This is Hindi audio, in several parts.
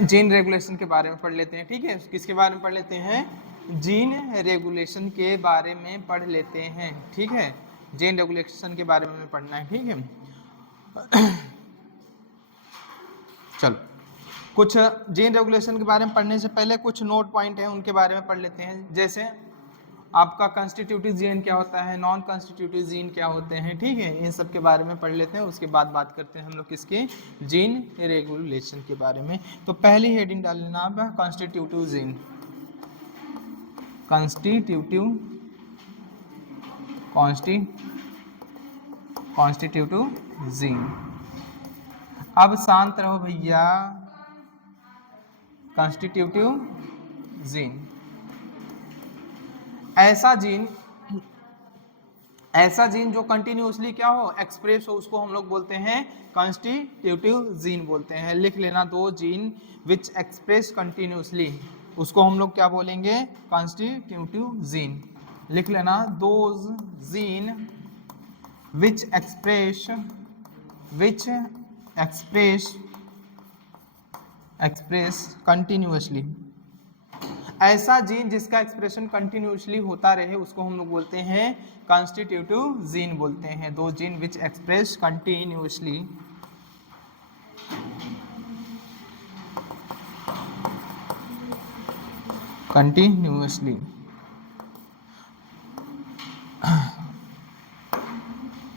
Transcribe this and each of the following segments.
जीन रेगुलेशन के बारे में पढ़ लेते हैं। ठीक है, किसके बारे में पढ़ लेते हैं? जीन रेगुलेशन के बारे में पढ़ लेते हैं। ठीक है, जीन रेगुलेशन के बारे में पढ़ना है। ठीक है, चलो कुछ जीन रेगुलेशन के बारे में पढ़ने से पहले कुछ नोट पॉइंट है उनके बारे में पढ़ लेते हैं। जैसे आपका कंस्टिट्यूटिव जीन क्या होता है, नॉन कंस्टिट्यूटिव जीन क्या होते हैं। ठीक है, इन सब के बारे में पढ़ लेते हैं, उसके बाद बात करते हैं हम लोग किसके? जीन रेगुलेशन के बारे में। तो पहली हेडिंग डाल लेना आप कॉन्स्टिट्यूटिव जीन। Constitutive gene. अब शांत रहो भैया। कॉन्स्टिट्यूटिव जीन ऐसा जीन जो कंटिन्यूअसली क्या हो, एक्सप्रेस हो, उसको हम लोग बोलते हैं कॉन्स्टिट्यूटिव जीन बोलते हैं। लिख लेना, दो जीन विच एक्सप्रेस कंटिन्यूअसली, उसको हम लोग क्या बोलेंगे? Constitutive gene. लिख लेना, those gene which express continuously. ऐसा जीन जिसका एक्सप्रेशन कंटिन्यूअसली होता रहे उसको हम लोग बोलते हैं कॉन्स्टिट्यूटिव जीन बोलते हैं। दो gene which express continuously.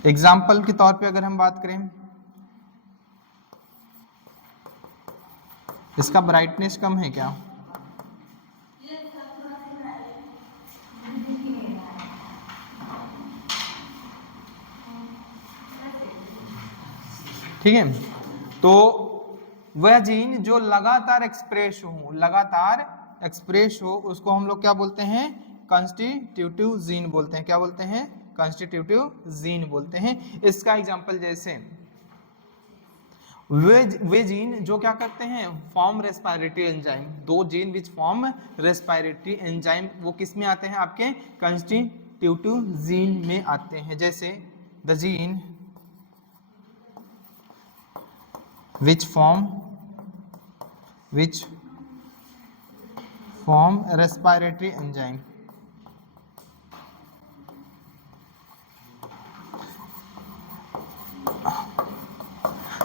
Example के तौर पे अगर हम बात करें, इसका ब्राइटनेस कम है क्या? ठीक है, तो वह जीन जो लगातार एक्सप्रेस हो उसको हम लोग क्या बोलते हैं? कॉन्स्टिट्यूटिव जीन बोलते हैं। क्या बोलते हैं? कॉन्स्टिट्यूटिव जीन बोलते हैं। इसका एग्जांपल जैसे वे जीन जो क्या करते हैं? Form respiratory enzyme. दो gene which form respiratory enzyme, वो किस में आते हैं? आपके कॉन्स्टिट्यूटिव जीन में आते हैं। जैसे the gene which form respiratory enzyme।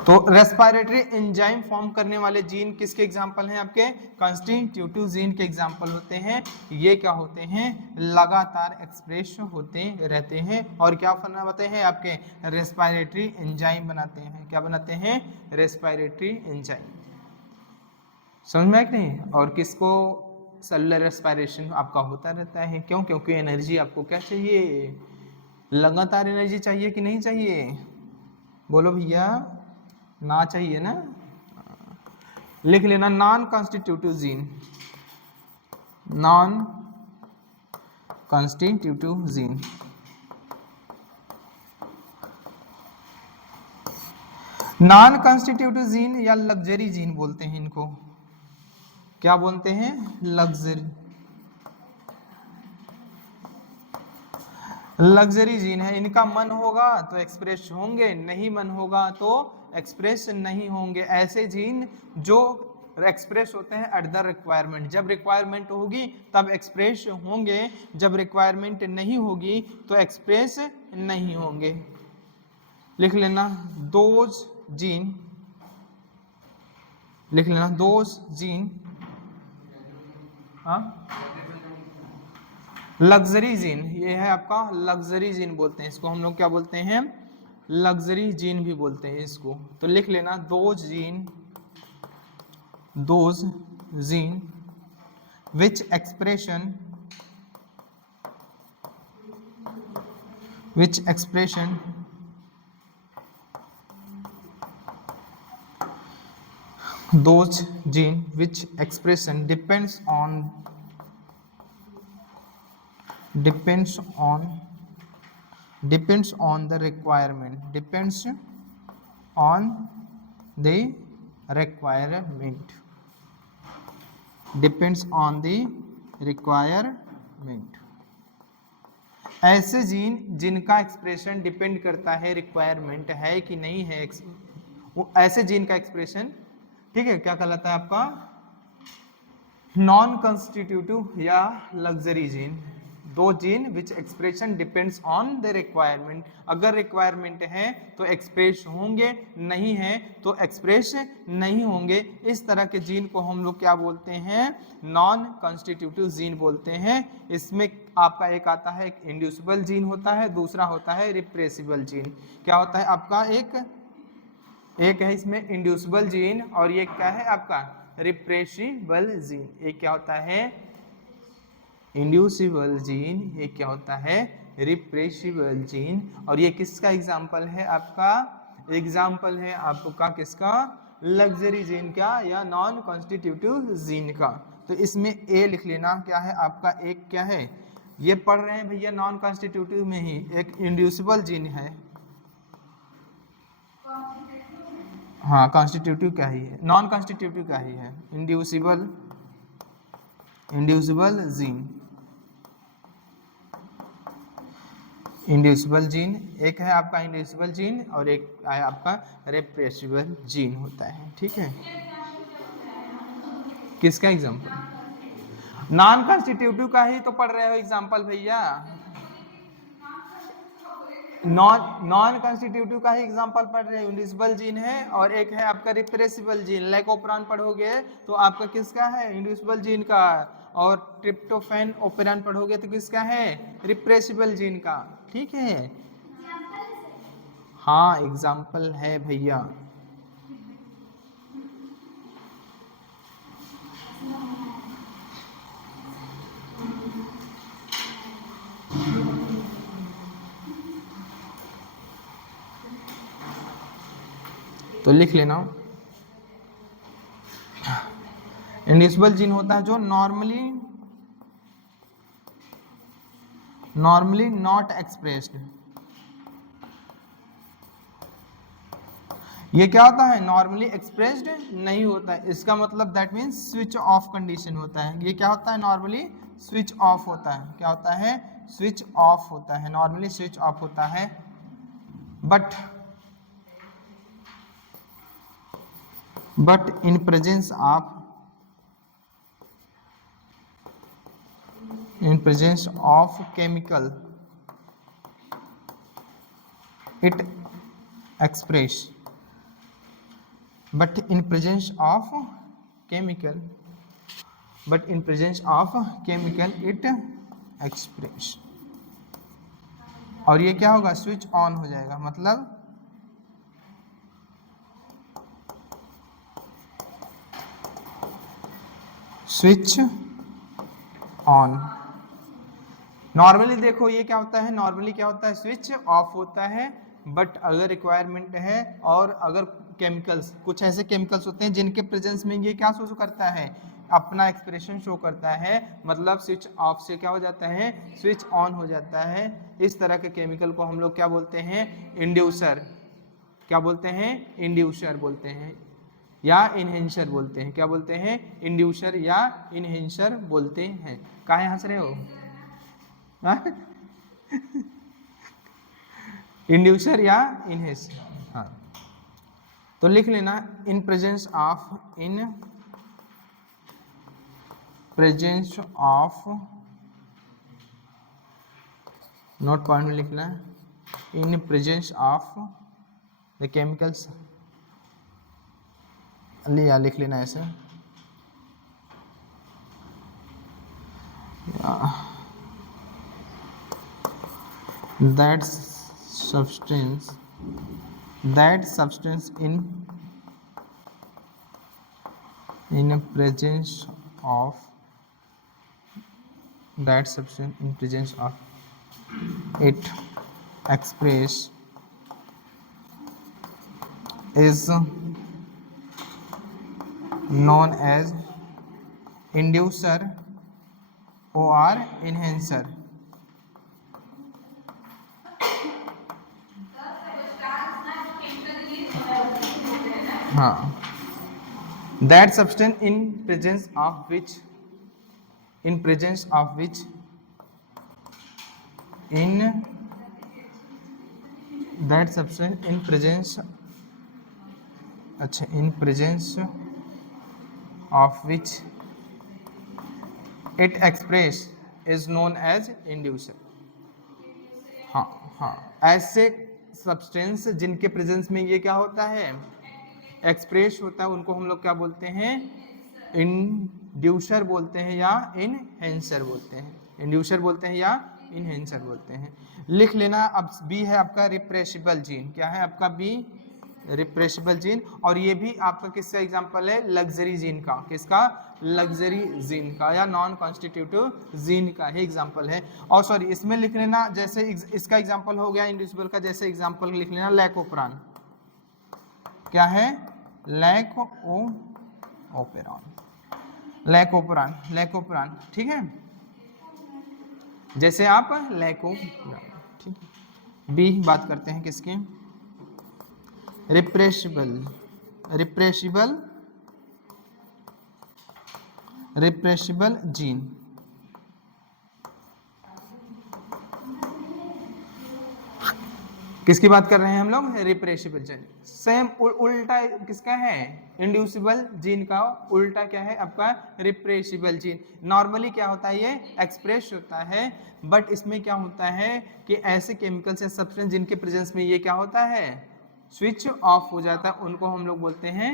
तो रेस्पिरेटरी एंजाइम फॉर्म करने वाले जीन किसके एग्जाम्पल हैं? आपके कॉन्स्टिट्यूटिव जीन के एग्जाम्पल होते हैं। ये क्या होते हैं? लगातार एक्सप्रेस होते रहते हैं और क्या बनाते हैं? आपके रेस्पिरेटरी एंजाइम बनाते हैं। क्या बनाते हैं? Respiratory enzyme. समझ में आया कि नहीं? और किसको सेलुलर रेस्पिरेशन आपका होता रहता है। क्यों? क्योंकि एनर्जी आपको क्या चाहिए? लगातार एनर्जी चाहिए कि नहीं चाहिए? बोलो भैया, ना चाहिए ना? लिख लेना, non constitutive gene. Non constitutive gene non constitutive gene या लग्जरी जीन बोलते हैं इनको। क्या बोलते हैं? लग्जरी जीन है। इनका मन होगा तो एक्सप्रेस होंगे, नहीं मन होगा तो एक्सप्रेस नहीं होंगे। ऐसे जीन जो एक्सप्रेस होते हैं एट द रिक्वायरमेंट, जब रिक्वायरमेंट होगी तब एक्सप्रेस होंगे, जब रिक्वायरमेंट नहीं होगी तो एक्सप्रेस नहीं होंगे। लिख लेना, दोज जीन। लिख लेना, दोज जीन। हाँ, लग्जरी जीन, ये है आपका लग्जरी जीन बोलते हैं इसको। हम लोग क्या बोलते हैं? लग्जरी जीन भी बोलते हैं इसको। तो लिख लेना, those gene which expression those gene which expression depends on the requirement ऐसे जीन जिनका एक्सप्रेशन डिपेंड करता है, रिक्वायरमेंट है कि नहीं है, ऐसे जीन का एक्सप्रेशन ठीक है, क्या कहलाता है आपका नॉन कॉन्स्टिट्यूटिव या लग्जरी जीन। दो gene which expression depends on the requirement, अगर रिक्वायरमेंट है तो एक्सप्रेस होंगे, नहीं है तो एक्सप्रेस नहीं होंगे। इस तरह के जीन को हम लोग क्या बोलते हैं, नॉन कॉन्स्टिट्यूटिव जीन बोलते हैं। इसमें आपका एक आता है एक इंड्यूसिबल जीन होता है, दूसरा होता है रिप्रेसिबल जीन। क्या होता है आपका, एक है इसमें इंड्यूसिबल जीन और ये क्या है आपका रिप्रेसिबल जीन। एक क्या होता है इंड्यूसिबल जीन, ये क्या होता है रिप्रेसिबल जीन। और ये किसका एग्जाम्पल है आपका, एग्जाम्पल है आपका किसका, लग्जरी जीन का या नॉन कॉन्स्टिट्यूटिव जीन का। तो इसमें ए लिख लेना, क्या है आपका एक क्या है, ये पढ़ रहे हैं भैया नॉन कॉन्स्टिट्यूटिव में ही एक इंड्यूसिबल जीन है। हाँ कॉन्स्टिट्यूटिव का ही है, नॉन कॉन्स्टिट्यूटिव का ही है, इंड्यूसिबल जीन, इंड्यूसिबल जीन एक है आपका इंड्यूसिबल जीन और एक है आपका रिप्रेसिबल जीन होता है। ठीक है, किसका एग्जांपल, नॉन कॉन्स्टिट्यूटिव का ही तो पढ़ रहे हो एग्जांपल भैया, नॉन कॉन्स्टिट्यूटिव का ही एग्जांपल पढ़ रहे हो। इंड्यूसिबल जीन है और एक है आपका रिप्रेसिबल जीन। लाइकोपेरान पढ़ोगे तो आपका किसका है, इंड्यूसिबल जीन का, और ट्रिप्टोफैन ओपेरान पढ़ोगे तो किसका है, रिप्रेसिबल जीन का। ठीक है, हाँ एग्जांपल है भैया। तो लिख लेना, इंड्यूसिबल जीन होता है जो नॉर्मली नॉट एक्सप्रेस्ड। ये क्या होता है, नॉर्मली एक्सप्रेस्ड नहीं होता है, इसका मतलब that means switch off condition होता है। ये क्या होता है, नॉर्मली स्विच ऑफ होता है। क्या होता है, स्विच ऑफ होता है, नॉर्मली स्विच ऑफ होता है। But in presence of chemical it express, but in presence of chemical it express। और ये क्या होगा, स्विच ऑन हो जाएगा, मतलब स्विच ऑन। नॉर्मली देखो ये क्या होता है, नॉर्मली क्या होता है, स्विच ऑफ होता है। बट अगर रिक्वायरमेंट है और अगर केमिकल्स, कुछ ऐसे केमिकल्स होते हैं जिनके प्रेजेंस में ये क्या शो करता है, अपना एक्सप्रेशन शो करता है, मतलब स्विच ऑफ से क्या हो जाता है, स्विच ऑन हो जाता है। इस तरह के केमिकल को हम लोग क्या बोलते हैं, इंड्यूसर। क्या बोलते हैं, इंड्यूसर बोलते हैं या इनहेंसर बोलते हैं। क्या बोलते हैं, इंड्यूसर या इनहेंसर बोलते हैं। काहे हंस रहे हो, इंड्यूसर या इनहेंसर। हाँ तो लिख लेना, in presence of note point में लिखना है, इन प्रेजेंस ऑफ द केमिकल्स, लिया लिख लेना ऐसे, that substance in presence of it express is known as inducer or enhancer। हाँ, that substance in presence of which that substance in presence, अच्छा in presence of which it express is known as inducer. हाँ हाँ, ऐसे सब्सटेंस जिनके प्रेजेंस में ये क्या होता है, एक्सप्रेस होता है, उनको हम लोग क्या बोलते हैं, इंड्यूसर बोलते हैं या इनहेंसर बोलते हैं। इंड्यूसर बोलते हैं या इनहेंसर बोलते हैं। लिख लेना। अब बी है आपका रिप्रेसिबल जीन। क्या है आपका बी, रिप्रेसिबल जीन। और ये भी आपका किसका एग्जांपल है, लग्जरी जीन का। किसका, लग्जरी जीन का या नॉन कॉन्स्टिट्यूटिव जीन का ही एग्जांपल है। और सॉरी, इसमें लिख लेना, जैसे इसका एग्जांपल हो गया इंडिविजुअल का, जैसे एग्जांपल लिख लेना लैकोप्रान। क्या है, लैकोप्रान, लैकोप्रान, ठीक है, जैसे आप लैकोप्रान, ठीक है। बी बात करते हैं किसकी, रिप्रेसिबल, रिप्रेसिबल, रिप्रेसिबल जीन। किसकी बात कर रहे हैं हम लोग, रिप्रेसिबल जीन। सेम उल्टा किसका है, इंड्यूसिबल जीन का उल्टा क्या है आपका, रिप्रेसिबल जीन। नॉर्मली क्या होता है, ये एक्सप्रेस होता है, बट इसमें क्या होता है कि ऐसे केमिकल्स या सब्सटेंस जिनके प्रेजेंस में ये क्या होता है, स्विच ऑफ हो जाता है, उनको हम लोग बोलते हैं,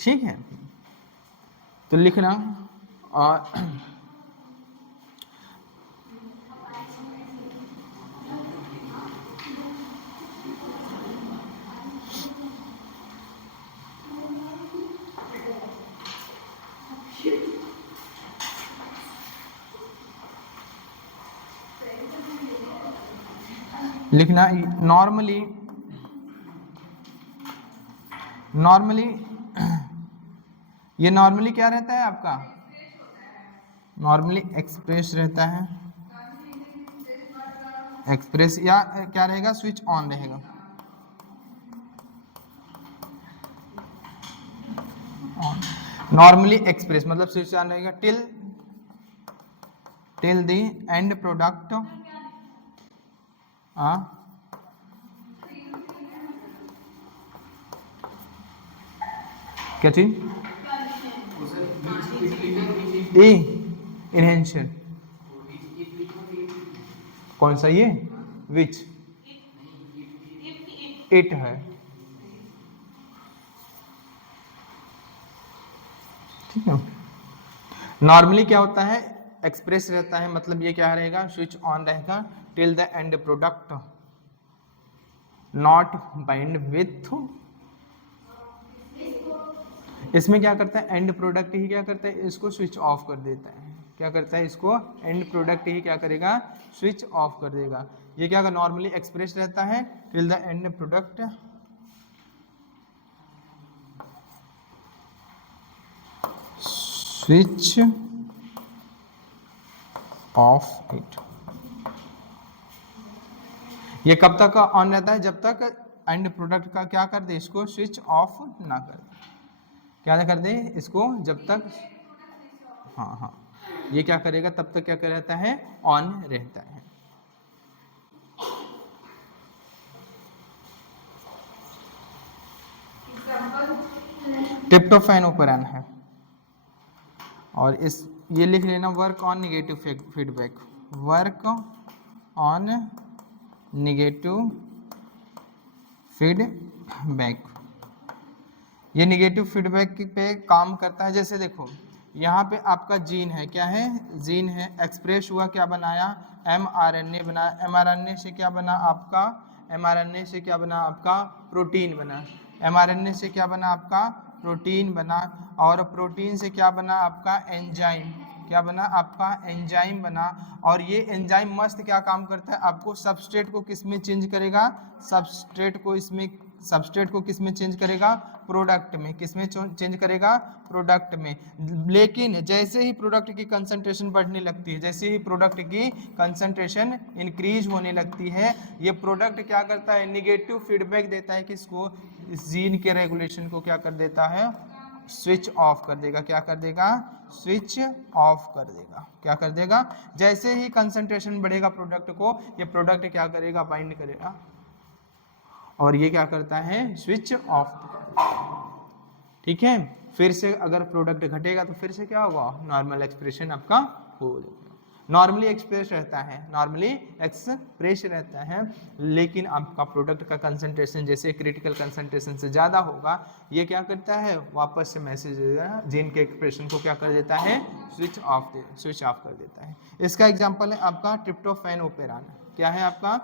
ठीक है। तो लिखना। और लिखना, नॉर्मली, नॉर्मली ये नॉर्मली क्या रहता है आपका, नॉर्मली एक्सप्रेस रहता है, एक्सप्रेस या क्या रहेगा, स्विच ऑन रहेगा। नॉर्मली एक्सप्रेस मतलब स्विच ऑन रहेगा टिल द एंड प्रोडक्ट, क्या चीज, ए इनहेंशन, कौन सा ये, विच, इट है, ठीक है। नॉर्मली क्या होता है, एक्सप्रेस रहता है, मतलब ये क्या रहेगा, स्विच ऑन रहेगा till the end product not bind with. इसमें क्या करता है, एंड प्रोडक्ट ही क्या करता है, इसको स्विच ऑफ कर देता है। क्या करता है, इसको एंड प्रोडक्ट ही क्या करेगा, स्विच ऑफ कर देगा। ये क्या नॉर्मली एक्सप्रेस रहता है till the end product switch off it. ये कब तक ऑन रहता है, जब तक एंड प्रोडक्ट का क्या कर दे, इसको स्विच ऑफ ना कर दे। क्या कर दे इसको, जब तक, हाँ हाँ, ये क्या करेगा, तब तक क्या कर रहता है, ऑन रहता है। ट्रिप्टोफैन है। और इस ये लिख लेना, work on negative feedback, work on negative feedback. ये निगेटिव फीडबैक पे काम करता है। जैसे देखो यहाँ पे आपका जीन है, क्या है, जीन है, एक्सप्रेस हुआ, क्या बनाया, mRNA बनाया, mRNA से क्या बना आपका, mRNA से क्या बना आपका, प्रोटीन बना, mRNA से क्या बना आपका, प्रोटीन बना, और प्रोटीन से क्या बना आपका, एंजाइम, क्या बना आपका, एंजाइम बना। और ये एंजाइम मस्त क्या काम करता है, आपको सबस्ट्रेट को किस में चेंज करेगा, सबस्ट्रेट को इसमें, सबस्ट्रेट को किस में चेंज करेगा, प्रोडक्ट में। किस में चेंज करेगा, प्रोडक्ट में। लेकिन जैसे ही प्रोडक्ट की कंसंट्रेशन बढ़ने लगती है, जैसे ही प्रोडक्ट की कंसंट्रेशन इंक्रीज होने लगती है, ये प्रोडक्ट क्या करता है, निगेटिव फीडबैक देता है किसको, इस जीन के रेगुलेशन को क्या कर देता है, स्विच ऑफ कर देगा। क्या कर देगा, स्विच ऑफ कर देगा। क्या कर देगा, जैसे ही कंसंट्रेशन बढ़ेगा प्रोडक्ट को, ये प्रोडक्ट क्या करेगा, बाइंड करेगा, और ये क्या करता है, स्विच ऑफ। ठीक है। फिर से अगर प्रोडक्ट घटेगा तो फिर से क्या होगा, नॉर्मल एक्सप्रेशन आपका हो जाएगा। नॉर्मली एक्सप्रेस रहता है, नॉर्मली एक्सप्रेस रहता है, लेकिन आपका प्रोडक्ट का कंसंट्रेशन जैसे क्रिटिकल कंसंट्रेशन से ज़्यादा होगा, ये क्या करता है, वापस से मैसेज जीन के एक्सप्रेशन को क्या कर देता है, स्विच ऑफ कर देता है। इसका एग्जांपल है आपका ट्रिप्टोफैन ओपेरान। क्या है आपका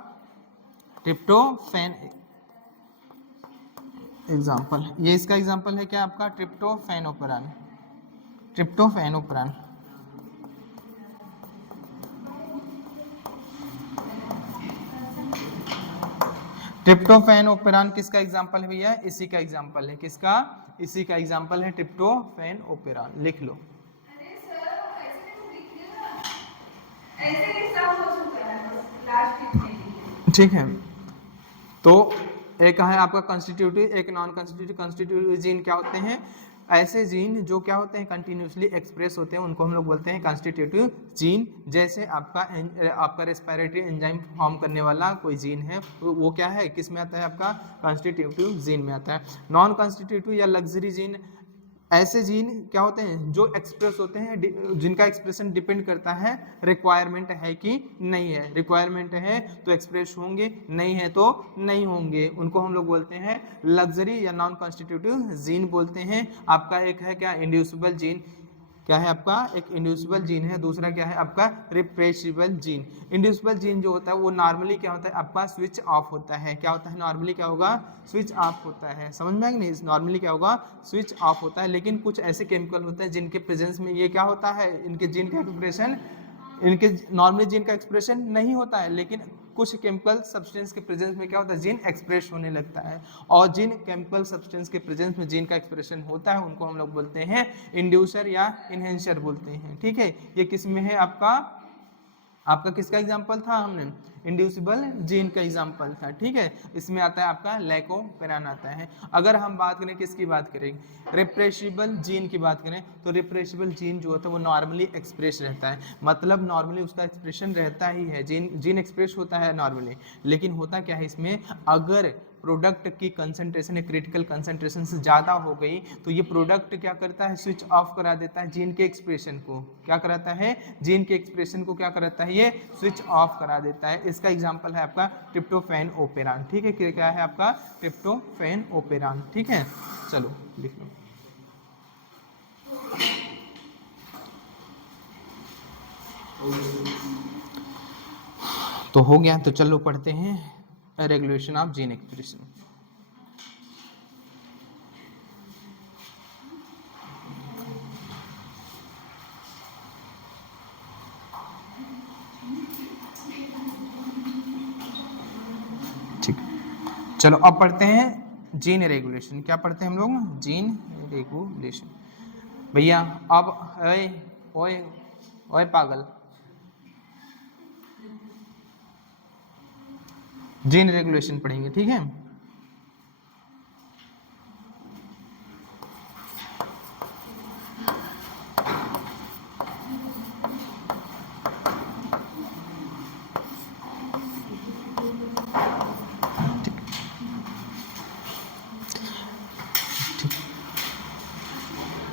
ट्रिप्टोफैन एग्जाम्पल, ये इसका एग्जाम्पल है क्या आपका tryptophan operon. Tryptophan operon tryptophan operon किसका एग्जाम्पल है भैया, इसी का एग्जाम्पल है, किसका, इसी का एग्जाम्पल है ट्रिप्टोफैन ओपेरान, लिख लो। ठीक है, तो एक है आपका कॉन्स्टिट्यूटिव, एक नॉन कॉन्स्टिट्यूटिव। कॉन्स्टिट्यूटिव जीन क्या होते हैं, ऐसे जीन जो क्या होते हैं कंटिन्यूसली एक्सप्रेस होते हैं, उनको हम लोग बोलते हैं कॉन्स्टिट्यूटिव जीन। जैसे आपका रेस्पिरेटरी एंजाइम फॉर्म करने वाला कोई जीन है, वो क्या है, किस में आता है, आपका कॉन्स्टिट्यूटिव जीन में आता है। नॉन कॉन्स्टिट्यूटिव या लग्जरी जीन, ऐसे जीन क्या होते हैं जो एक्सप्रेस होते हैं, जिनका एक्सप्रेशन डिपेंड करता है रिक्वायरमेंट है कि नहीं है, रिक्वायरमेंट है तो एक्सप्रेस होंगे, नहीं है तो नहीं होंगे, उनको हम लोग बोलते हैं लग्जरी या नॉन कॉन्स्टिट्यूटिव जीन बोलते हैं। आपका एक है क्या, इंड्यूसिबल जीन, क्या है आपका, एक इंड्यूसिबल जीन है, दूसरा क्या है आपका रिप्रेसिबल जीन। इंड्यूसिबल जीन जो होता है वो नॉर्मली क्या होता है आपका स्विच ऑफ होता है, क्या होता है नॉर्मली, क्या होगा, स्विच ऑफ होता है, समझ में आएगा नहीं, नॉर्मली क्या होगा, स्विच ऑफ होता है। लेकिन कुछ ऐसे केमिकल होते हैं जिनके प्रेजेंस में ये क्या होता है, इनके जीन का एक्सप्रेशन, इनके नॉर्मली जीन का एक्सप्रेशन नहीं होता है, लेकिन कुछ केमिकल सब्सटेंस के प्रेजेंस में क्या होता है, जीन एक्सप्रेस होने लगता है। और जिन केमिकल सब्सटेंस के प्रेजेंस में जीन का एक्सप्रेशन होता है उनको हम लोग बोलते हैं इंड्यूसर या इनहेंसर बोलते हैं। ठीक है, ये किस में है आपका किसका एग्जांपल था, हमने इंड्यूसिबल जीन का एग्जांपल था। ठीक है, इसमें आता है आपका लाइकोपेरान आता है। अगर हम बात करें किसकी बात करें, रिप्रेसिबल जीन की बात करें, तो रिप्रेसिबल जीन जो होता है वो नॉर्मली एक्सप्रेस रहता है, मतलब नॉर्मली उसका एक्सप्रेशन रहता ही है, जीन एक्सप्रेस होता है नॉर्मली। लेकिन होता क्या है इसमें, अगर प्रोडक्ट की कंसंट्रेशन क्रिटिकल कंसंट्रेशन से ज़्यादा हो गई तो ये प्रोडक्ट क्या करता है, स्विच ऑफ करा देता है जीन के एक्सप्रेशन को, क्या कराता है, जीन के एक्सप्रेशन को क्या कराता है, ये स्विच ऑफ करा देता है। इसका एग्जांपल है आपका ट्रिप्टोफैन ओपेरान। ठीक है, क्या है आपका ट्रिप्टोफैन ओपेरान। ठीक है, चलो लिख लो। तो हो गया, तो चलो पढ़ते हैं रेगुलेशन ऑफ जीन एक्सप्रेशन। ठीक, चलो अब पढ़ते हैं जीन रेगुलेशन। क्या पढ़ते हैं हम लोग, जीन रेगुलेशन। भैया अब ओए ओए पागल, जीन रेगुलेशन पढ़ेंगे। ठीक है,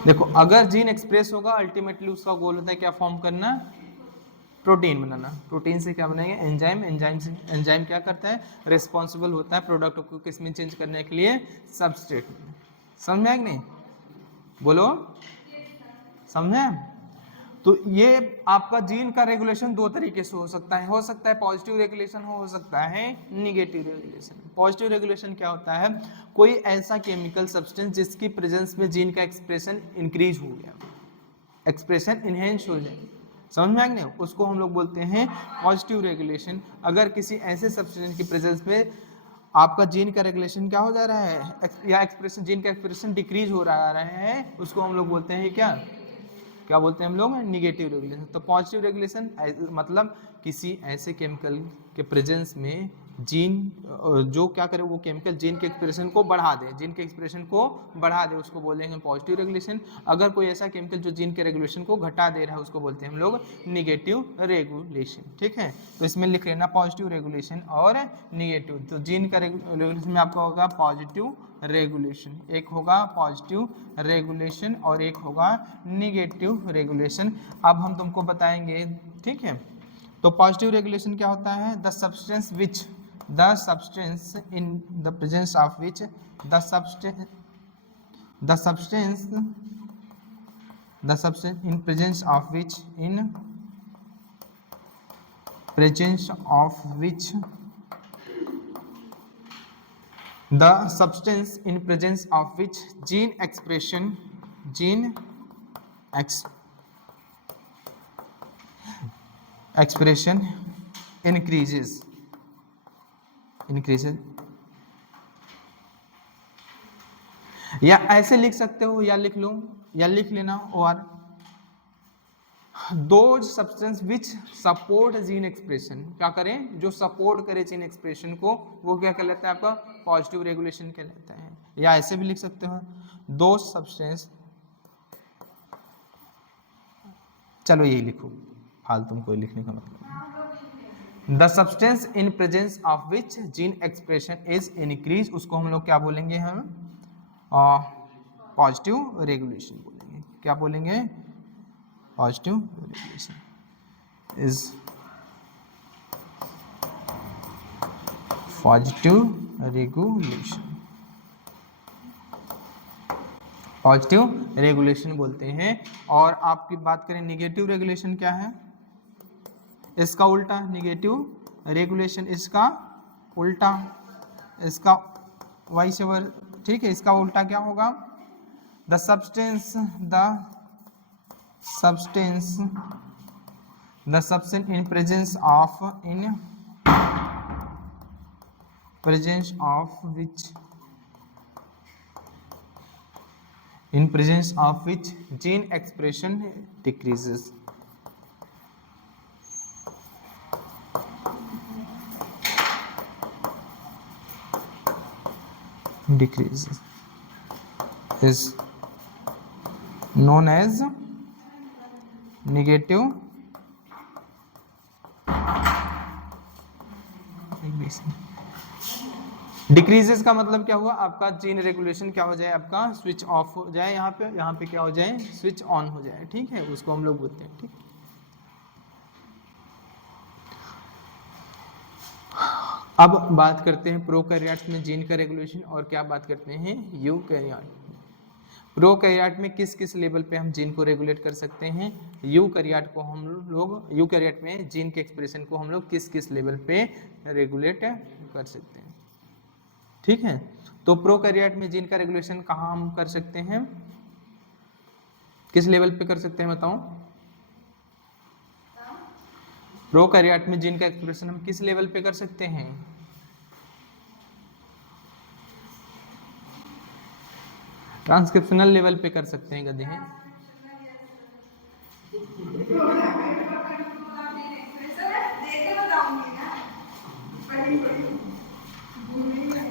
देखो अगर जीन एक्सप्रेस होगा अल्टीमेटली उसका गोल होता है क्या फॉर्म करना, प्रोटीन बनाना। प्रोटीन से क्या बनेंगे, एंजाइम। एंजाइम क्या करता है, रिस्पॉन्सिबल होता है प्रोडक्ट को किस में चेंज करने के लिए, सबस्ट्रेट में। समझ में आया कि नहीं, बोलो समझे। तो ये आपका जीन का रेगुलेशन दो तरीके से हो सकता है पॉजिटिव रेगुलेशन हो सकता है निगेटिव रेगुलेशन। पॉजिटिव रेगुलेशन क्या होता है, कोई ऐसा केमिकल सब्सटेंस जिसकी प्रेजेंस में जीन का एक्सप्रेशन इंक्रीज हो गया, एक्सप्रेशन इनहेंस हो जाए, समझ में आ गया, उसको हम लोग बोलते हैं पॉजिटिव रेगुलेशन। अगर किसी ऐसे सब्सटेंस की प्रेजेंस में आपका जीन का रेगुलेशन क्या हो जा रहा है, या एक्सप्रेशन, जीन का एक्सप्रेशन डिक्रीज हो रहा है, उसको हम लोग बोलते हैं क्या बोलते हैं हम लोग, निगेटिव रेगुलेशन। तो पॉजिटिव रेगुलेशन मतलब किसी ऐसे केमिकल के प्रेजेंस में जीन जो क्या करे, वो केमिकल जीन के एक्सप्रेशन को बढ़ा दे, जीन के एक्सप्रेशन को बढ़ा दे, उसको बोलेंगे पॉजिटिव रेगुलेशन। अगर कोई ऐसा केमिकल जो जीन के रेगुलेशन को घटा दे रहा है, उसको बोलते हैं हम लोग निगेटिव रेगुलेशन। ठीक है, तो इसमें लिख लेना पॉजिटिव रेगुलेशन और निगेटिव। तो जीन का रेगुलेशन में आपका होगा पॉजिटिव रेगुलेशन, एक होगा पॉजिटिव रेगुलेशन और एक होगा निगेटिव रेगुलेशन। अब हम तुमको बताएंगे, ठीक है। तो पॉजिटिव रेगुलेशन क्या होता है? The substance which, the substance in the presence of which the substance in presence of which the substance in presence of which gene expression increases या ऐसे लिख सकते हो, या लिख लो, या लिख लेना और those substance which support gene expression, क्या करें? जो सपोर्ट करे जीन एक्सप्रेशन को, वो क्या कहलाता है? आपका पॉजिटिव रेगुलेशन कहलाता है। या ऐसे भी लिख सकते हो, दोज सब्सटेंस, चलो यही लिखो, फालतू कोई लिखने का मतलब। The substance in presence of which gene expression is increase, उसको हम लोग क्या बोलेंगे? हम पॉजिटिव रेगुलेशन बोलेंगे। क्या बोलेंगे? Positive regulation is positive regulation, positive regulation बोलते हैं। और आपकी बात करें निगेटिव रेगुलेशन क्या है? इसका उल्टा निगेटिव रेगुलेशन, इसका उल्टा, इसका वाइस ओवर। ठीक है, इसका उल्टा क्या होगा? The substance in presence of which gene expression decreases. decreases is known as negative decreases का मतलब क्या हुआ? आपका जीन रेगुलेशन क्या हो जाए? आपका स्विच ऑफ हो जाए, यहाँ पे क्या हो जाए? स्विच ऑन हो जाए। ठीक है, उसको हम लोग बोलते हैं। ठीक, अब बात करते हैं प्रोकैरियोट्स में जीन का रेगुलेशन, और क्या बात करते हैं यूकैरियोट। प्रोकैरियोट में किस किस लेवल पे हम जीन को रेगुलेट कर सकते हैं? यूकैरियोट को हम लोग, यूकैरियोट में जीन के एक्सप्रेशन को हम लोग किस किस लेवल पे रेगुलेट कर सकते हैं? ठीक है, तो प्रोकैरियोट में जीन का रेगुलेशन कहाँ हम कर सकते हैं? किस लेवल पे कर सकते हैं बताओ? प्रोकैरियोट में जीन का एक्सप्रेशन हम किस लेवल पे कर सकते हैं? ट्रांसक्रिप्शनल लेवल पे कर सकते हैं। गधे हैं।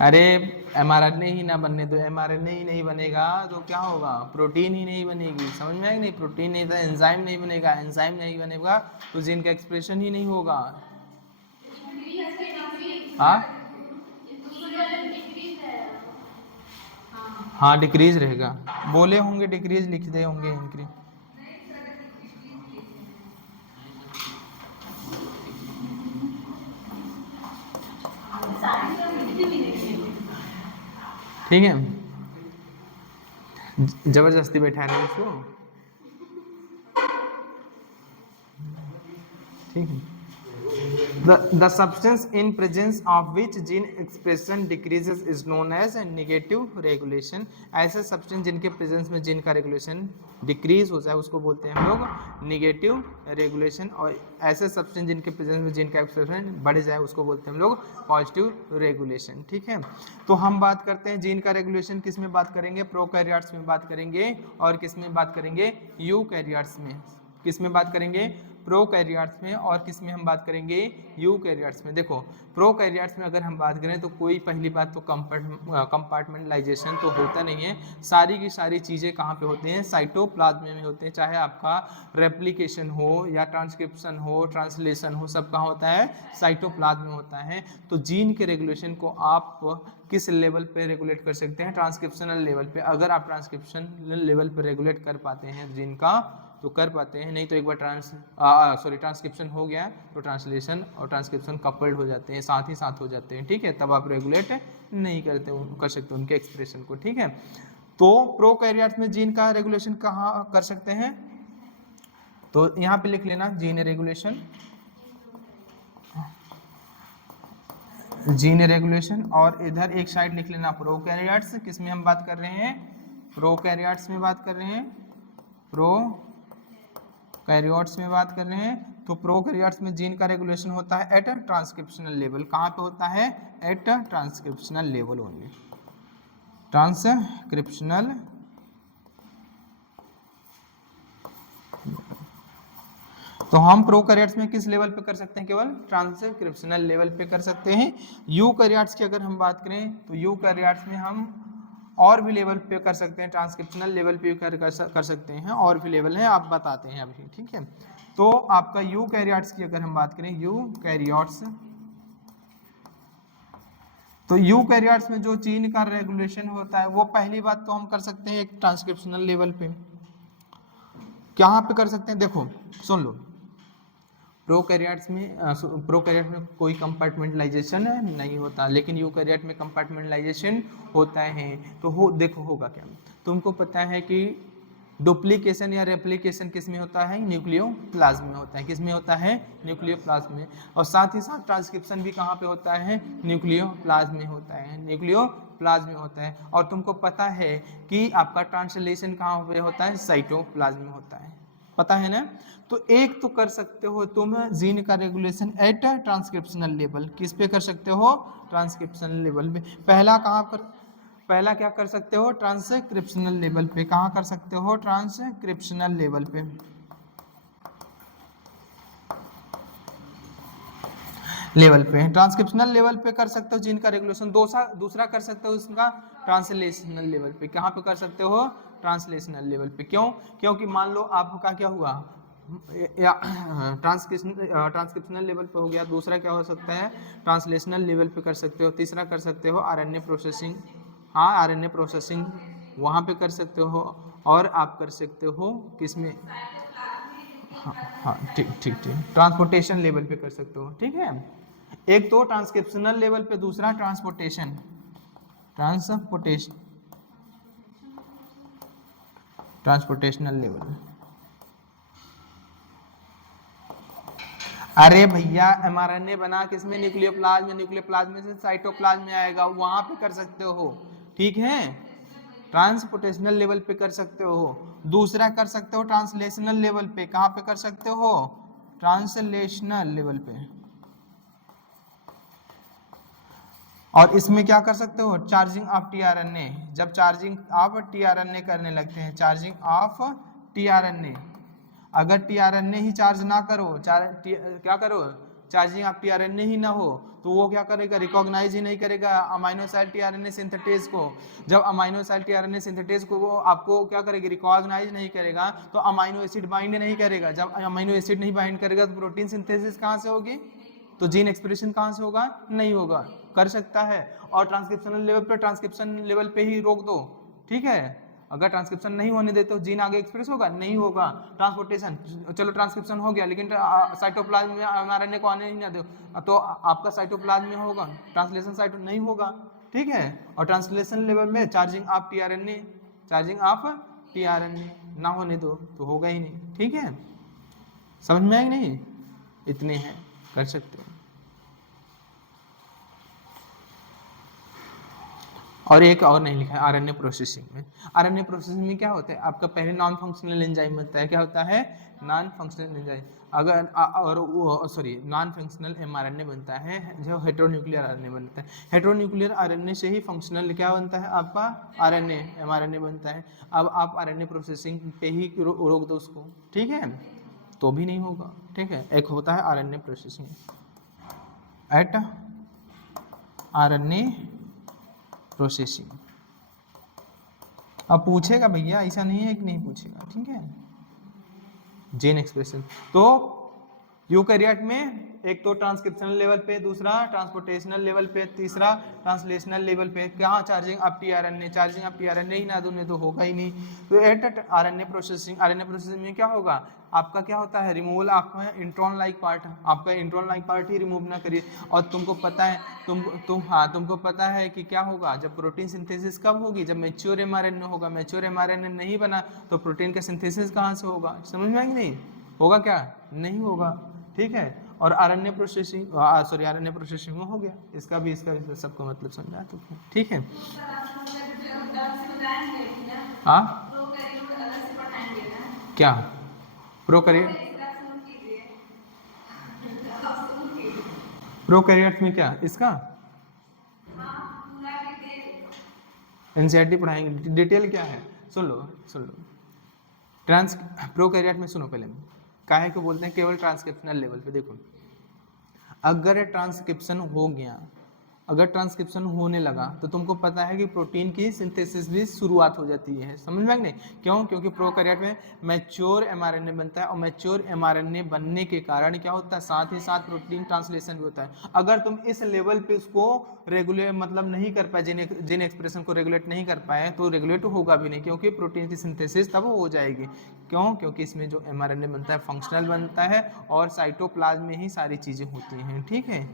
अरे mRNA ही ना बनने दो, mRNA ही नहीं बनेगा तो क्या होगा? प्रोटीन ही नहीं बनेगी। समझ में आएगा? नहीं, प्रोटीन नहीं तो एंजाइम नहीं बनेगा, एंजाइम नहीं बनेगा तो जीन का एक्सप्रेशन ही नहीं होगा। हाँ डिक्रीज रहेगा, बोले होंगे डिक्रीज, लिख दे होंगे इंक्रीज। ठीक है, जबरदस्ती बैठा रहे उसको। ठीक है, the substance in presence of which gene expression decreases is known as negative regulation। ऐसे सब्सटेंस जिनके प्रेजेंस में जीन का रेगुलेशन डिक्रीज हो जाए उसको बोलते हैं हम लोग निगेटिव रेगुलेशन, और ऐसे सब्सटेंस जिनके प्रेजेंस में जीन का एक्सप्रेशन बढ़ जाए उसको बोलते हैं हम लोग पॉजिटिव रेगुलेशन। ठीक है, तो हम बात करते हैं जीन का रेगुलेशन किस में बात करेंगे? प्रोकैरियोट्स में बात करेंगे, और किस में बात करेंगे? यूकैरियोट्स में। किस में बात करेंगे? प्रोकैरियोट्स में और किस में हम बात करेंगे, यूकैरियोट्स में। देखो प्रोकैरियोट्स में अगर हम बात करें तो कोई पहली बात तो कंपार्टमेंटलाइजेशन तो होता नहीं है, सारी की सारी चीज़ें कहाँ पे होते हैं, साइटोप्लाज्म में होते हैं। चाहे आपका रेप्लिकेशन हो या ट्रांसक्रिप्शन हो, ट्रांसलेशन हो, सब कहाँ होता है, साइटोप्लाज्म में होता है। तो जीन के रेगुलेशन को आप किस लेवल पे रेगुलेट कर सकते हैं, ट्रांसक्रिप्शनल लेवल पे। अगर आप ट्रांसक्रिप्शन लेवल पे रेगुलेट कर पाते हैं जीन का तो कर पाते हैं, नहीं तो एक बार ट्रांसक्रिप्शन हो गया तो ट्रांसलेशन और ट्रांसक्रिप्शन कपल्ड हो जाते हैं, साथ ही साथ हो जाते हैं, ठीक है। तब आप रेगुलेट नहीं कर सकते उनके एक्सप्रेशन को, ठीक है। तो प्रोकैरियोट्स में जीन का रेगुलेशन कहाँ कर सकते हैं, तो यहाँ पे लिख लेना जीन रेगुलेशन, जीन रेगुलेशन, और इधर एक साइड लिख लेना प्रोकैरियोट्स। किसमें हम बात कर रहे हैं, प्रोकैरियोट्स में बात कर रहे हैं, प्रोकैरियोट्स में बात कर रहे हैं। तो प्रोकैरियोट्स में जीन का रेगुलेशन होता है एट ट्रांसक्रिप्शनल लेवल। कहाँ पे होता है, at transcriptional level only, transcriptional. तो हम प्रोकैरियोट्स में किस लेवल पे कर सकते हैं, केवल ट्रांसक्रिप्शनल लेवल पे कर सकते हैं। यूकैरियोट्स की अगर हम बात करें तो यूकैरियोट्स में हम और भी लेवल पे कर सकते हैं, ट्रांसक्रिप्शनल लेवल पे कर सकते हैं, और भी लेवल है, आप बताते हैं अभी, ठीक है। तो आपका यूकैरियोट्स की अगर हम बात करें, यूकैरियोट्स, तो यूकैरियोट्स में जो जीन का रेगुलेशन होता है वो पहली बात तो हम कर सकते हैं एक ट्रांसक्रिप्शनल लेवल पे। कहाँ पे कर सकते हैं, देखो सुन लो, प्रोकैरियोट्स में कोई कंपार्टमेंटलाइजेशन नहीं होता, लेकिन यूकैरियोट में कंपार्टमेंटलाइजेशन होता है। तो देखो होगा क्या, तुमको पता है कि डुप्लीकेशन या रेप्लिकेशन किस में होता है, न्यूक्लियोप्लाज्म में होता है। किस में होता है, न्यूक्लियोप्लाज्म में। और साथ ही साथ ट्रांसक्रिप्शन भी कहाँ पे होता है, न्यूक्लियोप्लाज्म में होता है, न्यूक्लियोप्लाज्म में होता है। और तुमको पता है कि आपका ट्रांसलेशन कहाँ पे होता है, साइटोप्लाज्म में होता है, पता है ना। तो एक तो कर सकते हो तुम जीन का रेगुलेशन एट ट्रांसक्रिप्शनल लेवल। किस पे कर सकते हो, ट्रांसक्रिप्शनल लेवल में। पहला क्या कर सकते हो, ट्रांसक्रिप्शनल लेवल पे। कहाँ कर सकते हो, ट्रांसक्रिप्शनल लेवल पे। ट्रांसक्रिप्शनल लेवल पे कर सकते हो जीन का रेगुलेशन। दूसरा कर सकते हो उसका ट्रांसलेशनल लेवल पे। कहाँ पे कर सकते हो, ट्रांसलेशनल लेवल पे। क्यों, क्योंकि मान लो आपका क्या हुआ, या ट्रांसक्रिप्शनल लेवल पे हो गया। दूसरा क्या हो सकता है, ट्रांसलेशनल लेवल पे कर सकते हो। तीसरा कर सकते हो आरएनए प्रोसेसिंग, हाँ आरएनए प्रोसेसिंग वहाँ पे कर सकते हो। और आप कर सकते हो किसमें, हाँ ठीक ठीक ठीक, ट्रांसपोर्टेशन लेवल पे कर सकते हो, ठीक है। एक तो ट्रांसक्रिप्शनल लेवल पे, दूसरा ट्रांसपोर्टेशनल लेवल। अरे भैया एमआरएनए बना किसमें, न्यूक्लियोप्लाज्म में, न्यूक्लियोप्लाज्म से साइटोप्लाज्म में आएगा, वहां पे कर सकते हो, ठीक है। ट्रांसपोर्टेशनल लेवल पे कर सकते हो। दूसरा कर सकते हो ट्रांसलेशनल लेवल पे। कहाँ पे कर सकते हो, ट्रांसलेशनल लेवल पे। और इसमें क्या कर सकते हो, चार्जिंग ऑफ टीआरएनए। जब चार्जिंग ऑफ टीआरएनए करने लगते हैं, चार्जिंग ऑफ टीआरएनए, अगर टीआरएनए ही चार्ज ना करो, क्या करो, चार्जिंग ऑफ टीआरएनए ही ना हो, तो वो क्या करेगा, रिकॉग्नाइज ही नहीं करेगा अमाइनो एसिड टीआरएनए सिंथेटेज को। जब अमाइनो एसिड टीआरएनए सिंथेटेज को वो आपको क्या करेगी, रिकॉग्नाइज नहीं करेगा, तो अमाइनो एसिड बाइंड नहीं करेगा। जब अमाइनो एसिड नहीं बाइंड करेगा तो प्रोटीन सिंथेसिस कहाँ से होगी, तो जीन एक्सप्रेशन कहाँ से होगा, नहीं होगा। कर सकता है। और ट्रांसक्रिप्शनल लेवल पे, ट्रांसक्रिप्शन लेवल पे ही रोक दो, ठीक है। अगर ट्रांसक्रिप्शन नहीं होने देते तो जीन आगे एक्सप्रेस होगा, नहीं होगा। ट्रांसपोर्टेशन, चलो ट्रांसक्रिप्शन हो गया, लेकिन साइटोप्लाज्म में एमआरएनए को आने ही ना दो, तो आपका साइटोप्लाज्म में होगा, ट्रांसलेशन साइटो नहीं होगा, ठीक है। और ट्रांसलेशन लेवल में चार्जिंग ऑफ टीआरएनए, ना होने दो तो होगा ही नहीं, ठीक है। समझ में आएगा नहीं, इतने हैं, कर सकते हैं। और एक और नहीं लिखा है आरएनए प्रोसेसिंग में। आरएनए प्रोसेसिंग में क्या होता है, आपका पहले नॉन फंक्शनल एंजाइम होता है। क्या होता है, नॉन फंक्शनल एंजाइम। अगर नॉन फंक्शनल एमआरएनए बनता है, जो हेटेरोन्यूक्लियर आरएनए बनता है। हेटेरोन्यूक्लियर आरएनए से ही फंक्शनल क्या बनता है, आपका आरएनए, एमआरएनए बनता है। अब आप आरएनए प्रोसेसिंग पे ही रोक दो उसको, ठीक है। तो भी नहीं होगा, ठीक है। एक होता है RNA processing eight RNA processing. अब पूछेगा भैया, ऐसा नहीं है कि नहीं पूछेगा, ठीक है। जीन एक्सप्रेशन तो यूकैरियोट में एक तो ट्रांसक्रिप्शनल लेवल पे, दूसरा ट्रांसपोर्टेशनल लेवल पे, तीसरा ट्रांसलेशनल लेवल पे। कहाँ charging up tRNA, charging up tRNA ही ना दूं तो होगा ही नहीं। तो एट आरएनए प्रोसेसिंग में क्या होगा, आपका क्या होता है, रिमूवल आपका इंट्रॉन लाइक पार्ट, आपका इंट्रॉन लाइक पार्ट ही रिमूव ना करिए। और तुमको पता है तुमको पता है कि क्या होगा, जब प्रोटीन सिंथेसिस कब होगी, जब मैच्योर एमआरएनए होगा। मैच्योर एमआरएनए नहीं बना तो प्रोटीन का सिंथेसिस कहाँ से होगा, समझ में आएगी नहीं, होगा क्या, नहीं होगा, ठीक है। और आरएनए प्रोसेसिंग आरएनए प्रोसेसिंग में हो गया, इसका भी सबको मतलब समझा तो, ठीक है। हाँ क्या प्रोकैरियोट्स में क्या इसका एनसीईआरटी पढ़ाएंगे, डिटेल क्या है सुन लो। प्रोकैरियोट में सुनो पहले, काहे को बोलते हैं केवल ट्रांसक्रिप्शनल लेवल पे। देखो अगर ट्रांसक्रिप्शन हो गया, अगर ट्रांसक्रिप्शन होने लगा तो तुमको पता है कि प्रोटीन की सिंथेसिस भी शुरुआत हो जाती है, समझ में नहीं, क्यों, क्योंकि प्रोकैरियोट में मैच्योर एमआरएनए बनता है और मैच्योर एमआरएनए बनने के कारण क्या होता है, साथ ही साथ प्रोटीन ट्रांसलेशन भी होता है। अगर तुम इस लेवल पे उसको रेगुलेट मतलब नहीं कर पाए, जीन एक्सप्रेशन को रेगुलेट नहीं कर पाए तो रेगुलेट होगा भी नहीं, क्योंकि प्रोटीन की सिंथेसिस तब हो जाएगी। क्यों, क्योंकि इसमें जो एमआरएनए बनता है फंक्शनल बनता है और साइटोप्लाज्म में ही सारी चीजें होती हैं, ठीक है।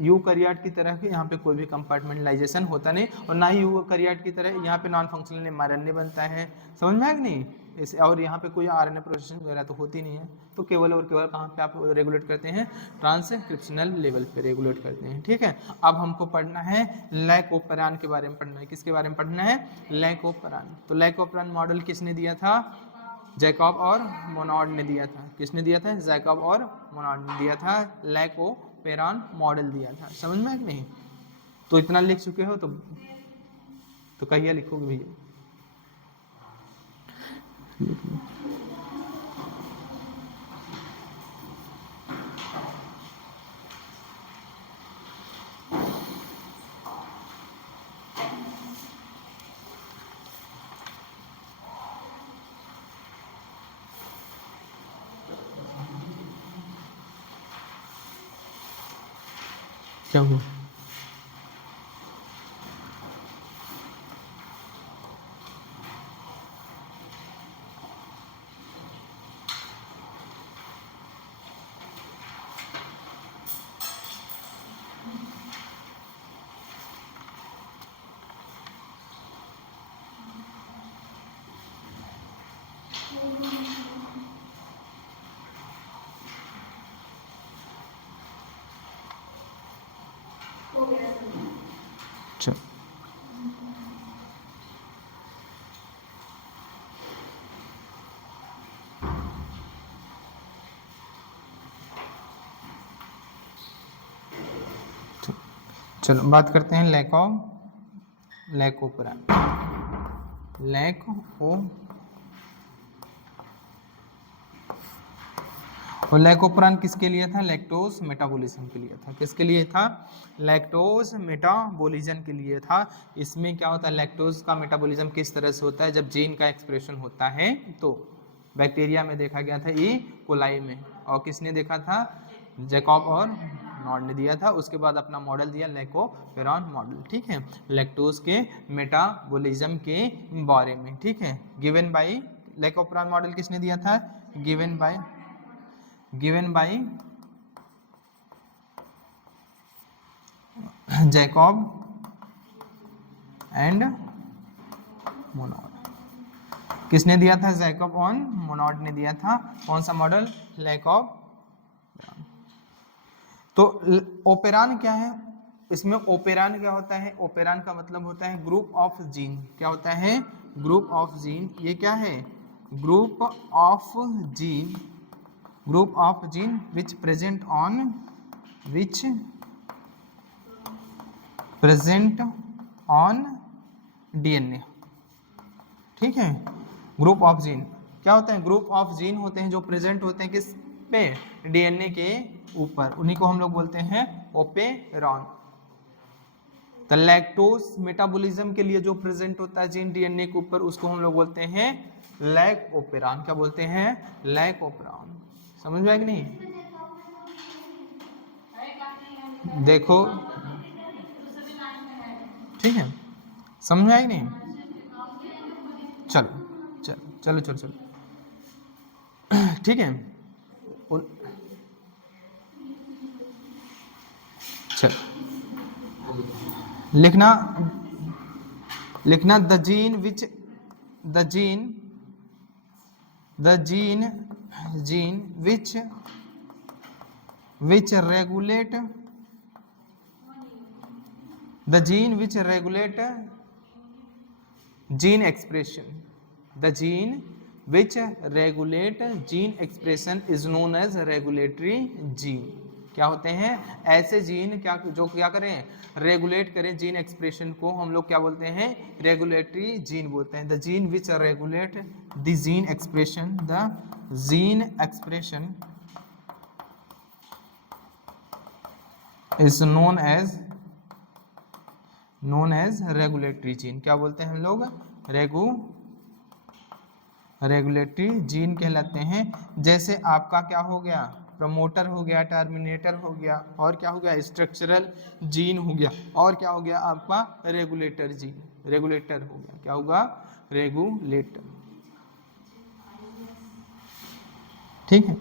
यूकैरियोट की तरह के यहाँ पे कोई भी कंपार्टमेंटलाइजेशन होता नहीं, और ना ही यूकैरियोट की तरह यहाँ पे नॉन फंक्शनल एमआरएनए बनता है, समझ में आया कि नहीं। इस और यहाँ पे कोई आरएनए प्रोसेसिंग वगैरह तो होती नहीं है। तो केवल और केवल कहाँ पे आप रेगुलेट करते हैं, ट्रांसक्रिप्शनल लेवल पे रेगुलेट करते हैं, ठीक है। अब हमको पढ़ना है लाइकोपेरान के बारे में पढ़ना है। किसके बारे में पढ़ना है, लाइकोपेरान। तो लाइकोपेरान मॉडल किसने दिया था, जैकब और मोनॉड ने दिया था। किसने दिया था, जैकब और मोनॉड ने दिया था, लाइकोपेरान मॉडल दिया था, समझ में है कि नहीं। तो इतना लिख चुके हो तो कहिए लिखोगे भैया, क्या हुआ। चलो चलो बात करते हैं लाइकोपेरान। लाइकोपेरान किसके लिए था, लैक्टोज मेटाबॉलिज्म के लिए था। किसके लिए था, लैक्टोज मेटाबॉलिज्म के लिए था। इसमें क्या होता है, लैक्टोज का मेटाबॉलिज्म किस तरह से होता है, जब जीन का एक्सप्रेशन होता है। तो बैक्टीरिया में देखा गया था, ई कोलाई में, और किसने देखा था, जैकब और नॉड ने दिया था। उसके बाद अपना मॉडल दिया लाइकोपेरान मॉडल, ठीक है, लैक्टोज के मेटाबॉलिज्म के बारे में, ठीक है। गिवन बाय लाइकोपेरान मॉडल किसने दिया था, given by Jacob and Monod. किसने दिया था, जैकब और मोनॉड ने दिया था। कौन सा मॉडल, लाइकोपेरान। तो ओपेरान क्या है, इसमें ओपेरान क्या होता है, ओपेरान का मतलब होता है ग्रुप ऑफ जीन। क्या होता है, ग्रुप ऑफ जीन। ये क्या है, group of gene which present on DNA, ठीक है। ग्रुप ऑफ जीन क्या होते हैं, ग्रुप ऑफ जीन होते हैं जो प्रेजेंट होते हैं किस पे, डीएनए के ऊपर, उन्हीं को हम लोग बोलते हैं ओपेरॉन। तो लैक्टोज मेटाबॉलिज्म के लिए जो प्रेजेंट होता है जीन डीएनए के ऊपर, उसको हम लोग बोलते हैं लैक ओपेरॉन। क्या बोलते हैं? Lac operon. समझ में आया कि नहीं? देखो, ठीक है, समझ में आई नहीं? चलो चलो चलो चलो चलो, ठीक है। चलो लिखना, लिखना the gene which, the gene which regulate, the gene which regulate gene expression, the gene which regulate gene expression is known as regulatory gene। क्या होते हैं? ऐसे जीन क्या जो क्या करें? रेगुलेट करें जीन एक्सप्रेशन को, हम लोग क्या बोलते हैं? रेगुलेटरी जीन बोलते हैं। The gene which regulate the gene expression, the gene expression is known as regulatory gene. क्या बोलते हैं हम लोग? रेगुलेटरी जीन कहलाते हैं। जैसे आपका क्या हो गया? प्रमोटर हो गया, टर्मिनेटर हो गया, और क्या हो गया? स्ट्रक्चरल जीन हो गया, और क्या हो गया आपका? रेगुलेटर जीन, रेगुलेटर हो गया। क्या होगा? रेगुलेटर। ठीक है।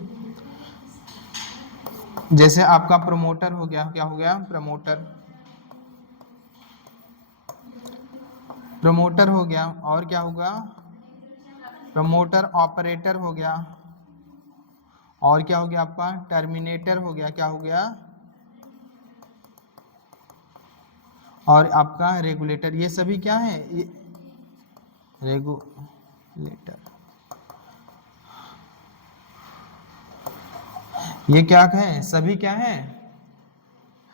जैसे आपका प्रमोटर हो गया, क्या हो गया? प्रमोटर, प्रमोटर हो गया, और क्या होगा? प्रमोटर ऑपरेटर हो गया, और क्या हो गया आपका? टर्मिनेटर हो गया। क्या हो गया? और आपका रेगुलेटर। ये सभी क्या है? ये रेगुलेटर, ये क्या है? सभी क्या है?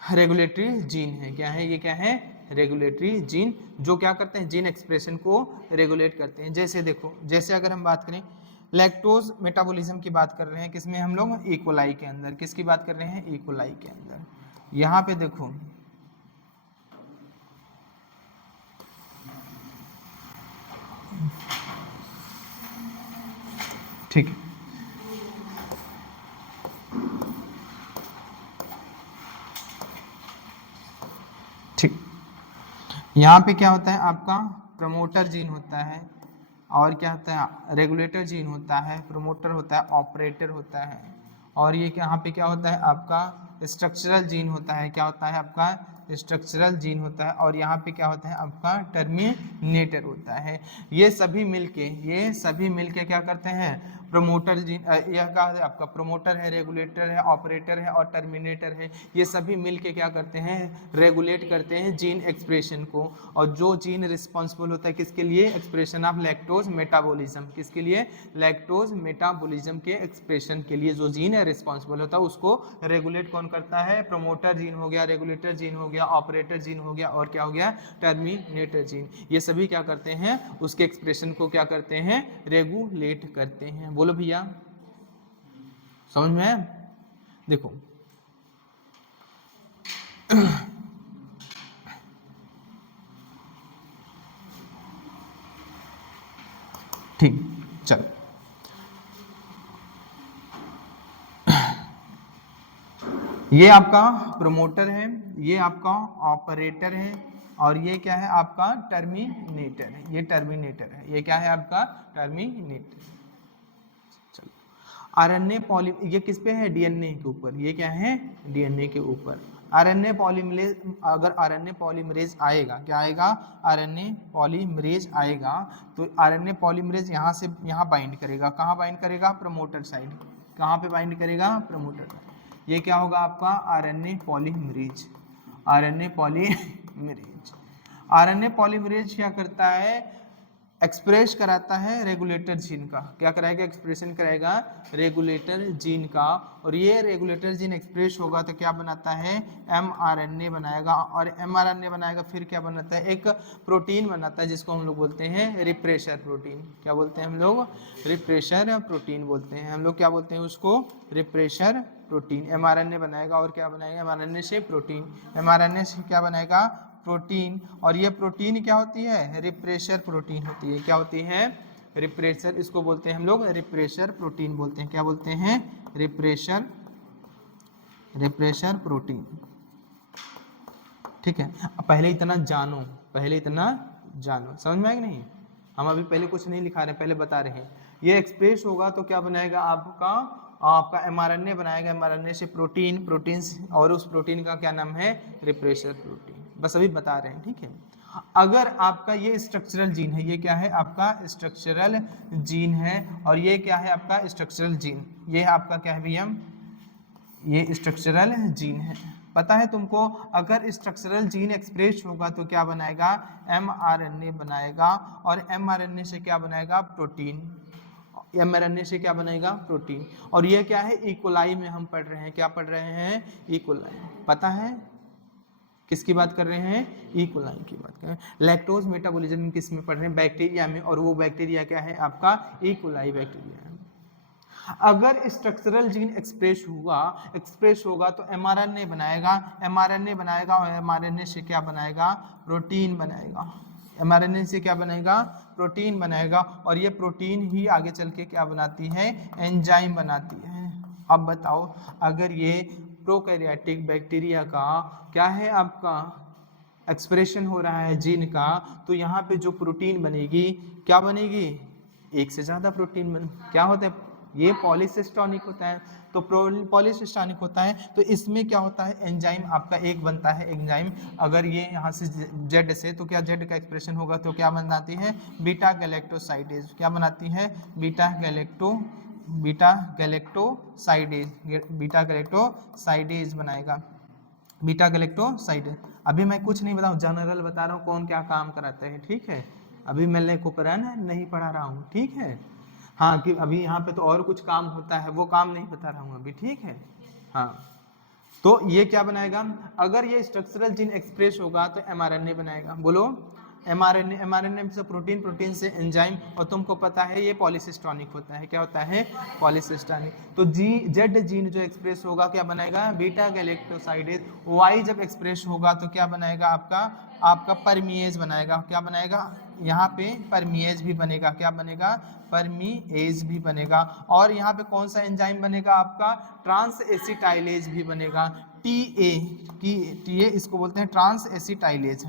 रेगुलेटरी जीन है। क्या है? ये क्या है? रेगुलेटरी जीन, जो क्या करते हैं? जीन एक्सप्रेशन को रेगुलेट करते हैं। जैसे देखो, जैसे अगर हम बात करें लैक्टोज मेटाबॉलिज्म की बात कर रहे हैं, किसमें हम लोग? इकोलाई के अंदर। किसकी बात कर रहे हैं? इकोलाई के अंदर। यहाँ पे देखो, ठीक है, ठीक। यहाँ पे क्या होता है आपका? प्रमोटर जीन होता है, और क्या होता है? रेगुलेटर जीन होता है, प्रमोटर होता है, ऑपरेटर होता है, और ये यहाँ पे क्या होता है आपका? स्ट्रक्चरल जीन होता है। क्या होता है आपका? स्ट्रक्चरल जीन होता है, और यहाँ पे क्या होता है आपका? टर्मिनेटर होता है। ये सभी मिलके क्या करते हैं? प्रमोटर जीन, यह क्या है आपका? प्रमोटर है, रेगुलेटर है, ऑपरेटर है, और टर्मिनेटर है। ये सभी मिलके क्या करते हैं? रेगुलेट करते हैं जीन एक्सप्रेशन को। और जो जीन रिस्पॉन्सिबल होता है किसके लिए? Expression of lactose metabolism. किसके लिए? लैक्टोज मेटाबॉलिज्म के एक्सप्रेशन के लिए जो जीन है रिस्पॉन्सिबल होता है, उसको रेगुलेट कौन करता है? प्रमोटर जीन हो गया, रेगुलेटर जीन हो गया, ऑपरेटर जीन हो गया, और क्या हो गया? Terminator gene. ये सभी क्या करते हैं? उसके एक्सप्रेशन को क्या करते हैं? रेगुलेट करते हैं। बोलो भैया, समझ में? देखो ठीक, चलो ये आपका प्रमोटर है, ये आपका ऑपरेटर है, और ये क्या है आपका? टर्मिनेटर है। ये टर्मिनेटर है। ये क्या है आपका? टर्मिनेटर। चलो, आरएनए पॉली, ये किस पे है? डीएनए के ऊपर। ये क्या है? डीएनए के ऊपर। आरएनए पॉलीमरेज, अगर आरएनए पॉलीमरेज आएगा, क्या आएगा? आरएनए पॉलीमरेज आएगा, तो आरएनए पॉलीमरेज यहाँ से यहाँ बाइंड करेगा। कहाँ बाइंड करेगा? Promoter side. कहाँ पे बाइंड करेगा? Promoter side. ये क्या होगा आपका? RNA polymerase. RNA polymerase, RNA polymerase क्या करता है? एक्सप्रेस कराता है रेगुलेटर जीन का। क्या कराएगा? एक्सप्रेशन कराएगा रेगुलेटर जीन का। और ये रेगुलेटर जीन एक्सप्रेस होगा तो क्या बनाता है? mRNA बनाएगा। और mRNA बनाएगा फिर क्या बनाता है? एक प्रोटीन बनाता है जिसको हम लोग बोलते हैं रिप्रेशर प्रोटीन। क्या बोलते हैं हम लोग? रिप्रेशर प्रोटीन बोलते हैं। हम लोग क्या बोलते हैं उसको? Refresher protein. mRNA बनाएगा और क्या बनाएगा? mRNA से प्रोटीन। mRNA से क्या बनाएगा? प्रोटीन। और ये प्रोटीन क्या होती है? रिप्रेशर प्रोटीन होती है। क्या होती है? रिप्रेशर। इसको बोलते हैं हम लोग रिप्रेशर प्रोटीन बोलते हैं। क्या बोलते हैं? Refresher protein. ठीक है, पहले इतना जानो, समझ में आएगा नहीं? हम अभी पहले कुछ नहीं लिखा रहे, पहले बता रहे हैं। ये एक्सप्रेस होगा तो क्या बनाएगा? आपका mRNA बनाएगा। mRNA से प्रोटीन, और उस प्रोटीन का क्या नाम है? Refresher protein. बस अभी बता रहे हैं, ठीक है। अगर आपका ये स्ट्रक्चरल जीन है, ये क्या है? आपका स्ट्रक्चरल जीन है। और ये क्या है? आपका स्ट्रक्चरल जीन। ये आपका क्या है भैया? ये स्ट्रक्चरल जीन है। पता है तुमको? अगर स्ट्रक्चरल जीन एक्सप्रेस होगा तो क्या बनाएगा? mRNA बनाएगा। और mRNA से क्या बनाएगा? प्रोटीन। mRNA से क्या बनेगा? प्रोटीन। और ये क्या है? इकोलाई में हम पढ़ रहे हैं। क्या पढ़ रहे हैं? इकोलाई। पता है किसकी बात कर रहे हैं? इकोलाई की बात कर रहे हैं। लैक्टोज मेटाबॉलिज्म किस में पढ़ रहे हैं? बैक्टीरिया में। और वो बैक्टीरिया क्या है? आपका इकोलाई बैक्टीरिया है। अगर स्ट्रक्चरल जीन एक्सप्रेस होगा तो mRNA बनाएगा। और mRNA से क्या बनाएगा? प्रोटीन बनाएगा। mRNA से क्या बनेगा? प्रोटीन बनाएगा। और ये प्रोटीन ही आगे चल के क्या बनाती है? एंजाइम बनाती है। अब बताओ, अगर ये प्रोकैरियोटिक बैक्टीरिया का क्या है? आपका एक्सप्रेशन हो रहा है जीन का, तो यहाँ पे जो प्रोटीन बनेगी, क्या बनेगी? एक से ज्यादा प्रोटीन क्या होता है? ये पॉलीसिस्टोनिक होता है। तो पॉलीसिस्टोनिक होता है तो इसमें क्या होता है? एंजाइम आपका एक बनता है। एंजाइम अगर ये यहाँ से जेड से, तो क्या जेड का एक्सप्रेशन होगा तो क्या बनाती है? Beta galactosidase. क्या बनाती है? बीटा गैलेक्टोसाइडेज बनाएगा। Beta galactosidase. अभी मैं कुछ नहीं बताऊँ, जनरल बता रहा हूँ कौन क्या काम कराता है, ठीक है। अभी मैं लेकोपरान नहीं पढ़ा रहा हूँ, ठीक है। हाँ, कि अभी यहाँ पे तो और कुछ काम होता है, वो काम नहीं बता रहा हूँ अभी, ठीक है। हाँ, तो ये क्या बनाएगा? अगर ये स्ट्रक्चरल जीन एक्सप्रेस होगा तो mRNA बनाएगा। बोलो, mRNA से प्रोटीन से एंजाइम। और तुमको पता है ये पॉलीसिस्टोनिक होता है। क्या होता है? पॉलीसिस्टोनिक। तो जेड जीन जो एक्सप्रेस होगा क्या बनाएगा? Beta galactosidase. वाई जब एक्सप्रेस होगा तो क्या बनाएगा? आपका परमिएज बनाएगा। क्या बनाएगा? यहाँ पे परमिएज भी बनेगा। क्या बनेगा? परमिएज भी बनेगा। और यहाँ पे कौन सा एंजाइम बनेगा? आपका ट्रांस एसिटाइलेज भी बनेगा। टीए इसको बोलते हैं ट्रांस एसिटाइलेज।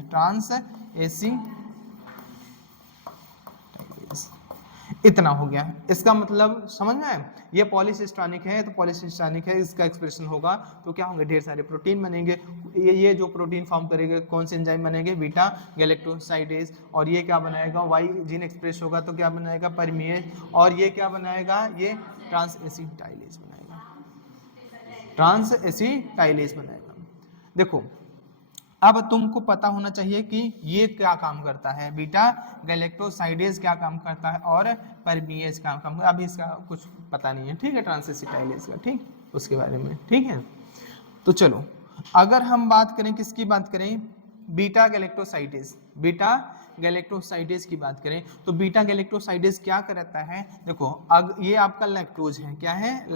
इतना हो गया। इसका मतलब समझ में आया? ये पॉलीसिस्टोनिक है तो पॉलीसिस्टोनिक है, इसका एक्सप्रेशन होगा तो क्या होंगे? ढेर सारे प्रोटीन बनेंगे। ये जो प्रोटीन फॉर्म करेंगे कौन से एंजाइम बनेंगे? Beta galactosidase. और ये क्या बनाएगा? वाई जीन एक्सप्रेस होगा तो क्या बनाएगा? परमिएज। और ये क्या बनाएगा? ये ट्रांस एसिटाइलेज बनाएगा। देखो, अब तुमको पता होना चाहिए कि ये क्या काम करता है। बीटा गैलेक्टोसाइडेज क्या काम करता है और परमिएज क्या काम करता है। अभी इसका कुछ पता नहीं है, ठीक है, ट्रांसएसिटाइलेज का, ठीक, उसके बारे में, ठीक है। तो चलो, अगर हम बात करें, किसकी बात करें? बीटा गैलेक्टोसाइडेज की बात करें तो बीटा गैलेक्टोसाइडेज क्या करता है? देखो, ये आपका लैक्टोज है। क्या है?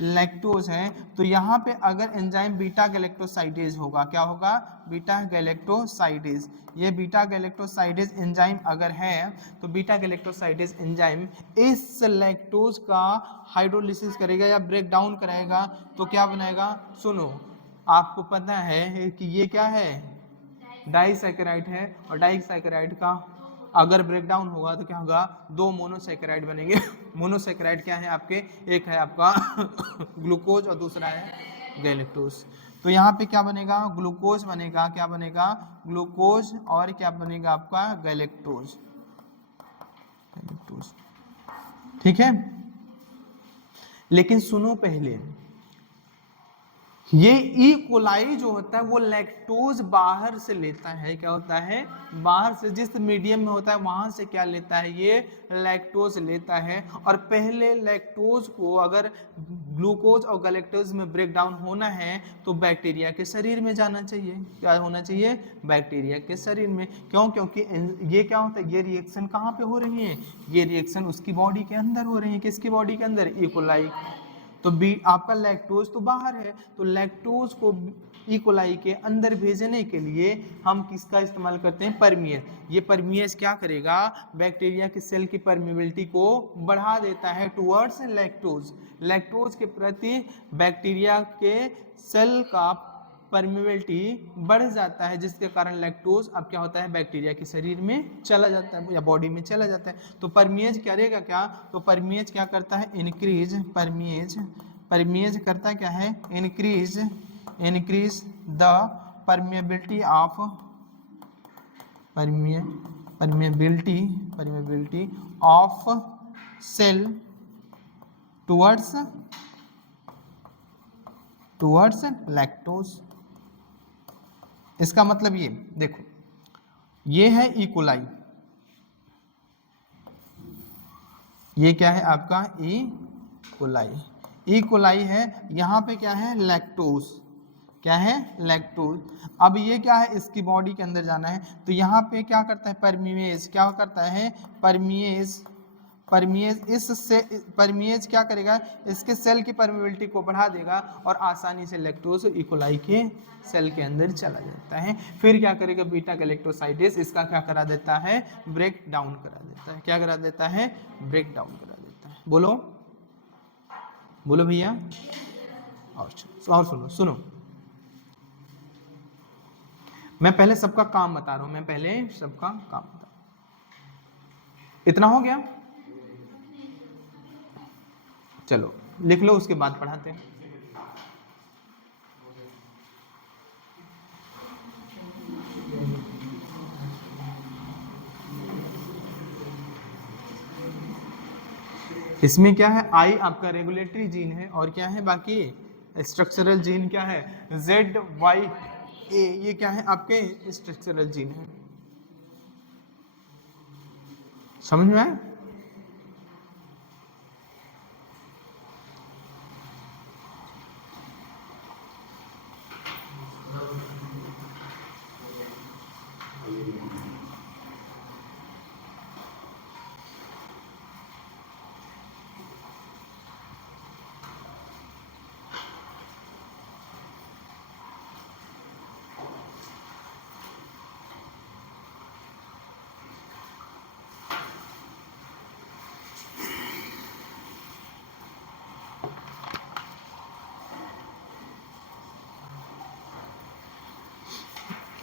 लैक्टोज है। तो यहाँ पे अगर एंजाइम बीटा गैलेक्टोसाइडेज होगा, क्या होगा? Beta galactosidase. ये बीटा गैलेक्टोसाइडेज एंजाइम अगर है तो बीटा गैलेक्टोसाइडेज एंजाइम इस लैक्टोज का हाइड्रोलिसिस करेगा या ब्रेक डाउन कराएगा तो क्या बनाएगा? सुनो, आपको पता है कि ये क्या है? डाइसैकेराइड है। और डाइसैकेराइड का अगर ब्रेकडाउन होगा तो क्या होगा? 2 मोनोसैकेराइड बनेंगे। मोनोसैकेराइड क्या है आपके? एक है आपका ग्लूकोज और दूसरा है गैलेक्टोज। तो यहाँ पे क्या बनेगा? ग्लूकोज बनेगा। क्या बनेगा? ग्लूकोज। और क्या बनेगा? आपका गैलेक्टोज। ठीक है, लेकिन सुनो पहले, ये ई कोलाई जो होता है वो लैक्टोज बाहर से लेता है, क्या होता है, बाहर से जिस मीडियम में होता है वहां से क्या लेता है, ये लैक्टोज लेता है। और पहले लैक्टोज को अगर ग्लूकोज और गैलेक्टोज में ब्रेक डाउन होना है तो बैक्टीरिया के शरीर में जाना चाहिए। क्या होना चाहिए, बैक्टीरिया के शरीर में। क्यों, क्योंकि ये क्या होता है, ये रिएक्शन कहाँ पे हो रही है, ये रिएक्शन उसकी बॉडी के अंदर हो रही है। किसकी बॉडी के अंदर, ई कोलाई। तो बी आपका लैक्टोज तो बाहर है, तो लैक्टोज को ई कोलाई के अंदर भेजने के लिए हम किसका इस्तेमाल करते हैं, परमिएज। ये परमिएज क्या करेगा, बैक्टीरिया की सेल की परमिबिलिटी को बढ़ा देता है टुवर्ड्स लैक्टोज। लैक्टोज के प्रति बैक्टीरिया के सेल का परमिबिलिटी बढ़ जाता है, जिसके कारण लैक्टोज अब क्या होता है, बैक्टीरिया के शरीर में चला जाता है या बॉडी में चला जाता है। तो परमिएज करेगा क्या, तो परमिएज क्या करता है, इंक्रीज, परमिएज करता क्या है, increase the permeability of permeability of cell towards lactose. इसका मतलब ये देखो, ये है ई कोलाई, ये क्या है आपका ई कोलाई, ई कोलाई है। यहाँ पे क्या है, लैक्टोज, क्या है, लैक्टोज। अब ये क्या है, इसकी बॉडी के अंदर जाना है, तो यहाँ पे क्या करता है, परमिएज, क्या करता है, परमिएज क्या करेगा, इसके सेल की परमिबिलिटी को बढ़ा देगा और आसानी से लैक्टोज ई कोलाई के सेल के अंदर चला जाता है। फिर क्या करेगा, बीटा गैलेक्टोसाइडेज इसका क्या करा देता है, ब्रेक डाउन करा देता है। क्या करा देता है, ब्रेक डाउन करा देता है। बोलो बोलो भैया। और सुनो, मैं पहले सबका काम बता रहा हूं, इतना हो गया, चलो लिख लो, उसके बाद पढ़ाते हैं। इसमें क्या है, आई आपका रेगुलेटरी जीन है, और क्या है बाकी स्ट्रक्चरल जीन क्या है, ZYA, ये क्या है आपके स्ट्रक्चरल जीन है। समझ में आया?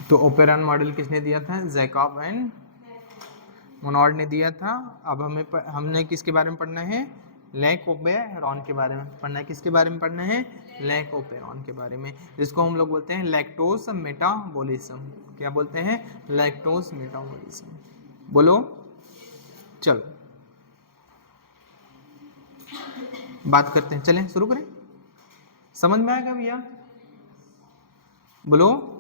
तो ओपेरॉन मॉडल किसने दिया था, जैकब एंड मोनॉड ने दिया था। अब हमने किसके बारे में पढ़ना है, लैक-ओपेरॉन के बारे में पढ़ना है। किसके बारे में पढ़ना है, लैक-ओपेरॉन के बारे में, जिसको हम लोग बोलते हैं लैक्टोज मेटाबॉलिज्म। क्या बोलते हैं, लैक्टोज मेटाबॉलिज्म। बोलो, चलो बात करते हैं, चलें शुरू करें। समझ में आएगा भैया, बोलो।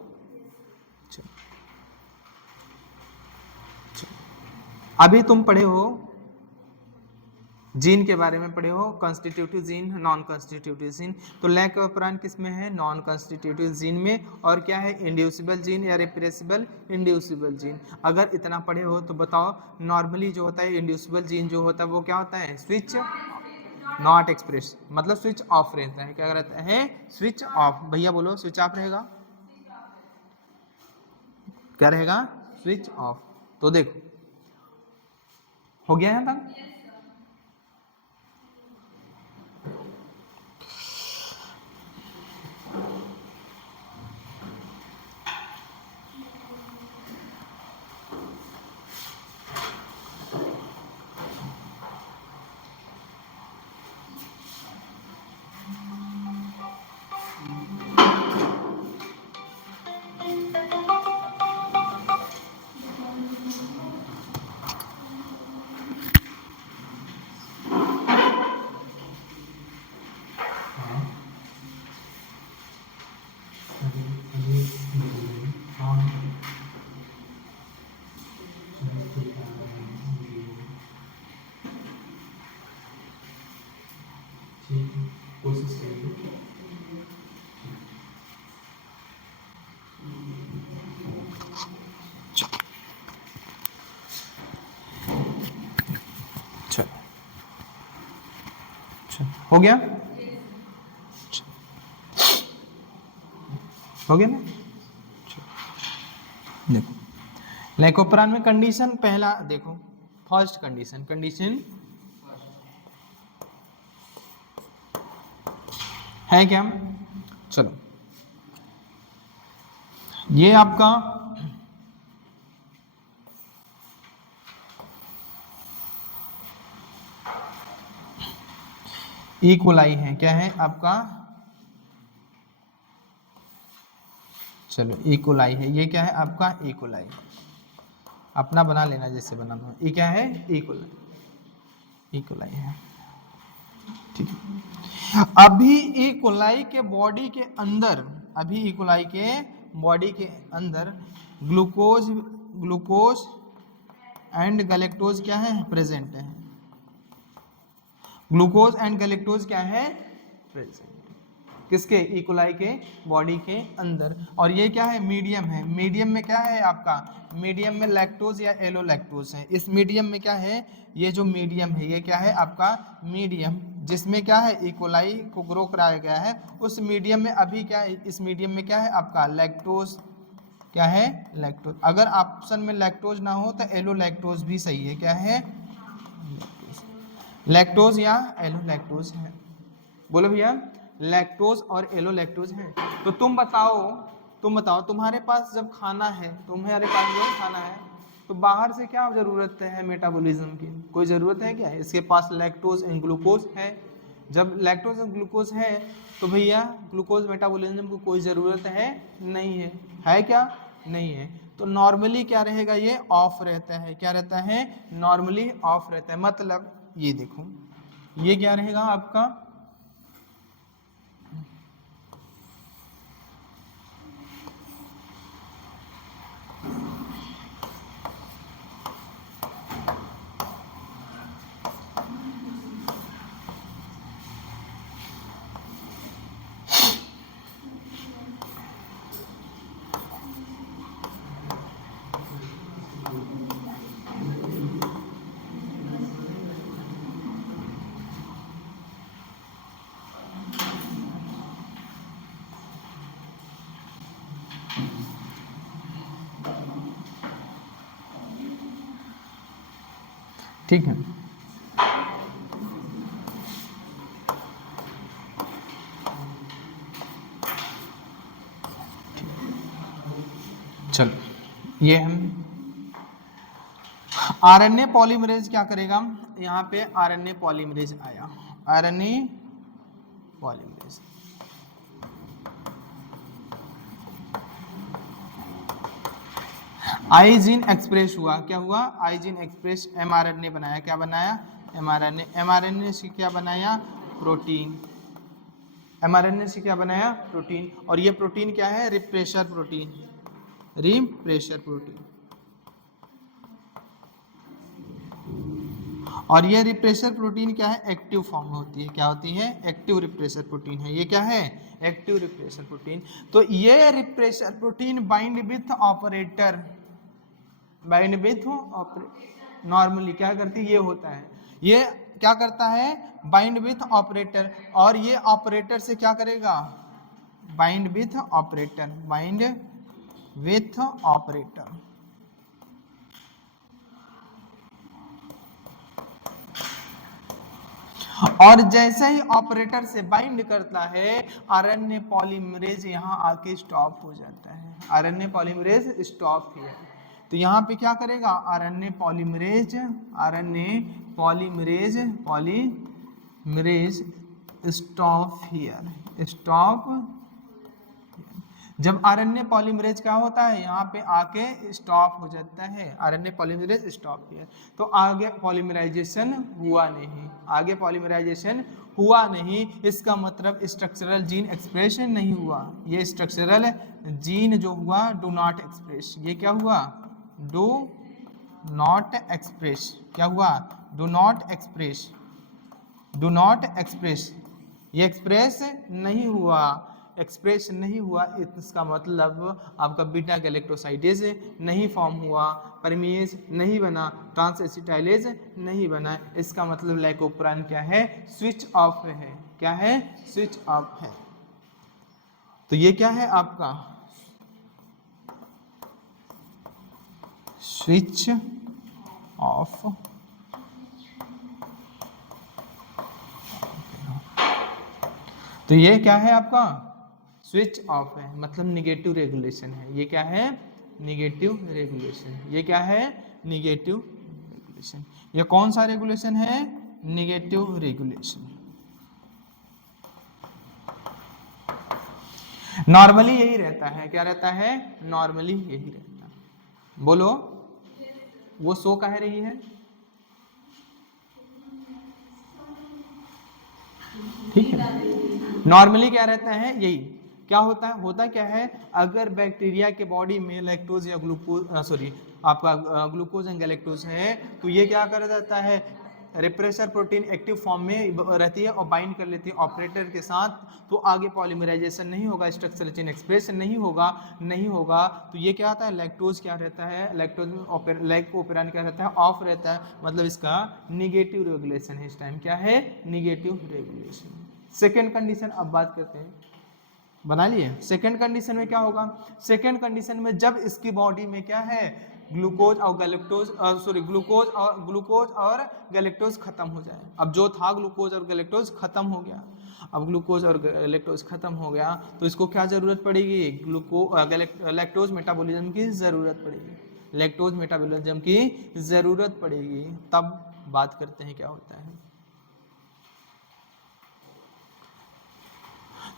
अभी तुम पढ़े हो जीन के बारे में, पढ़े हो constitutive gene, non constitutive gene. तो लैक-ओपेरॉन किस में है, नॉन कॉन्स्टिट्यूटिव जीन में। और क्या है, इंड्यूसिबल जीन या रिप्रेसिबल इंड्यूसिबल जीन। अगर इतना पढ़े हो तो बताओ, नॉर्मली जो होता है इंड्यूसिबल जीन जो होता है वो क्या होता है, स्विच नॉट एक्सप्रेस, मतलब स्विच ऑफ रहता है। क्या रहता है, स्विच ऑफ। भैया बोलो, स्विच ऑफ रहेगा, क्या रहेगा, स्विच ऑफ। तो देखो हो गया यहां तक। कोशिश करिए। हो गया, हो गया ना। देखो लाइकोप्रान में कंडीशन पहला देखो, फर्स्ट कंडीशन, कंडीशन है क्या, चलो ये आपका ई कोलाई है, क्या है आपका, चलो ई कोलाई है, ये क्या है आपका ई कोलाई, अपना बना लेना जैसे बनाना, ये क्या है ई कोलाई, ई कोलाई है, ठीक है। अभी ई कोलाई के बॉडी के अंदर, अभी ई कोलाई के बॉडी के अंदर ग्लूकोज, ग्लूकोज एंड गैलेक्टोज क्या है प्रेजेंट है, ग्लूकोज एंड गैलेक्टोज क्या है प्रेजेंट, किसके ई कोलाई के बॉडी के अंदर, और ये क्या है मीडियम है, मीडियम में क्या है आपका, मीडियम में लैक्टोज या एलो लैक्टोज है, इस मीडियम में क्या है, ये जो मीडियम है ये क्या है आपका मीडियम, जिसमें क्या है ई कोलाई को ग्रो कराया गया है, उस मीडियम में अभी क्या है, इस मीडियम में क्या है आपका लैक्टोज, क्या है लैक्टोज, अगर ऑप्शन में लैक्टोज ना हो तो एलो लैक्टोज भी सही है, क्या है लैक्टोज या एलो लैक्टोज है, बोलो भैया लैक्टोज और एलो लैक्टोज है। तो तुम बताओ तुम्हारे पास जब खाना है, तुम्हारे पास जो खाना है, तो बाहर से क्या जरूरत है मेटाबॉलिज्म की, कोई जरूरत है क्या, इसके पास लैक्टोज एंड ग्लूकोज है, जब लैक्टोज एंड ग्लूकोज है तो भैया ग्लूकोज मेटाबॉलिज्म को कोई ज़रूरत है नहीं है क्या, नहीं है, तो नॉर्मली क्या रहेगा, ये ऑफ रहता है, क्या रहता है नॉर्मली ऑफ रहता है, मतलब ये देखो ये क्या रहेगा आपका, ठीक है। चलो ये हम आरएनए पॉलीमरेज क्या करेगा, यहाँ पे आरएनए पॉलीमरेज आया, आरएनए पॉलीमरेज, आई जीन एक्सप्रेस हुआ, क्या हुआ आई जीन एक्सप्रेस, एमआरएनए बनाया, क्या बनाया एमआरएनए, एमआरएनए से क्या बनाया प्रोटीन, एमआरएनए से क्या बनाया प्रोटीन, और ये प्रोटीन क्या है रिप्रेशर प्रोटीन, रिप्रेशर प्रोटीन, और ये रिप्रेशर प्रोटीन क्या है एक्टिव फॉर्म होती है, क्या होती है एक्टिव रिप्रेशर प्रोटीन है, ये क्या है एक्टिव रिप्रेशर प्रोटीन। तो ये refresher protein bind with operator, bind with normally क्या करती है, ये होता है, ये क्या करता है बाइंड विथ ऑपरेटर, और ये ऑपरेटर से क्या करेगा bind with operator, bind with operator, और जैसे ही ऑपरेटर से बाइंड करता है आरएनए पॉलीमरेज यहाँ आके स्टॉप हो जाता है, आरएनए पॉलीमरेज स्टॉप हियर, तो यहाँ पे क्या करेगा RNA polymerase, RNA polymerase, polymerase stop here, stop, जब आरएनए पॉलीमरेज क्या होता है यहाँ पे आके स्टॉप हो जाता है, आरएनए पॉलीमरेज स्टॉप हियर, तो आगे पॉलीमराइजेशन हुआ नहीं, आगे पॉलीमराइजेशन हुआ नहीं, इसका मतलब स्ट्रक्चरल जीन एक्सप्रेशन नहीं हुआ, ये स्ट्रक्चरल जीन जो हुआ डू नॉट एक्सप्रेस, ये क्या हुआ डू नॉट एक्सप्रेस, क्या हुआ do not express, do not express, ये एक्सप्रेस नहीं हुआ, एक्सप्रेस नहीं हुआ, इसका मतलब आपका बीटा गैलेक्टोसाइडेज नहीं फॉर्म हुआ, परमीएज नहीं बना, ट्रांस एसिटाइलेज नहीं बना, इसका मतलब लाइकोप्रान क्या है, स्विच ऑफ है। क्या है, स्विच ऑफ है। तो ये क्या है आपका स्विच ऑफ। तो ये क्या है आपका स्विच ऑफ है, मतलब निगेटिव रेगुलेशन है। ये क्या है, निगेटिव रेगुलेशन। ये क्या है, निगेटिव रेगुलेशन। ये कौन सा रेगुलेशन है, निगेटिव रेगुलेशन। नॉर्मली यही रहता है, क्या रहता है, नॉर्मली यही रहता है। बोलो, वो सो कह रही है, ठीक है। नॉर्मली क्या रहता है, यही क्या होता है, होता क्या है, अगर बैक्टीरिया के बॉडी में लैक्टोज या ग्लूकोज सॉरी आपका ग्लूकोज एंड गैलेक्टोज है, तो ये क्या कर जाता है, रिप्रेसर प्रोटीन एक्टिव फॉर्म में रहती है और बाइंड कर लेती है ऑपरेटर के साथ, तो आगे पॉलीमराइजेशन नहीं होगा, स्ट्रक्चरल चेन एक्सप्रेशन नहीं होगा। तो ये क्या होता है, लैक्टोज क्या रहता है, लैक्टोज लाइकोपेरान क्या रहता है, ऑफ रहता है, मतलब इसका निगेटिव रेगुलेशन है। इस टाइम क्या है, निगेटिव रेगुलेशन। सेकेंड कंडीशन अब बात करते हैं, बना लिए। सेकेंड कंडीशन में क्या होगा, सेकेंड कंडीशन में जब इसकी बॉडी में क्या है, ग्लूकोज और गैलेक्टोज ग्लूकोज और गैलेक्टोज खत्म हो जाए। अब जो था ग्लूकोज और गैलेक्टोज खत्म हो गया, अब ग्लूकोज और गैलेक्टोज खत्म हो गया, तो इसको क्या जरूरत पड़ेगी, लैक्टोज मेटाबॉलिज्म की जरूरत पड़ेगी, लैक्टोज मेटाबॉलिज्म की जरूरत पड़ेगी। तब बात करते हैं क्या होता है।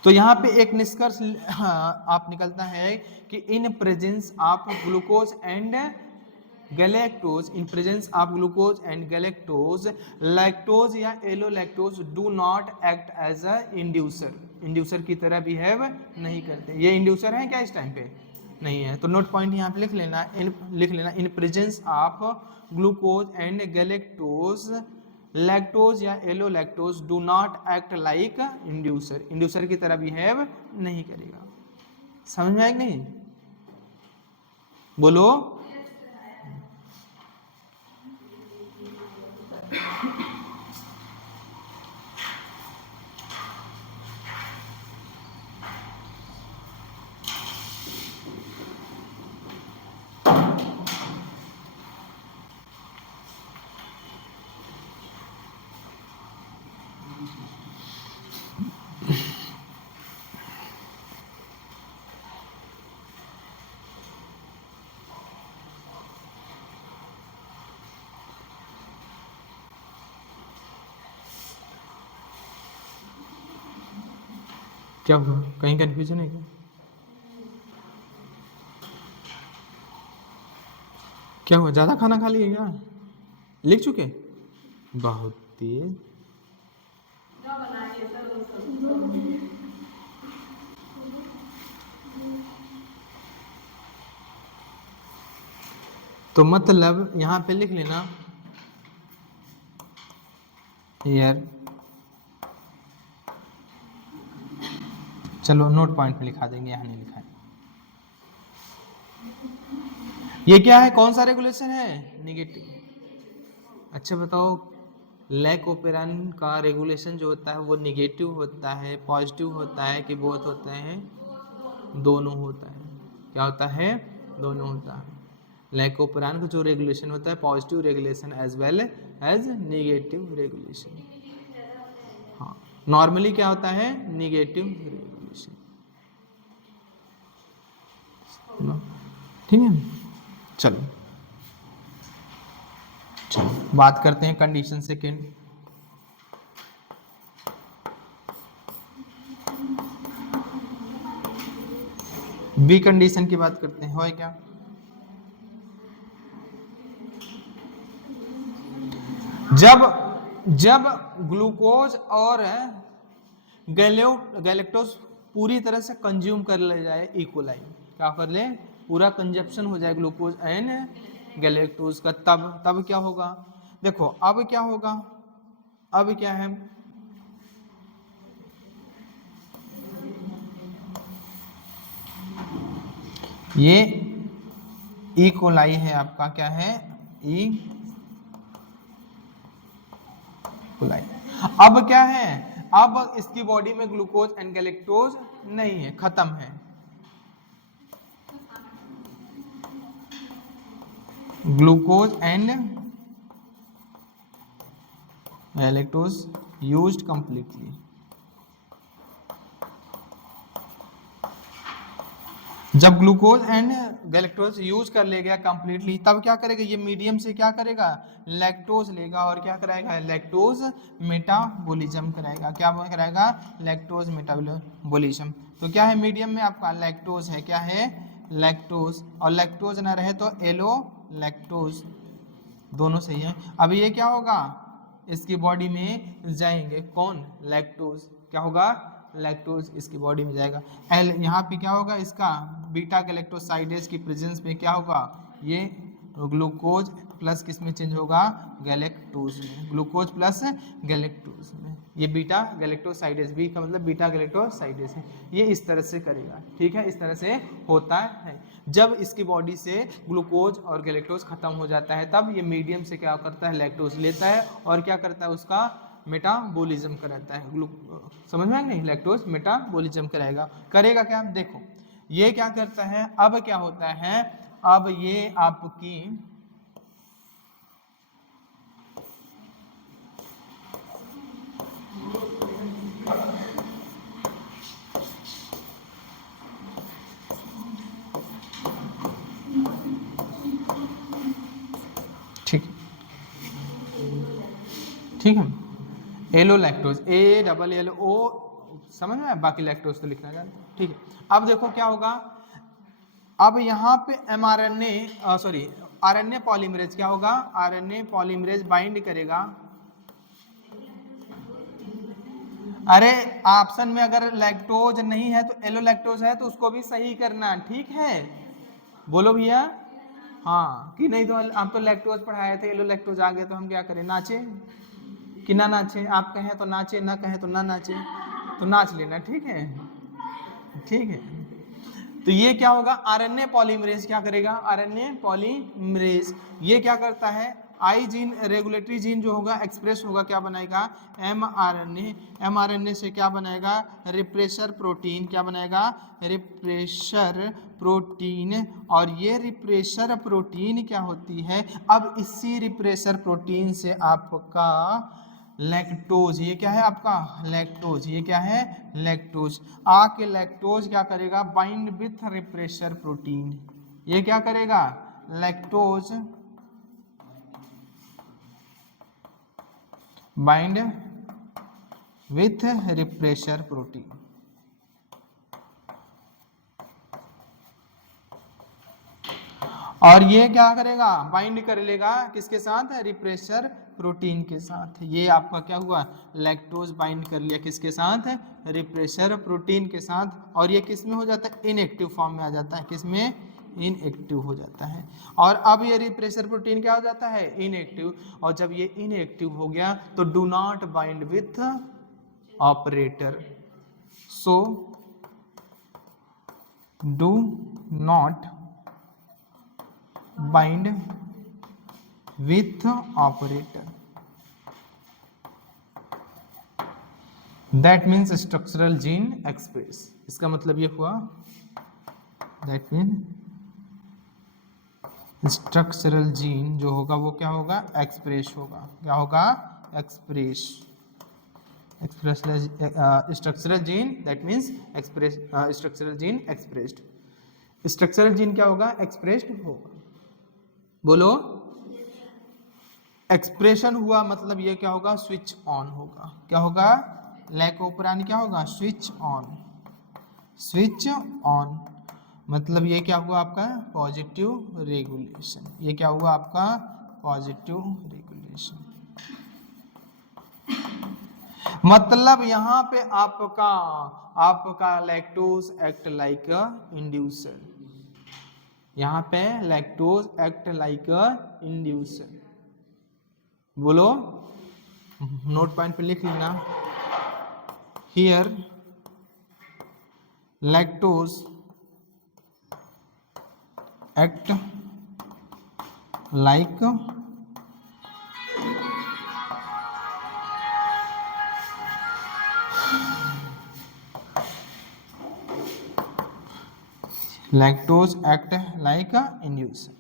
तो यहाँ पे एक निष्कर्ष आप निकलता है कि in presence of glucose and galactose, in presence of glucose and galactose, lactose या allolactose do not act as a inducer, inducer की तरह बिहेव नहीं करते। ये इंड्यूसर है क्या इस टाइम पे, नहीं है। तो नोट पॉइंट यहाँ पे लिख लेना, in presence of glucose and galactose, lactose या allolactose do not act like inducer, inducer की तरह बिहेव नहीं करेगा। समझ में आया कि नहीं, बोलो। क्या हुआ, कहीं कंफ्यूजन है क्या, क्या हुआ, ज्यादा खाना खा लिए क्या, लिख चुके, बहुत तेज। तो मतलब यहाँ पे लिख लेना यार, चलो नोट पॉइंट में लिखा देंगे, यहाँ नहीं लिखा है। ये क्या है, कौन सा रेगुलेशन है, निगेटिव। अच्छा बताओ, लैकोपेरान का रेगुलेशन जो होता है वो निगेटिव होता है, पॉजिटिव होता है कि बोथ होते हैं, दोनों होता है। क्या होता है, दोनों होता है। लाइकोपेरान का जो रेगुलेशन होता है positive regulation as well as negative regulation. हाँ, नॉर्मली क्या होता है, निगेटिव रेगुलेशन, ठीक है। चलो बात करते हैं कंडीशन सेकेंड। बी कंडीशन की बात करते हैं, है क्या, जब ग्लूकोज और गैलेक्टोज पूरी तरह से कंज्यूम कर ले जाए, इक्वलाई क्या कर ले, पूरा कंजप्शन हो जाए ग्लूकोज एंड गैलेक्टोज का, तब क्या होगा, देखो अब क्या होगा, अब क्या है, ये ई कोलाई है आपका, क्या है, ई कोलाई। अब क्या है, अब इसकी बॉडी में ग्लूकोज एंड गैलेक्टोज नहीं है, खत्म है। Glucose and galactose used completely. जब ग्लूकोज एंड गैलेक्टोज यूज कर ले गया कंप्लीटली, तब क्या करेगा, ये मीडियम से क्या करेगा, लैक्टोज लेगा और क्या कराएगा, लैक्टोज मेटाबॉलिज्म कराएगा। क्या कराएगा, लैक्टोज मेटाबॉलिज्म। तो क्या है मीडियम में आपका, लैक्टोज है, क्या है, लैक्टोज। और लैक्टोज ना रहे तो एलो लैक्टोज, दोनों सही है। अब ये क्या होगा, इसकी बॉडी में जाएंगे कौन, लैक्टोज, क्या होगा, लैक्टोज इसकी बॉडी में जाएगा। एल यहाँ पे क्या होगा, इसका बीटा गैलेक्टोसाइडेज की प्रेजेंस में क्या होगा, ये ग्लूकोज प्लस किस में चेंज होगा, गैलेक्टोज में, ग्लूकोज प्लस गैलेक्टोज में। ये बीटा गैलेक्टोसाइडेज, बी का मतलब बीटा गैलेक्टोसाइडेज है। ये इस तरह से करेगा, ठीक है, इस तरह से होता है। जब इसकी बॉडी से ग्लूकोज और गैलेक्टोज खत्म हो जाता है, तब ये मीडियम से क्या करता है, लैक्टोज लेता है और क्या करता है, उसका मेटाबॉलिज्म कराता है। समझ में आ नहीं, लैक्टोज मेटाबॉलिज्म कराएगा। करेगा क्या, देखो ये क्या करता है, अब क्या होता है, अब ये आपकी ठीक ठीक है, allolactose, A double L O, समझ में, बाकी लैक्टोज तो लिखना जानते हैं, ठीक है। अब देखो क्या होगा, अब यहाँ पे एमआरएनए सॉरी आरएनए पॉलीमरेज क्या होगा, आरएनए पॉलीमरेज बाइंड करेगा। अरे ऑप्शन में अगर लैक्टोज नहीं है तो एलो लैक्टोज है, तो उसको भी सही करना, ठीक है, बोलो भैया, हाँ कि नहीं। तो आप तो लैक्टोज पढ़ाए थे, एलो लैक्टोज आ गए तो हम क्या करें, नाचे कि ना नाचे, आप कहें तो नाचे, ना कहें तो ना नाचे, तो नाच लेना, ठीक है, ठीक है। तो ये क्या होगा, आरएनए पॉलीमरेज क्या करेगा, आरएनए पॉलीमरेज ये क्या करता है, आई जीन रेगुलेटरी जीन जो होगा एक्सप्रेस होगा, क्या बनाएगा, एमआरएनए, एमआरएनए से क्या बनाएगा, रिप्रेशर प्रोटीन, क्या बनाएगा, रिप्रेशर प्रोटीन। और ये रिप्रेशर प्रोटीन क्या होती है, अब इसी रिप्रेशर प्रोटीन से आपका लैक्टोज, ये क्या है आपका, लैक्टोज, ये क्या है, लैक्टोज आके लैक्टोज क्या करेगा, बाइंड विथ रिप्रेशर प्रोटीन। ये क्या करेगा, lactose bind with refresher protein. और ये क्या करेगा, बाइंड कर लेगा किसके साथ, रिप्रेशर प्रोटीन के साथ। ये आपका क्या हुआ, लैक्टोज बाइंड कर लिया किसके साथ, रिप्रेशर प्रोटीन के साथ। और ये किस में हो जाता है, इनएक्टिव फॉर्म में आ जाता है, किस में, इनएक्टिव हो जाता है। और अब ये रिप्रेशर प्रोटीन क्या हो जाता है, इनएक्टिव। और जब ये इनएक्टिव हो गया तो do not bind with operator, so do not bind with operator, that means structural gene express. इसका मतलब ये हुआ, दैट मीन स्ट्रक्चरल जीन जो होगा वो क्या होगा, एक्सप्रेस होगा, क्या होगा, express, express structural gene, that means express, structural gene expressed. Structural gene क्या होगा, एक्सप्रेस्ड होगा, बोलो, एक्सप्रेशन हुआ मतलब ये क्या होगा, स्विच ऑन होगा, क्या होगा, लैक ओपरान क्या होगा, स्विच ऑन, स्विच ऑन मतलब ये क्या हुआ आपका, पॉजिटिव रेगुलेशन। ये क्या हुआ आपका, पॉजिटिव रेगुलेशन। मतलब यहाँ पे आपका लैक्टोज एक्ट लाइक अ इंड्यूसर, यहाँ पे लैक्टोज एक्ट लाइक अ इंड्यूसर, बोलो, नोट पॉइंट पे लिख लेना, here lactose act like lactose act like inducer.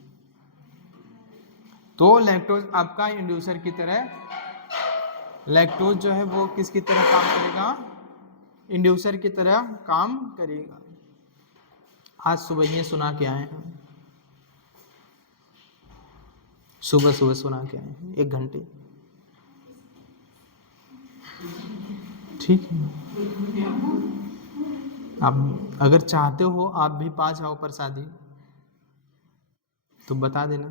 तो लैक्टोज आपका इंड्यूसर की तरह, लैक्टोज जो है वो किसकी तरह काम करेगा, इंड्यूसर की तरह काम करेगा। आज सुबह ये सुना के आए हैं, सुबह सुबह सुना के आए हैं 1 घंटे, ठीक है। आप अगर चाहते हो आप भी पा जाओ प्रसादी तो बता देना।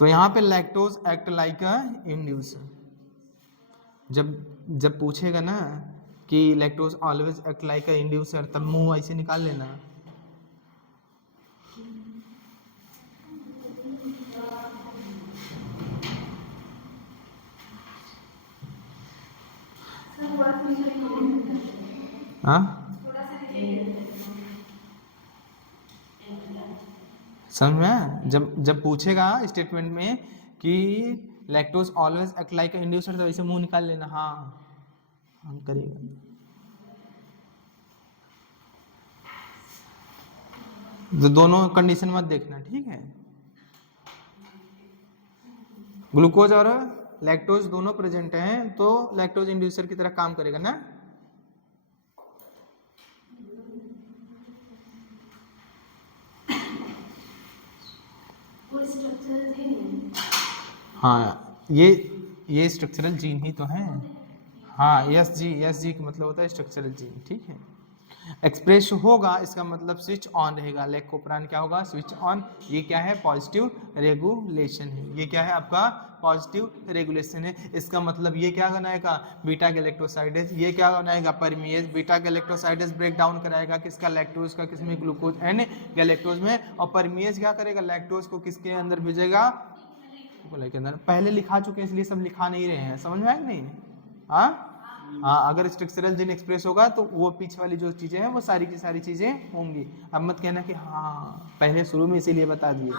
तो यहाँ पे लैक्टोज एक्ट लाइक अ इंड्यूसर, जब जब पूछेगा ना कि लैक्टोज ऑलवेज एक्ट लाइक अ इंड्यूसर, तब मुंह ऐसे निकाल लेना। हाँ समझ में, जब पूछेगा स्टेटमेंट में कि लैक्टोज ऑलवेज एक्ट लाइक अ इंड्यूसर, तो ऐसे मुंह निकाल लेना, हाँ हम करेगा। तो दोनों कंडीशन मत देखना, ठीक है। ग्लूकोज और लैक्टोज दोनों प्रेजेंट हैं तो लैक्टोज इंड्यूसर की तरह काम करेगा ना। हाँ ये स्ट्रक्चरल जीन ही तो है। हाँ एस जी का मतलब होता है स्ट्रक्चरल जीन, ठीक है। एक्सप्रेस होगा इसका मतलब स्विच ऑन रहेगा, लेकोप्रान क्या होगा, स्विच ऑन। ये क्या है, पॉजिटिव रेगुलेशन है, ये क्या है आपका पॉजिटिव रेगुलेशन है। इसका मतलब ये क्या बनाएगा, बीटा गैलेक्टोसाइडेज, ये क्या बनाएगा permease. Beta galactosidase break down कराएगा किसका, लैक्टोज का, किसमें ग्लूकोज एंड गैलेक्टोज में। और परमीएज क्या करेगा, लैक्टोज को किसके अंदर भेजेगा, के अंदर। पहले लिखा चुके हैं इसलिए सब लिखा नहीं रहे हैं, समझ में आया कि नहीं। हाँ हाँ, अगर स्ट्रक्चरल जीन एक्सप्रेस होगा तो वो पीछे वाली जो चीजें हैं वो सारी की सारी चीजें होंगी। अब मत कहना कि हाँ पहले शुरू में इसीलिए बता दिए।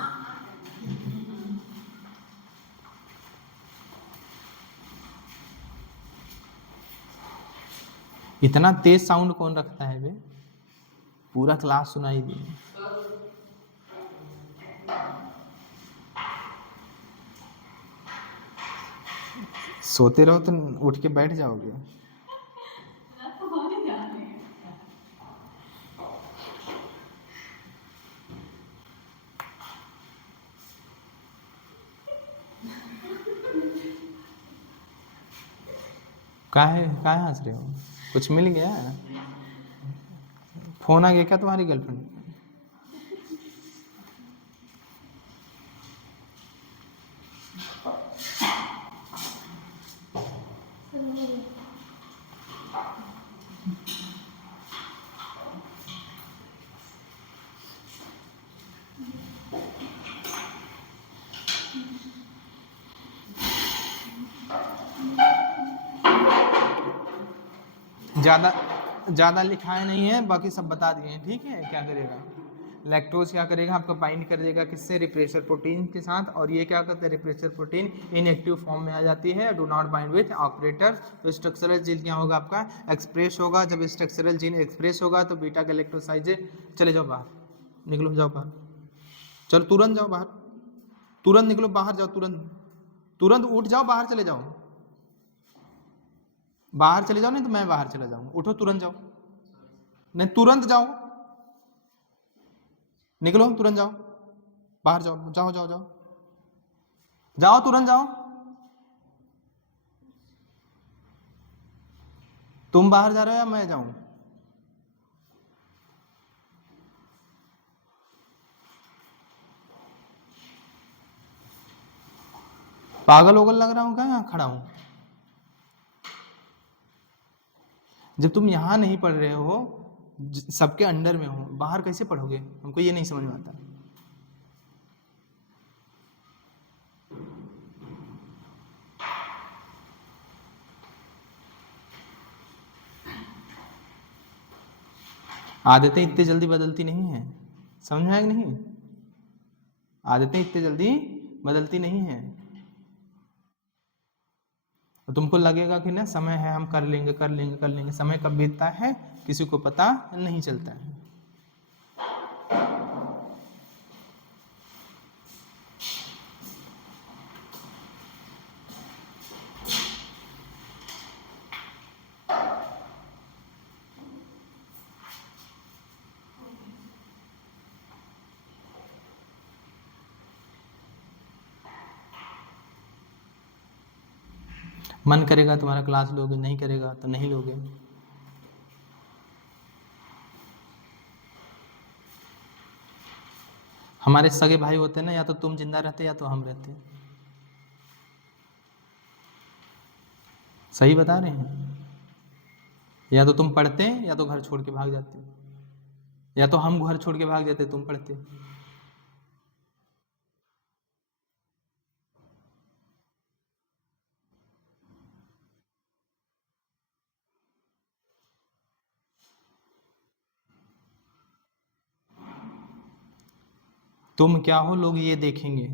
इतना तेज साउंड कौन रखता है बे, पूरा क्लास सुनाई दी। सोते रहो तो उठ के बैठ जाओगे। काहे काहे हंस रहे हो, कुछ मिल गया, फोन आ गया क्या तुम्हारी गर्लफ्रेंड। ज़्यादा लिखाए नहीं है, बाकी सब बता दिए हैं, ठीक है। क्या करेगा लैक्टोज, क्या करेगा आपका बाइंड कर देगा किससे, रिप्रेसर प्रोटीन के साथ। और ये क्या करता है, रिप्रेसर प्रोटीन इनएक्टिव फॉर्म में आ जाती है, do not bind with operator. तो स्ट्रक्चरल जीन क्या होगा आपका, एक्सप्रेस होगा। जब स्ट्रक्चरल जीन एक्सप्रेस होगा तो बीटा गैलेक्टोसाइड, चले जाओ बाहर, निकलो जाओ बाहर, चलो तुरंत जाओ बाहर, तुरंत निकलो बाहर जाओ, तुरंत तुरंत उठ जाओ, बाहर चले जाओ, बाहर चले जाओ, नहीं तो मैं बाहर चला जाऊंगा, उठो तुरंत जाओ, नहीं तुरंत जाओ, निकलो तुरंत जाओ, बाहर जाओ, जाओ जाओ जाओ जाओ, तुरंत जाओ, तुम बाहर जा रहे हो या मैं जाऊं। पागल वोगल लग रहा हूं क्या, यहाँ खड़ा हूं। जब तुम यहाँ नहीं पढ़ रहे हो, सबके अंडर में हो, बाहर कैसे पढ़ोगे, हमको ये नहीं समझ में आता। आदतें इतनी जल्दी बदलती नहीं हैं, समझ में आया कि नहीं? आदतें इतनी जल्दी बदलती नहीं हैं। तो तुमको लगेगा कि ना समय है, हम कर लेंगे कर लेंगे कर लेंगे, समय कब बीतता है किसी को पता नहीं चलता है। मन करेगा तुम्हारा क्लास लोगे, नहीं करेगा तो नहीं लोगे। हमारे सगे भाई होते ना, या तो तुम जिंदा रहते या तो हम रहते। सही बता रहे हैं? या तो तुम पढ़ते या तो घर छोड़ के भाग जाते, या तो हम घर छोड़ के भाग जाते तुम पढ़ते। तुम क्या हो लोग ये देखेंगे।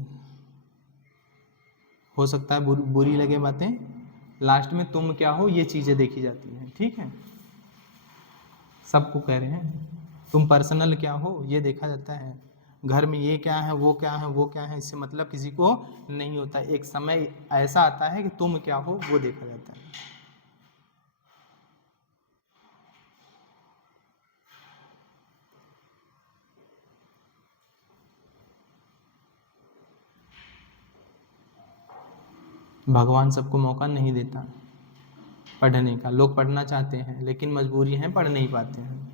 हो सकता है बुरी लगे बातें, लास्ट में तुम क्या हो ये चीजें देखी जाती हैं, ठीक है? सबको कह रहे हैं तुम पर्सनल क्या हो ये देखा जाता है। घर में ये क्या है वो क्या है वो क्या है, इससे मतलब किसी को नहीं होता। एक समय ऐसा आता है कि तुम क्या हो वो देखा जाता है। भगवान सबको मौका नहीं देता पढ़ने का। लोग पढ़ना चाहते हैं लेकिन मजबूरी है, पढ़ नहीं पाते हैं।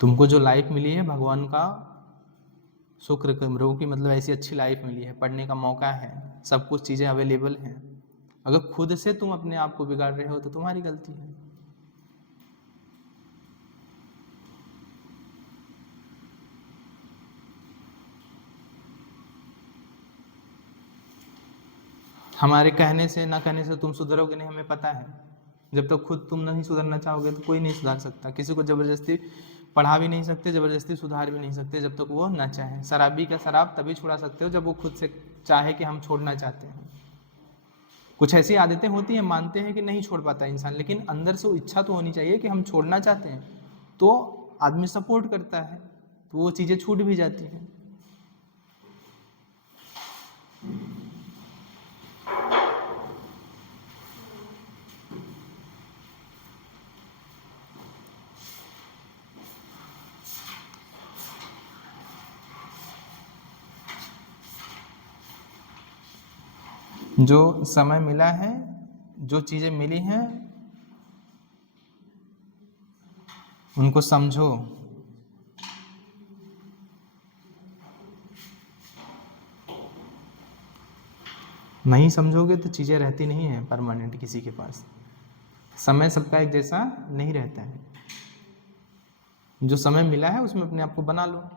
तुमको जो लाइफ मिली है भगवान का शुक्र करो कि मतलब ऐसी अच्छी लाइफ मिली है, पढ़ने का मौका है, सब कुछ चीज़ें अवेलेबल हैं। अगर खुद से तुम अपने आप को बिगाड़ रहे हो तो तुम्हारी गलती है। हमारे कहने से ना कहने से तुम सुधरोगे नहीं, हमें पता है। जब तक खुद तुम नहीं सुधरना चाहोगे तो कोई नहीं सुधार सकता। किसी को ज़बरदस्ती पढ़ा भी नहीं सकते, ज़बरदस्ती सुधार भी नहीं सकते जब तक वो ना चाहे। शराबी का शराब तभी छुड़ा सकते हो जब वो खुद से चाहे कि हम छोड़ना चाहते हैं। कुछ ऐसी आदतें होती हैं, मानते हैं कि नहीं छोड़ पाता इंसान, लेकिन अंदर से वो इच्छा तो होनी चाहिए कि हम छोड़ना चाहते हैं, तो आदमी सपोर्ट करता है तो वो चीज़ें छूट भी जाती हैं। जो समय मिला है, जो चीज़ें मिली हैं उनको समझो। नहीं समझोगे तो चीज़ें रहती नहीं है परमानेंट किसी के पास। समय सबका एक जैसा नहीं रहता है। जो समय मिला है उसमें अपने आप को बना लो।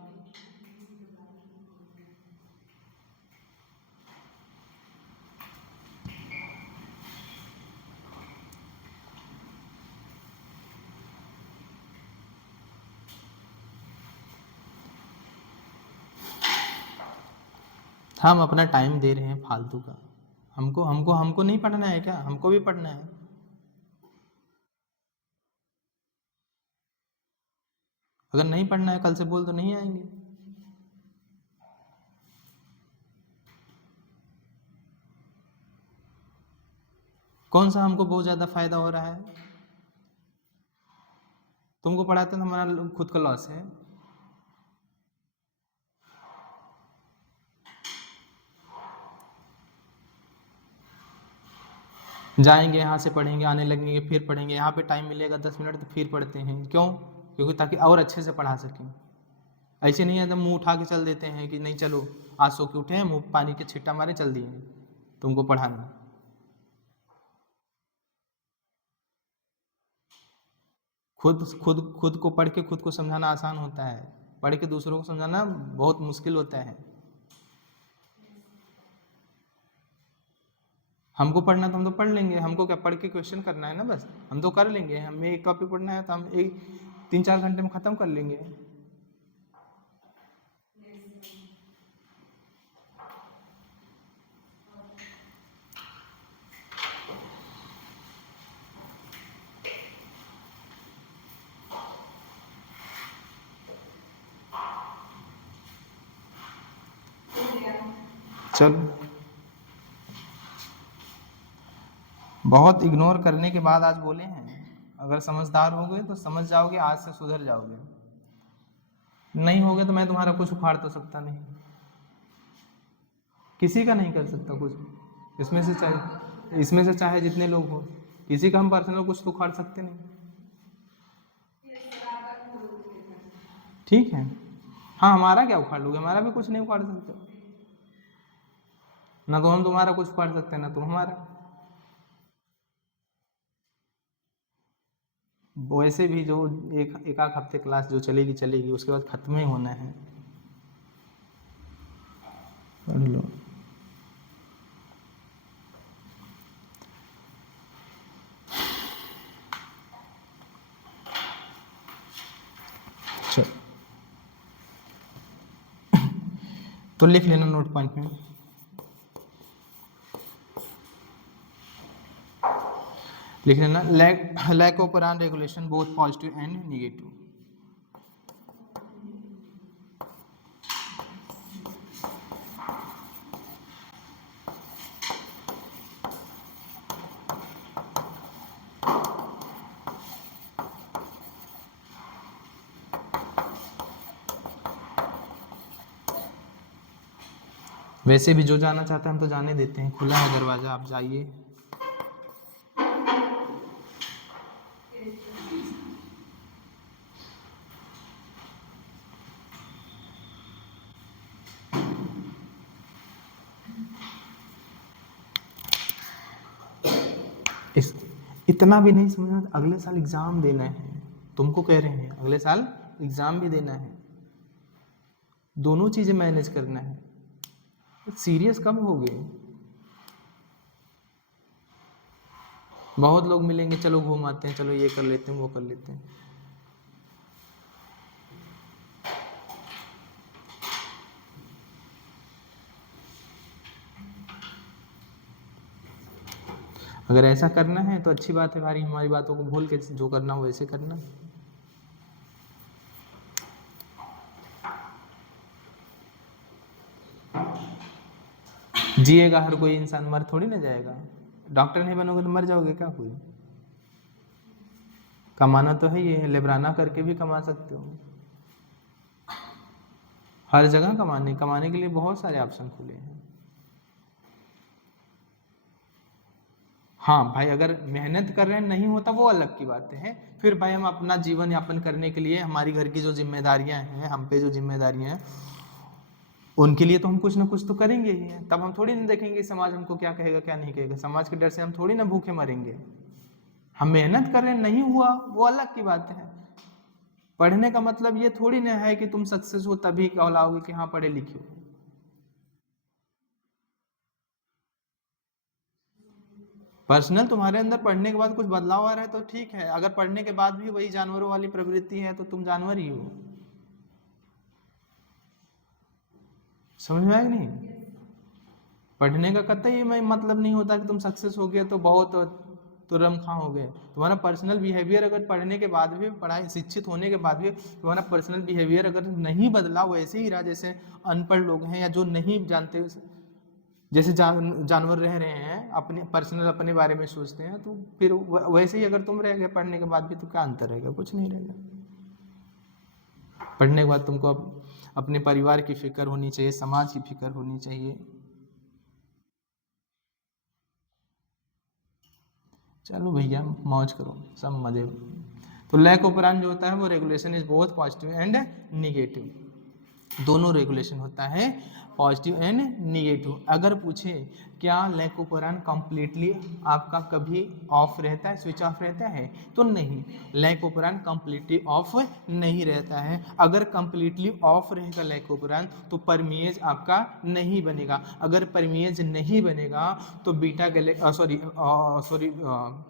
हम अपना टाइम दे रहे हैं फालतू का। हमको हमको हमको नहीं पढ़ना है क्या? हमको भी पढ़ना है। अगर नहीं पढ़ना है कल से बोल तो नहीं आएंगे। कौन सा हमको बहुत ज़्यादा फायदा हो रहा है? तुमको पढ़ाते तो हमारा खुद का लॉस है। जाएंगे यहाँ से पढ़ेंगे, आने लगेंगे फिर पढ़ेंगे, यहाँ पे टाइम मिलेगा 10 मिनट तो फिर पढ़ते हैं। क्यों? क्योंकि ताकि और अच्छे से पढ़ा सकें। ऐसे नहीं है तो मुंह उठा के चल देते हैं कि नहीं चलो आज सो के उठे हैं, मुंह पानी के छिट्टा मारे चल दिए तुमको पढ़ाना। खुद खुद खुद को पढ़ के खुद को समझाना आसान होता है, पढ़ के दूसरों को समझाना बहुत मुश्किल होता है। हमको पढ़ना तो हम तो पढ़ लेंगे, हमको क्या पढ़ के क्वेश्चन करना है ना, बस हम तो कर लेंगे। हमें एक टॉपिक पढ़ना है तो हम एक 3-4 घंटे में ख़त्म कर लेंगे। चलो, बहुत इग्नोर करने के बाद आज बोले हैं, अगर समझदार हो गए तो समझ जाओगे, आज से सुधर जाओगे। नहीं होगे तो मैं तुम्हारा कुछ उखाड़ तो सकता नहीं, किसी का नहीं कर सकता कुछ। इसमें से चाहे जितने लोग हो, किसी का हम पर्सनल कुछ तो उखाड़ सकते नहीं। ठीक है, हाँ, हमारा क्या उखाड़ लोगे, हमारा भी कुछ नहीं उखाड़ सकते। ना तो हम तुम्हारा कुछ उखाड़ सकते हैं, ना तुम हमारा। वैसे भी जो एक आध हफ्ते क्लास जो चलेगी चलेगी, उसके बाद खत्म ही होना है। पढ़ लो। चल, तो लिख लेना नोट पॉइंट में। लिख लेना, lack of plan regulation both positive and negative. वैसे भी जो जाना चाहता है हम तो जाने देते हैं, खुला है दरवाजा, आप जाइए। इतना भी नहीं समझना, अगले साल एग्जाम देना है, तुमको कह रहे हैं अगले साल एग्जाम भी देना है, दोनों चीजें मैनेज करना है। सीरियस कब होगे? बहुत लोग मिलेंगे, चलो घूम आते हैं, चलो ये कर लेते हैं, वो कर लेते हैं। अगर ऐसा करना है तो अच्छी बात है भाई, हमारी बातों को भूल के जो करना हो वैसे करना। जिएगा हर कोई इंसान, मर थोड़ी ना जाएगा। डॉक्टर नहीं बनोगे तो मर जाओगे क्या कोई? कमाना तो है, ये लेबराना करके भी कमा सकते हो। हर जगह कमाने के लिए बहुत सारे ऑप्शन खुले हैं। हाँ भाई, अगर मेहनत कर रहे हैं नहीं होता वो अलग की बात है। फिर भाई हम अपना जीवन यापन करने के लिए, हमारी घर की जो जिम्मेदारियां हैं, हम पे जो जिम्मेदारियां हैं, उनके लिए तो हम कुछ ना कुछ तो करेंगे ही हैं। तब हम थोड़ी ना देखेंगे समाज हमको क्या कहेगा क्या नहीं कहेगा, समाज के डर से हम थोड़ी ना भूखे मरेंगे। हम मेहनत कर रहे हैं, नहीं हुआ वो अलग की बात है। पढ़ने का मतलब ये थोड़ी ना है कि तुम सक्सेस हो तभी कहलाओगे कि हाँ पढ़े लिखे हो। पर्सनल तुम्हारे अंदर पढ़ने के बाद कुछ बदलाव आ रहा है तो ठीक है, अगर पढ़ने के बाद भी वही जानवरों वाली प्रवृत्ति है तो तुम जानवर ही हो। समझ में आया नहीं? पढ़ने का कतई में मतलब नहीं होता कि तुम सक्सेस हो गए तो बहुत तुरम खां हो गए। तुम्हारा पर्सनल बिहेवियर अगर पढ़ने के बाद भी, पढ़ाई शिक्षित होने के बाद भी तुम्हारा पर्सनल बिहेवियर अगर नहीं बदला, वैसे ही रहा जैसे अनपढ़ लोग हैं या जो नहीं जानते, जैसे जानवर रह रहे हैं, अपने पर्सनल अपने बारे में सोचते हैं, तो फिर वैसे ही अगर तुम रह गए पढ़ने के बाद भी तो क्या अंतर रहेगा? कुछ नहीं रहेगा। पढ़ने के बाद तुमको अपने परिवार की फिक्र होनी चाहिए, समाज की फिक्र होनी चाहिए। चलो भैया मौज करो, सब मजे। तो लैक ऑफ प्लान जो होता है वो regulation is both positive and negative. दोनों रेगुलेशन होता है, पॉजिटिव एंड निगेटिव। अगर पूछे क्या लैकोपेरान कंप्लीटली आपका कभी ऑफ रहता है, स्विच ऑफ रहता है, तो नहीं, लैकोपेरान कंप्लीटली ऑफ नहीं रहता है। अगर कंप्लीटली ऑफ रहेगा लैकोपेरान तो परमिएज आपका नहीं बनेगा। अगर परमिएज नहीं बनेगा तो बीटा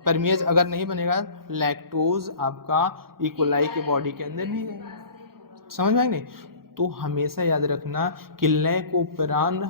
परमिएज अगर नहीं बनेगा, लैक्टोज आपका इकोलाई के बॉडी के अंदर नहीं जाएगा। समझ में आएगी नहीं? तो हमेशा याद रखना कि लैकोपेरान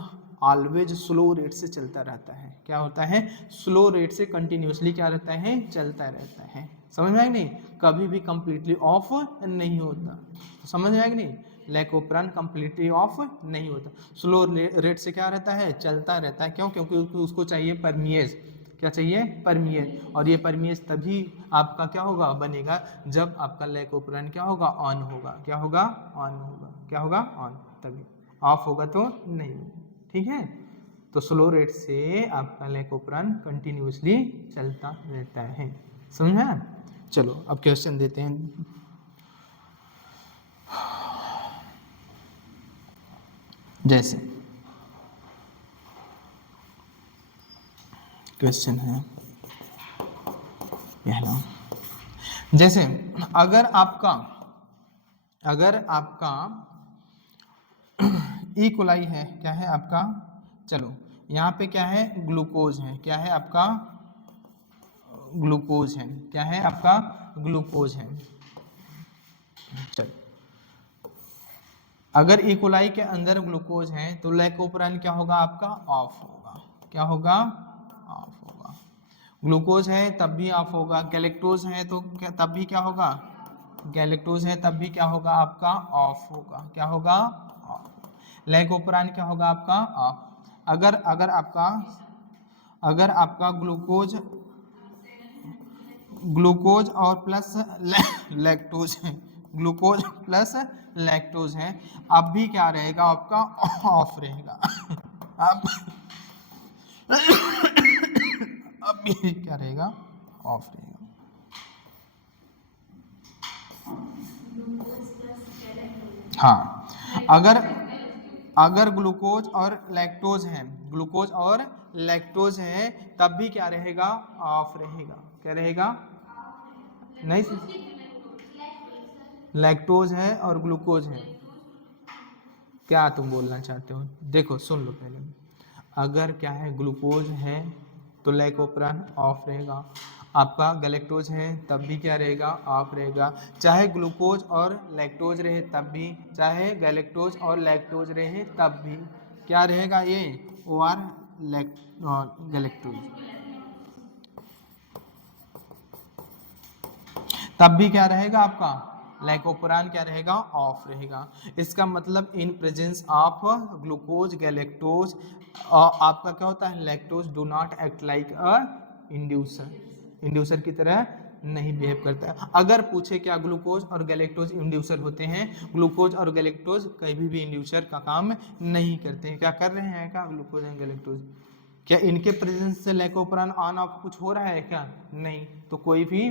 ऑलवेज स्लो रेट से चलता रहता है। क्या होता है? स्लो रेट से कंटिन्यूसली क्या रहता है? चलता रहता है। समझ में आएगी नहीं? कभी भी कंप्लीटली ऑफ नहीं होता। तो समझ में आएगी नहीं? लैकोपेरान कंप्लीटली ऑफ नहीं होता, स्लो रेट से क्या रहता है? चलता रहता है। क्यों? क्योंकि उसको चाहिए परमिएज। क्या चाहिए? परमिएज। और ये परमिएज तभी आपका क्या होगा? बनेगा जब आपका लैकोपेरान क्या होगा? ऑन होगा। क्या होगा? ऑन होगा। क्या होगा? ऑन। तभी ऑफ होगा तो नहीं। ठीक है, तो स्लो रेट से आपका लैकोपेरान कंटिन्यूसली चलता रहता है। समझ में? चलो अब क्वेश्चन देते हैं। जैसे क्वेश्चन है पहला, जैसे अगर आपका ई कोलाई है, क्या है आपका? चलो यहाँ पे क्या है? ग्लूकोज है। क्या है आपका? ग्लूकोज है। क्या है आपका? ग्लूकोज है। चलो, अगर ई कोलाई के अंदर ग्लूकोज है तो लैकोपेरान क्या होगा आपका? ऑफ होगा। क्या होगा? ऑफ होगा। ग्लूकोज है तब भी ऑफ होगा, गैलेक्टोज है तो तब भी क्या होगा? गैलेक्टोज है तब भी क्या होगा आपका? ऑफ होगा। क्या होगा? ऑफ। लैकोपेरान क्या होगा आपका? ऑफ। अगर आपका ग्लूकोज और प्लस लैक्टोज है, ग्लूकोज प्लस लैक्टोज है, अब भी क्या रहेगा आपका? ऑफ रहेगा। अब भी क्या रहेगा? ऑफ रहेगा। हाँ, अगर ग्लूकोज और लैक्टोज है, ग्लूकोज और लैक्टोज है, तब भी क्या रहेगा? ऑफ रहेगा। क्या रहेगा? नहीं, लैक्टोज है और ग्लूकोज है। क्या तुम बोलना चाहते हो? देखो सुन लो पहले। अगर क्या है? ग्लूकोज है तो लैकोपेरान ऑफ रहेगा। आपका गैलेक्टोज है तब भी क्या रहेगा? ऑफ रहेगा। चाहे ग्लूकोज और लैक्टोज रहे तब भी, चाहे गैलेक्टोज और लैक्टोज रहे तब भी क्या रहेगा? ये ओ आर गैलेक्टोज, तब भी क्या रहेगा आपका? लैकोपेरान क्या रहेगा? ऑफ रहेगा। इसका मतलब इन प्रेजेंस ऑफ ग्लूकोज गैलेक्टोज आपका क्या होता है? Lactose do not act like a inducer की तरह नहीं बिहेव करता है। अगर पूछे क्या ग्लूकोज और गैलेक्टोज इंड्यूसर होते हैं? ग्लूकोज और गैलेक्टोज कभी भी इंड्यूसर का काम नहीं करते हैं। क्या कर रहे हैं क्या ग्लूकोज एंड गैलेक्टोज? क्या इनके प्रेजेंस से लैकोपेरान ऑन ऑफ कुछ हो रहा है क्या? नहीं। तो कोई भी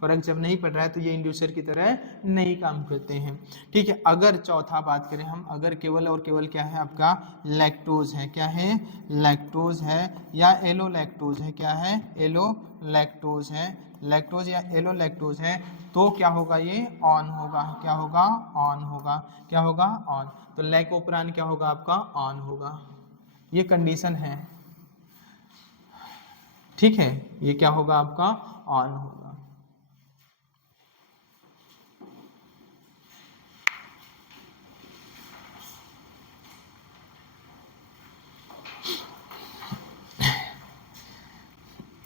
फर्क जब नहीं पड़ रहा है तो ये इंड्यूसर की तरह नहीं काम करते हैं। ठीक है, अगर चौथा बात करें हम, अगर केवल और केवल क्या है आपका? लैक्टोज है। क्या है? लैक्टोज है या एलो लैक्टोज है। क्या है? एलो लैक्टोज है। लैक्टोज या एलो लैक्टोज है तो क्या होगा? ये ऑन होगा। क्या होगा? ऑन होगा। क्या होगा? ऑन। तो लैकोपेरान क्या होगा आपका? ऑन होगा। ये कंडीशन है। ठीक है, ये क्या होगा आपका? ऑन होगा।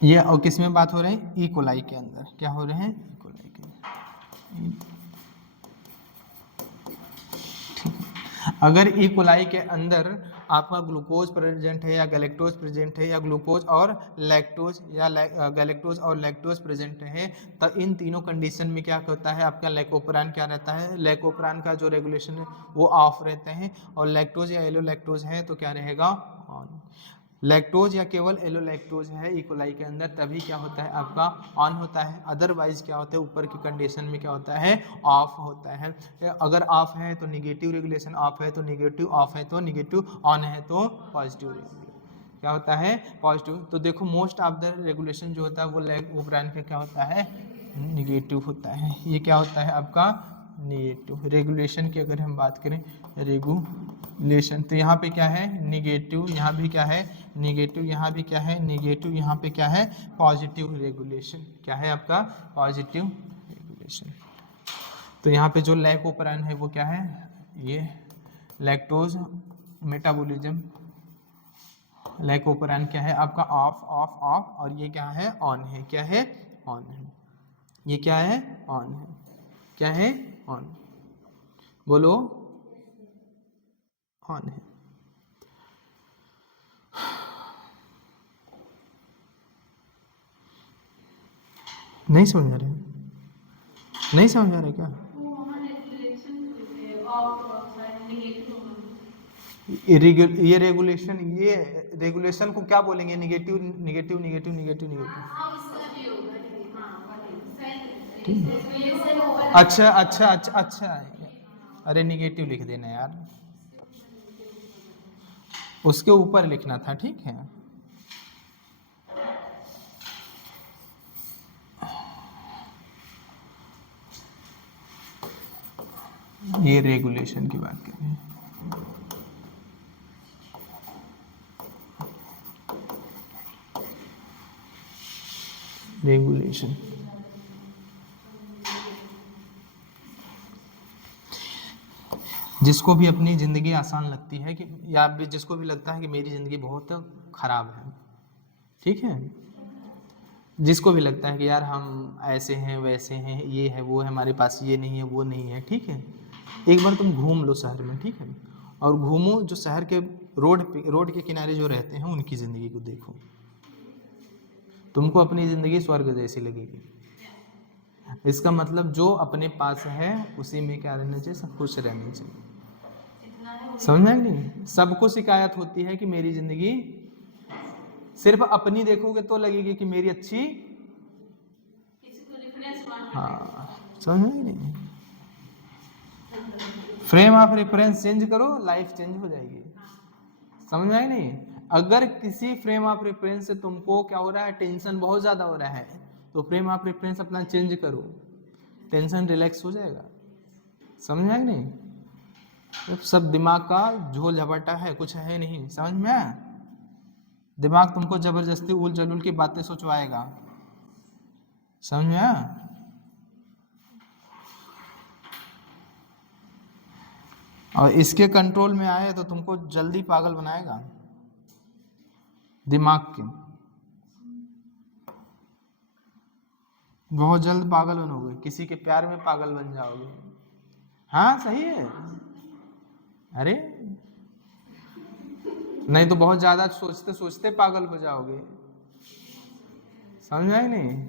ये और किस में बात हो रही है? ई कोलाई के अंदर। क्या हो रहे हैं? ई कोलाई के अंदर। अगर ई कोलाई के अंदर आपका ग्लूकोज प्रेजेंट है या गैलेक्टोज प्रेजेंट है या ग्लूकोज और लैक्टोज या गैलेक्टोज और लैक्टोज प्रेजेंट है, तो इन तीनों कंडीशन में क्या होता है? आपका लैकोपेरान क्या रहता है? लैकोपेरान का जो रेगुलेशन है वो ऑफ रहते हैं। और लैक्टोज या एलो लैक्टोज है तो क्या रहेगा? ऑन। लैक्टोज या केवल एलोलैक्टोज है इकोलाई के अंदर, तभी क्या होता है आपका ऑन होता है, अदरवाइज क्या होता है ऊपर की कंडीशन में क्या होता है ऑफ होता है। अगर ऑफ है तो निगेटिव रेगुलेशन, ऑफ है तो निगेटिव, ऑफ है तो निगेटिव, ऑन है तो पॉजिटिव रेगुलेशन क्या होता है पॉजिटिव। तो देखो मोस्ट ऑफ द रेगुलेशन जो होता है वो लैग ओपरान का क्या होता है निगेटिव होता है। ये क्या होता है आपका निगेटिव रेगुलेशन की अगर हम बात करें रेगुलेशन, तो यहाँ पे क्या है निगेटिव, यहाँ भी क्या है निगेटिव, यहाँ भी क्या है निगेटिव, यहाँ पे क्या है पॉजिटिव रेगुलेशन, क्या है आपका पॉजिटिव रेगुलेशन। तो यहाँ पे जो लैग ओपरान है वो क्या है ये लैक्टोज मेटाबॉलिज्म, लैग ओपरान क्या है आपका ऑफ ऑफ ऑफ, और ये क्या है ऑन है, क्या है ऑन है, ये क्या है ऑन है, क्या है ऑन, बोलो ऑन है। नहीं समझ आ रहे, नहीं समझ आ रहे क्या? ये रेगुलेशन, ये रेगुलेशन को क्या बोलेंगे negative negative negative negative negative. अच्छा अच्छा अच्छा अच्छा, अरे निगेटिव लिख देना यार, उसके ऊपर लिखना था, ठीक है। ये रेगुलेशन की बात करें, रेगुलेशन जिसको भी अपनी ज़िंदगी आसान लगती है कि या जिसको भी लगता है कि मेरी ज़िंदगी बहुत ख़राब है, ठीक है, जिसको भी लगता है कि यार हम ऐसे हैं वैसे हैं, ये है वो है, हमारे पास ये नहीं है वो नहीं है, ठीक है, एक बार तुम घूम लो शहर में, ठीक है, और घूमो जो शहर के रोड के किनारे जो रहते हैं उनकी ज़िंदगी को देखो, तुमको अपनी ज़िंदगी स्वर्ग जैसी लगेगी। इसका मतलब जो अपने पास है उसी में क्या रहना चाहिए, सब खुश रहना चाहिए, समझ में नहीं। सबको शिकायत होती है कि मेरी ज़िंदगी, सिर्फ अपनी देखोगे तो लगेगी कि मेरी अच्छी, हाँ समझ में नहीं। फ्रेम ऑफ रेफरेंस चेंज करो, लाइफ चेंज हो जाएगी, समझ में नहीं। अगर किसी फ्रेम ऑफ रेफरेंस से तुमको क्या हो रहा है, टेंशन बहुत ज्यादा हो रहा है, तो फ्रेम ऑफ रेफरेंस अपना चेंज करो, टेंशन रिलैक्स हो जाएगा, समझ में नहीं। सब दिमाग का झोल झपटा है, कुछ है नहीं, समझ में। दिमाग तुमको जबरदस्ती उल जलूल की बातें सोचवाएगा, समझ में। और इसके कंट्रोल में आए तो तुमको जल्दी पागल बनाएगा, दिमाग के बहुत जल्द पागल बनोगे, किसी के प्यार में पागल बन जाओगे। हाँ सही है, अरे नहीं तो बहुत ज्यादा सोचते सोचते पागल हो जाओगे, समझ में नहीं।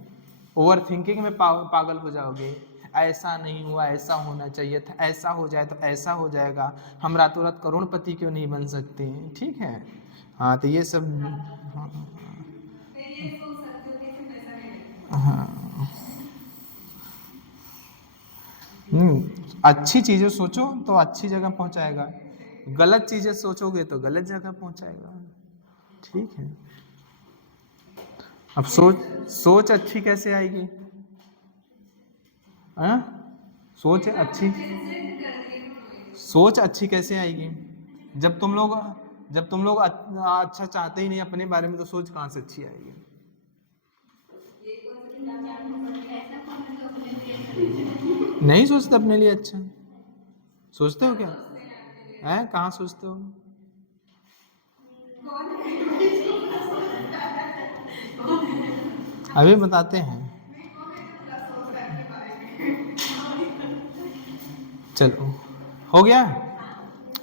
ओवर थिंकिंग में पागल हो जाओगे, ऐसा नहीं हुआ, ऐसा होना चाहिए था, ऐसा हो जाए तो ऐसा हो जाएगा, हम रातों रात करोड़पति क्यों नहीं बन सकते, ठीक है। हाँ तो ये सब, हाँ अच्छी चीजें सोचो तो अच्छी जगह पहुंचाएगा, गलत चीजें सोचोगे तो गलत जगह पहुंचाएगा, ठीक है। अब सोच अच्छी कैसे आएगी, हाँ सोच अच्छी कैसे आएगी, जब तुम लोग अच्छा चाहते ही नहीं अपने बारे में, तो सोच कहाँ से अच्छी आएगी। नहीं सोचते अपने लिए अच्छा, सोचते हो क्या है, कहाँ सोचते हो। अभी बताते हैं, चलो हो गया,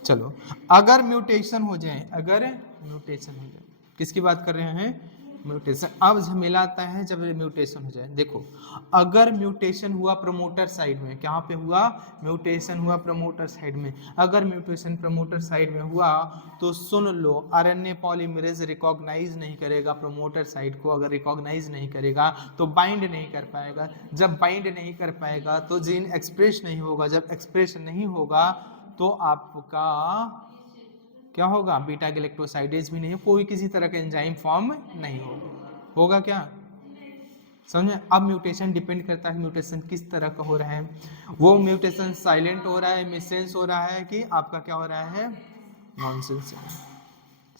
चलो अगर म्यूटेशन हो जाए, अगर म्यूटेशन हो जाए, किसकी बात कर रहे हैं, म्यूटेशन। अब झमेला आता है जब म्यूटेशन हो जाए। देखो अगर म्यूटेशन हुआ प्रमोटर साइड में, कहाँ पे हुआ, म्यूटेशन हुआ प्रमोटर साइड में, अगर म्यूटेशन प्रमोटर साइड में हुआ तो सुन लो आरएनए पॉलीमरेज रिकॉग्नाइज नहीं करेगा प्रमोटर साइड को। अगर रिकॉग्नाइज नहीं करेगा तो बाइंड नहीं कर पाएगा। जब बाइंड नहीं कर पाएगा तो जीन एक्सप्रेस नहीं होगा। जब एक्सप्रेस नहीं होगा तो आपका क्या होगा, बीटा गैलेक्टोसाइडेज भी नहीं, कोई किसी तरह का एंजाइम फॉर्म नहीं होगा क्या, समझे। अब म्यूटेशन डिपेंड करता है म्यूटेशन किस तरह का हो रहा है, वो म्यूटेशन साइलेंट हो रहा है, मिससेंस हो रहा है, कि आपका क्या हो रहा है, नॉनसेंस।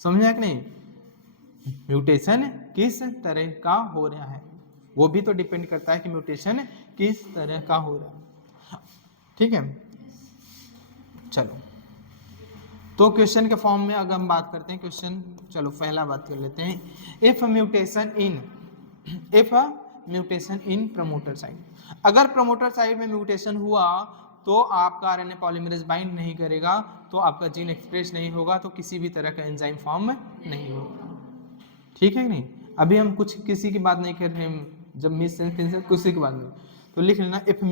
समझे कि नहीं, म्यूटेशन किस तरह का हो रहा है वो भी तो डिपेंड करता है कि म्यूटेशन किस तरह का हो रहा है। ठीक है, चलो तो क्वेश्चन के फॉर्म में अगर हम बात करते हैं क्वेश्चन, चलो पहला बात कर लेते हैं। If mutation in promoter side, अगर प्रमोटर साइड में म्यूटेशन हुआ तो आपका आरएनए पॉलीमरेज बाइंड नहीं करेगा, तो आपका जीन एक्सप्रेस नहीं होगा, तो किसी भी तरह का एंजाइम फॉर्म नहीं होगा। ठीक है नहीं, अभी हम कुछ किसी की बात नहीं कर रहे हैं, जब मिस सेंस किसी की बात नहीं, तो लिख लेना if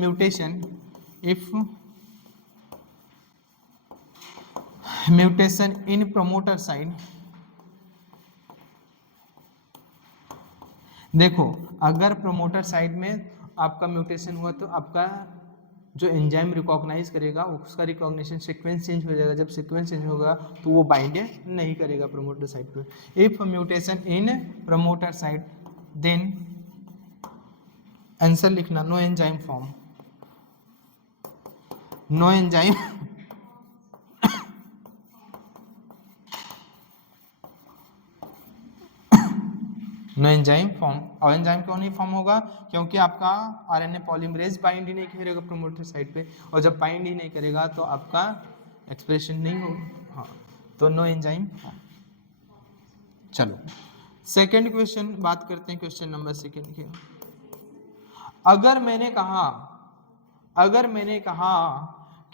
mutation in promoter side. देखो अगर प्रमोटर साइड में आपका म्यूटेशन हुआ तो आपका जो एंजाइम रिकॉग्नाइज करेगा उसका रिकॉग्निशन सीक्वेंस चेंज हो जाएगा। जब सीक्वेंस चेंज होगा तो वो बाइंड नहीं करेगा प्रमोटर साइड पे। If mutation in promoter site then answer लिखना no enzyme form, no enzyme no enzyme form. और एंजाइम क्यों नहीं फॉर्म होगा, क्योंकि आपका आरएनए पॉलीमरेज बाइंड ही नहीं करेगा प्रमोटर साइड पे, और जब बाइंड ही नहीं करेगा तो आपका एक्सप्रेशन नहीं होगा। हाँ, तो नो एंजाइम फॉर्म। चलो सेकंड क्वेश्चन बात करते हैं, क्वेश्चन नंबर सेकंड के। अगर मैंने कहा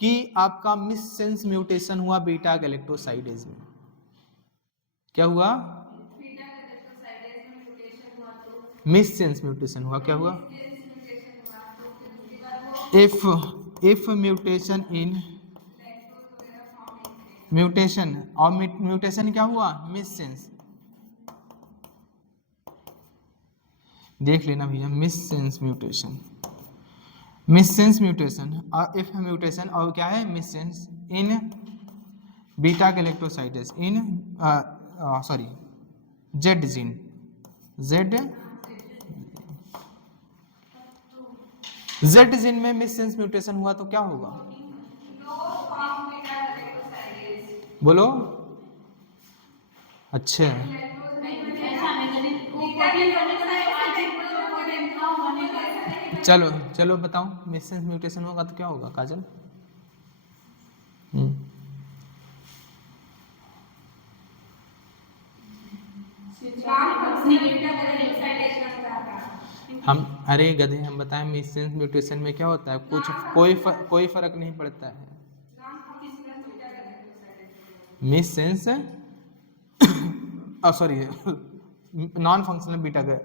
कि आपका मिससेंस म्यूटेशन हुआ बीटा गैलेक्टोसाइडेज में, क्या हुआ, मिससेंस म्यूटेशन हुआ, क्या हुआ, इफ म्यूटेशन इन म्यूटेशन, और म्यूटेशन क्या हुआ, मिससेंस, देख लेना भैया, मिससेंस म्यूटेशन और इफ म्यूटेशन और क्या है, missense in beta galactosidase in sorry Z gene, Z gene में मिससेंस म्यूटेशन हुआ तो क्या होगा, बोलो, अच्छा चलो बताओ, मिससेंस म्यूटेशन होगा तो क्या होगा काजल, हम अरे गधे हम बताएं मिससेंस म्यूटेशन में क्या होता है, कुछ कोई फर्क नहीं पड़ता है। मिससेंस सॉरी नॉन फंक्शनल बीटा का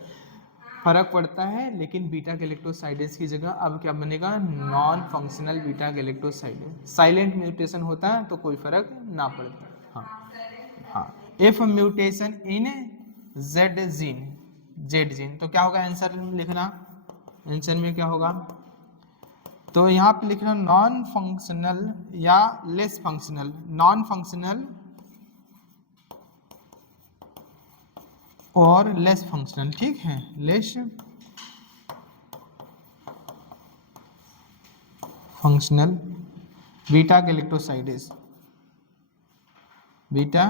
फर्क पड़ता है, लेकिन बीटा गैलेक्टोसाइडेज की जगह अब क्या बनेगा, non functional beta galactosidase. Silent mutation होता है तो कोई फर्क ना पड़ता। हाँ if mutation in Z gene तो क्या होगा, आंसर लिखना, आंसर में क्या होगा, तो यहाँ पे लिखना नॉन फंक्शनल या लेस फंक्शनल, नॉन फंक्शनल और लेस फंक्शनल, ठीक है, less functional beta galactosidase, beta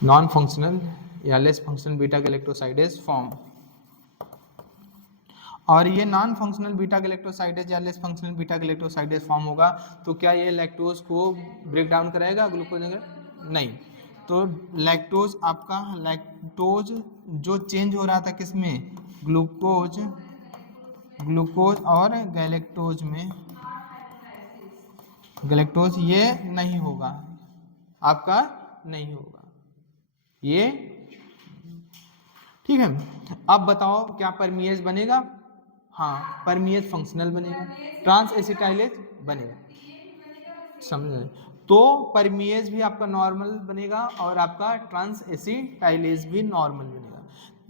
non functional या less functional beta galactosidase form. और ये नॉन फंक्शनल बीटा गैलेक्टोसाइडेज या less functional beta galactosidase form होगा तो क्या ये लैक्टोज को ब्रेक डाउन कराएगा ग्लूकोज, नहीं, तो लैक्टोज आपका लैक्टोज जो चेंज हो रहा था किसमें, ग्लूकोज और गैलेक्टोज में, गैलेक्टोज ये नहीं होगा, आपका नहीं होगा ये, ठीक है। अब बताओ क्या परमिएज बनेगा? हाँ, परमिएज फंक्शनल बनेगा, ट्रांस एसिटाइलेज बनेगा, समझ रहे? तो परमिएज भी आपका नॉर्मल बनेगा और आपका ट्रांस एसिटाइलेज भी नॉर्मल बनेगा,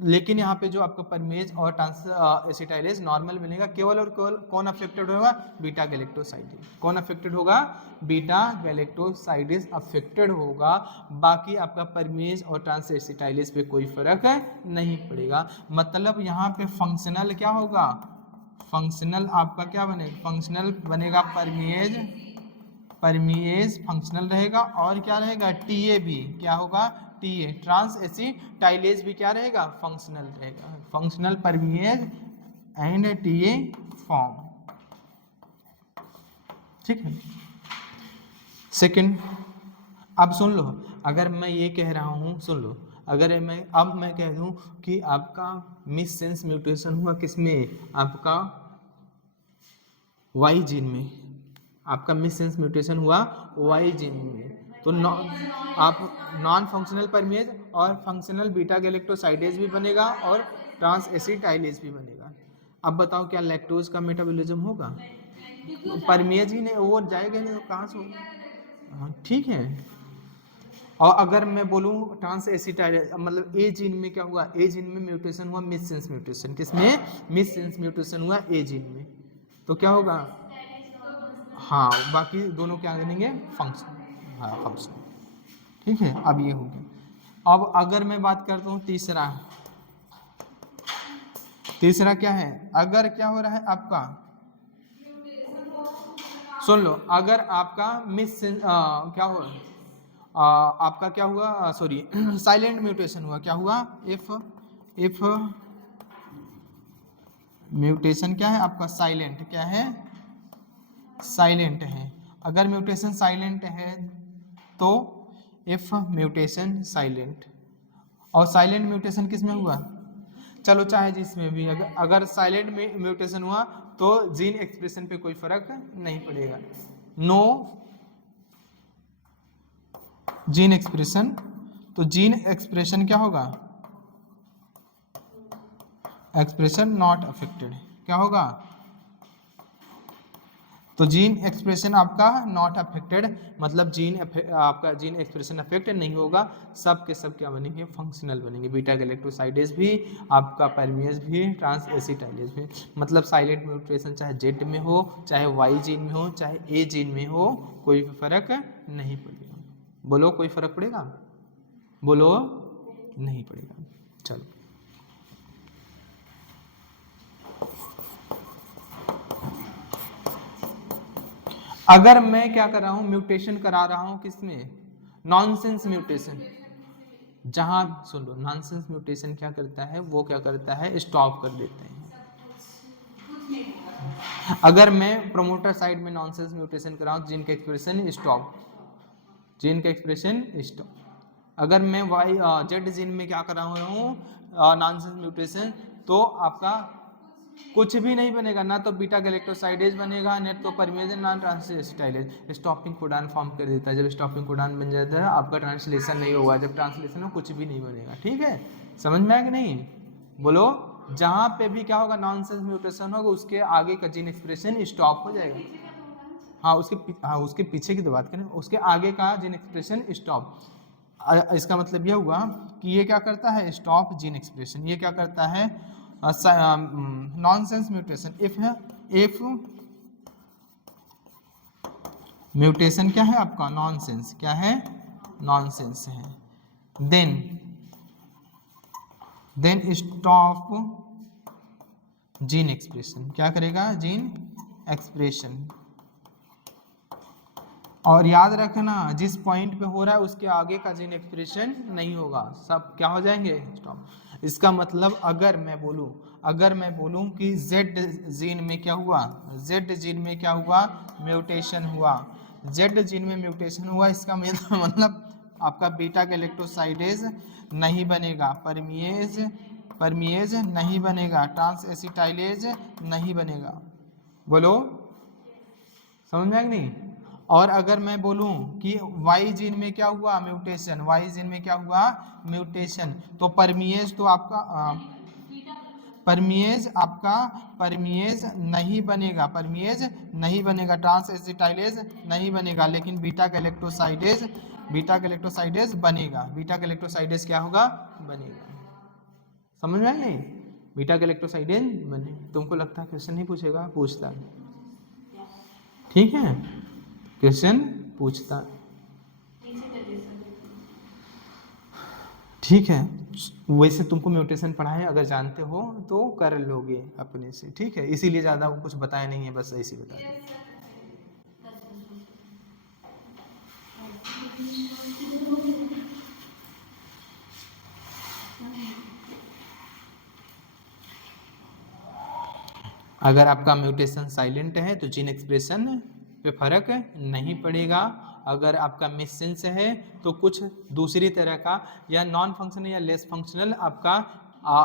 लेकिन यहाँ पे जो आपका परमेज और ट्रांस एसिटाइलेज नॉर्मल बनेगा, केवल और केवल कौन अफेक्टेड होगा? Beta galactosidase. कौन अफेक्टेड होगा? बीटा गैलेक्टोसाइडेज अफेक्टेड होगा, बाकी आपका परमेज और ट्रांस एसिटाइलेज पे कोई फर्क नहीं पड़ेगा। मतलब यहाँ पे फंक्शनल क्या होगा? फंक्शनल आपका क्या बनेगा? फंक्शनल बनेगा परमेज, परमिएज फंक्शनल रहेगा, और क्या रहेगा? टीए भी क्या होगा? टीए ट्रांस एसिटाइलेज भी क्या रहेगा? फंक्शनल रहेगा। फंक्शनल परमिएज एंड टीए फॉर्म, ठीक है। सेकंड, अब सुन लो, अगर मैं ये कह रहा हूँ, सुन लो, अगर मैं कह दूं कि आपका मिस सेंस म्यूटेशन हुआ किसमें? आपका वाई जीन में, आपका मिस सेंस म्यूटेशन हुआ वाई जीन में, तो आप नॉन फंक्शनल परमेज और फंक्शनल बीटा गैलेक्टोसाइडेज भी बनेगा और ट्रांस एसिटाइलेज भी बनेगा। अब बताओ क्या लैक्टोज का मेटाबॉलिज्म होगा? परमेज ही नहीं, वो जाएगा नहीं तो कहाँ से होगा? हाँ ठीक है। और अगर मैं बोलूँ ट्रांस एसिटाइलेज, मतलब ए जीन में क्या हुआ? ए जीन में म्यूटेशन हुआ, मिस सेंस म्यूटेशन, किसमें? मिस सेंस म्यूटेशन हुआ ए जीन में, तो क्या होगा? हाँ, बाकी दोनों क्या बनेंगे? फंक्शन, हाँ फंक्शन, ठीक है। अब ये हो गया। अब अगर मैं बात करता हूँ तीसरा, तीसरा क्या है? अगर क्या हो रहा है आपका, सुन लो, अगर आपका क्या हुआ? आपका क्या हुआ? सॉरी साइलेंट म्यूटेशन हुआ, क्या हुआ? इफ म्यूटेशन क्या है आपका? साइलेंट, क्या है? साइलेंट है। अगर म्यूटेशन साइलेंट है तो इफ म्यूटेशन साइलेंट, और साइलेंट म्यूटेशन किस में हुआ? चलो चाहे जिसमें भी, अगर साइलेंट में म्यूटेशन हुआ तो जीन एक्सप्रेशन पे कोई फर्क नहीं पड़ेगा, नो जीन एक्सप्रेशन। तो जीन एक्सप्रेशन क्या होगा? एक्सप्रेशन नॉट अफेक्टेड, क्या होगा? तो जीन एक्सप्रेशन आपका नॉट अफेक्टेड, मतलब आपका जीन एक्सप्रेशन अफेक्ट नहीं होगा, सब के सब क्या बनेंगे? फंक्शनल बनेंगे, बीटा गैलेक्टोसाइडेज भी, आपका परमिएज भी, ट्रांस एसिटाइलेज भी। मतलब साइलेंट म्यूटेशन चाहे जेड में हो, चाहे वाई जीन में हो, चाहे ए जीन में हो, कोई फर्क नहीं पड़ेगा। बोलो कोई फर्क पड़ेगा? बोलो नहीं पड़ेगा। चलो, अगर मैं क्या कर रहा हूं? म्यूटेशन करा रहा हूं, किसमें? Nonsense mutation. जहां सुन लो, नॉनसेंस म्यूटेशन क्या करता है? वो क्या करता है? स्टॉप कर देते हैं। अगर मैं प्रोमोटर साइड में नॉनसेंस म्यूटेशन कराऊं, जीन का एक्सप्रेशन स्टॉप, जीन का एक्सप्रेशन स्टॉप। अगर मैं वाई जेड जीन में क्या कर रहा हूँ नॉनसेंस म्यूटेशन, तो आपका कुछ भी नहीं बनेगा, ना तो बीटा गैलेक्टोसाइडेज बनेगा, ना तो परमेज, ना transacetylase. Stopping codon form कर देता है, जब स्टॉपिंग कोडान बन जाता है आपका ट्रांसलेशन नहीं होगा, जब ट्रांसलेशन में कुछ भी नहीं बनेगा, ठीक है। समझ में आया कि नहीं? बोलो, जहां पे भी क्या होगा? नॉनसेंस म्यूटेशन होगा, उसके आगे का जीन एक्सप्रेशन स्टॉप हो जाएगा। हाँ उसके पीछे की तो बात करें, उसके आगे का जीन एक्सप्रेशन स्टॉप। इसका मतलब यह हुआ कि ये क्या करता है? Stop gene expression. ये क्या करता है? Nonsense mutation. इफ म्यूटेशन क्या है आपका? नॉनसेंस, क्या है? नॉनसेंस है, देन स्टॉप जीन एक्सप्रेशन। क्या करेगा? Gene expression. और याद रखना, जिस पॉइंट पे हो रहा है उसके आगे का जीन एक्सप्रेशन नहीं होगा, सब क्या हो जाएंगे? स्टॉप। इसका मतलब अगर मैं बोलूं कि जेड जीन में क्या हुआ? जेड जीन में क्या हुआ? म्यूटेशन हुआ। जेड जीन में म्यूटेशन हुआ, इसका मतलब आपका बीटा गैलेक्टोसाइडेज नहीं बनेगा, परमिएज नहीं बनेगा, ट्रांस एसिटाइलेज नहीं बनेगा। बोलो, समझ में आया कि नहीं? और अगर मैं बोलूं कि वाई जीन में क्या हुआ म्यूटेशन, वाई जीन में क्या हुआ म्यूटेशन, तो परमिएज तो आपका परमिएज आपका परमिएज नहीं बनेगा, परमिएज नहीं बनेगा, ट्रांस एसिटाइलेज नहीं बनेगा, लेकिन बीटा गैलेक्टोसाइडेज, बीटा गैलेक्टोसाइडेज बनेगा, बीटा गैलेक्टोसाइडेज क्या होगा बनेगा। समझ में आई नहीं? बीटा गैलेक्टोसाइडेज बने। तुमको लगता है क्वेश्चन नहीं पूछेगा? पूछता है, ठीक है, क्वेश्चन पूछता, ठीक है। वैसे तुमको म्यूटेशन पढ़ाए, अगर जानते हो तो कर लोगे अपने से, ठीक है, इसीलिए ज़्यादा कुछ बताया नहीं है, बस ऐसे ही बता दिया। अगर आपका म्यूटेशन साइलेंट है तो जीन एक्सप्रेशन पे फर्क नहीं पड़ेगा। अगर आपका मिससेंस है तो कुछ दूसरी तरह का या नॉन फंक्शनल या लेस फंक्शनल आपका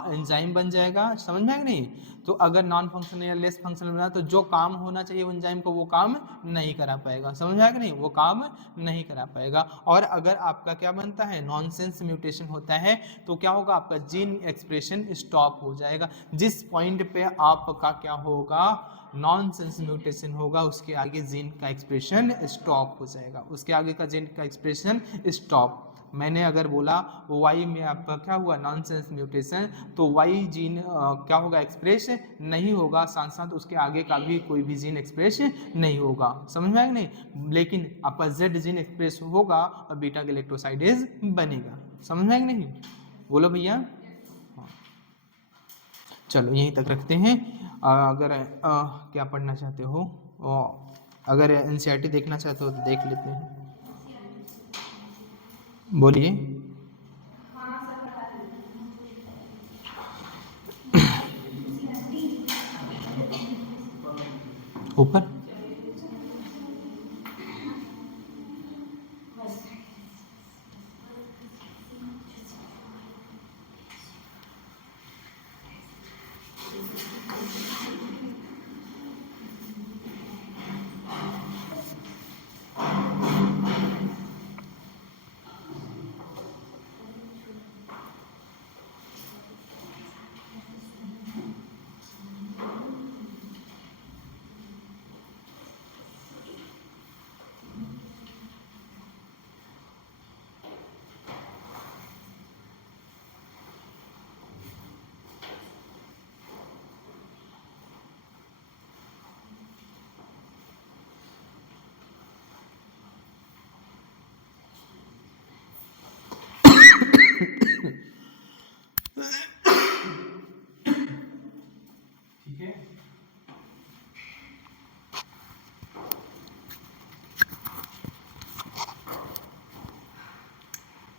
एंजाइम बन जाएगा। समझ में आया कि नहीं? तो अगर नॉन फंक्शनल या लेस फंक्शनल बना तो जो काम होना चाहिए एंजाइम को वो काम नहीं करा पाएगा। समझ में आया कि नहीं? वो काम नहीं करा पाएगा। और अगर आपका क्या बनता है नॉनसेंस म्यूटेशन होता है तो क्या होगा आपका जीन एक्सप्रेशन स्टॉप हो जाएगा। जिस पॉइंट पे आपका क्या होगा नॉनसेंस म्यूटेशन होगा उसके आगे जीन का एक्सप्रेशन स्टॉप हो जाएगा, उसके आगे का जीन का एक्सप्रेशन स्टॉप। मैंने अगर बोला वाई में आपका क्या हुआ नॉनसेंस म्यूटेशन तो वाई जीन क्या होगा एक्सप्रेस नहीं होगा, साथ साथ उसके आगे का भी कोई भी जीन एक्सप्रेस नहीं होगा। समझ में आया नहीं? लेकिन आपका जेड जीन एक्सप्रेस होगा और बीटा गैलेक्टोसाइडेज बनेगा। समझ में आया नहीं? बोलो भैया। हाँ। चलो यहीं तक रखते हैं। अगर क्या पढ़ना चाहते हो, अगर एनसीईआरटी देखना चाहते हो तो देख लेते हैं। बोलिए। ऊपर ठीक है।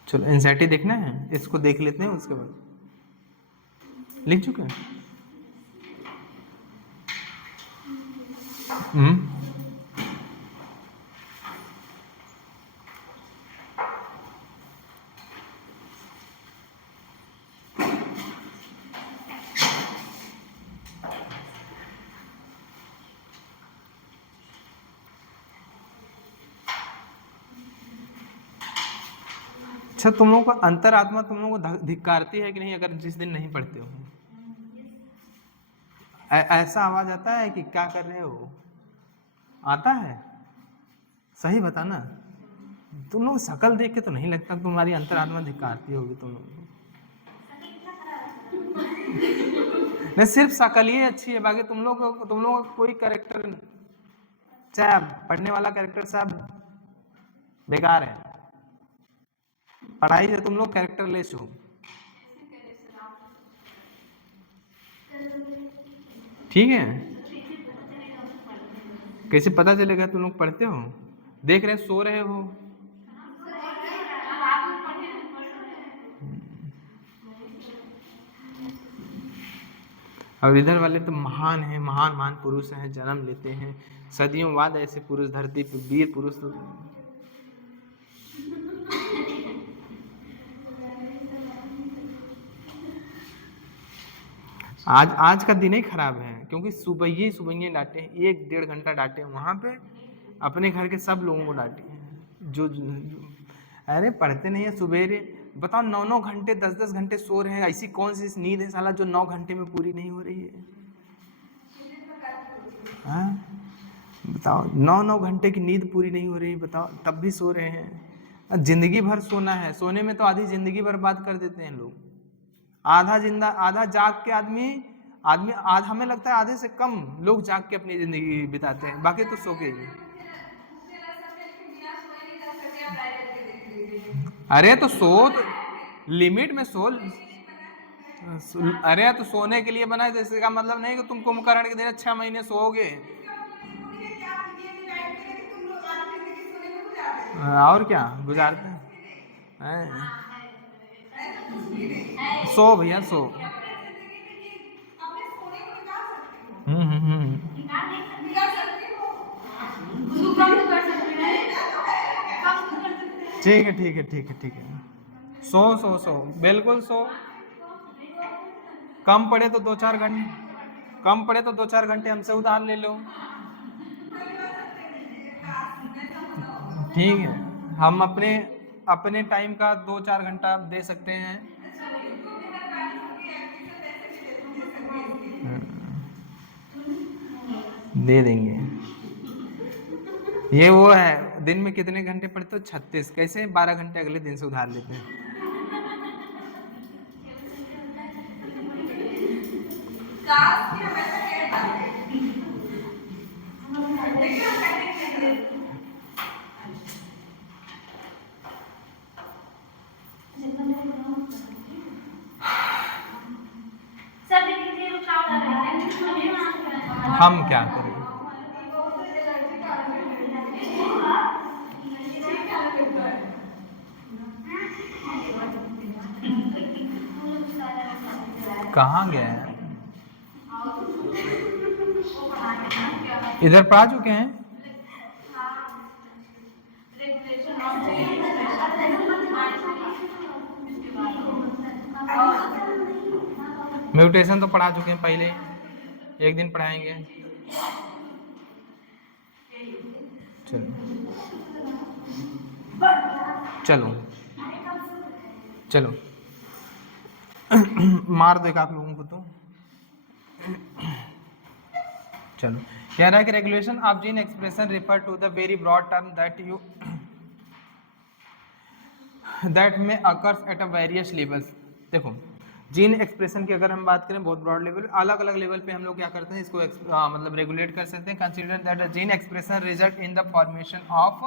चलो एंजाइटी देखना है, इसको देख लेते हैं, उसके बाद लिख चुके हैं। अच्छा, तुम लोगों को अंतरात्मा तुम लोगों को धिक्कारती है कि नहीं अगर जिस दिन नहीं पढ़ते हो? ऐसा आवाज आता है कि क्या कर रहे हो? आता है? सही बताना। तुम लोग शकल देख के तो नहीं लगता तुम्हारी अंतरात्मा धिक्कारती होगी तुम लोग। नहीं, सिर्फ शकल ही अच्छी है, बाकी तुम लोग का कोई कैरेक्टर, चाहे पढ़ने वाला कैरेक्टर सब बेकार है। पढ़ाई से तुम लोग कैरेक्टर लेस हो। ठीक है, कैसे पता चलेगा तुम लोग पढ़ते हो? देख रहे सो रहे हो। और इधर वाले तो महान हैं, महान महान पुरुष हैं, जन्म लेते हैं सदियों बाद ऐसे पुरुष धरती पे, वीर पुरुष। तो आज का दिन ही खराब है, क्योंकि सुबह डांटे, 1-1.5 घंटा डांटे वहां पे, अपने घर के सब लोगों को डांटी है अरे पढ़ते नहीं है। सुबेरे बताओ 9-9 घंटे 10-10 घंटे सो रहे हैं, ऐसी कौन सी नींद है साला जो 9 घंटे में पूरी नहीं हो रही है? हाँ बताओ 9-9 घंटे की नींद पूरी नहीं हो रही, बताओ तब भी सो रहे हैं। जिंदगी भर सोना है, सोने में तो आधी जिंदगी बर्बाद कर देते हैं लोग। आधा जाग के आदमी हमें लगता है आधे से कम लोग जाग के अपनी जिंदगी बिताते हैं, बाकी तो सो के ही। अरे तो सो तो लिमिट में सो। अरे तो सोने के लिए बनाए, तो इसका मतलब नहीं कि तुम कुंभकर्ण के दिन 6 महीने सोओगे। और क्या गुजारते हैं? सो भैया सो। ठीक है ठीक है ठीक है ठीक है। सो सो सो बिल्कुल सो। कम पड़े तो 2-4 घंटे हमसे उधार ले लो। ठीक है, हम अपने टाइम का 2-4 घंटा दे सकते हैं। दे देंगे। ये वो है, दिन में कितने घंटे पढ़ते हो? 36। कैसे 12 घंटे अगले दिन से उधार लेते हैं। हम क्या करें? कहाँ गए हैं? इधर पढ़ा चुके हैं। म्यूटेशन तो पढ़ा चुके हैं पहले, एक दिन पढ़ाएंगे। चलो चलो मार दो एक आप लोगों को तो। चलो कह रहा है कि regulation of gene expression refer to the very broad term that may occurs at a various levels. देखो जीन एक्सप्रेशन की अगर हम बात करें बहुत ब्रॉड लेवल, अलग अलग लेवल पे हम लोग क्या करते हैं इसको मतलब रेगुलेट कर सकते हैं। Consider that gene expression result in the formation of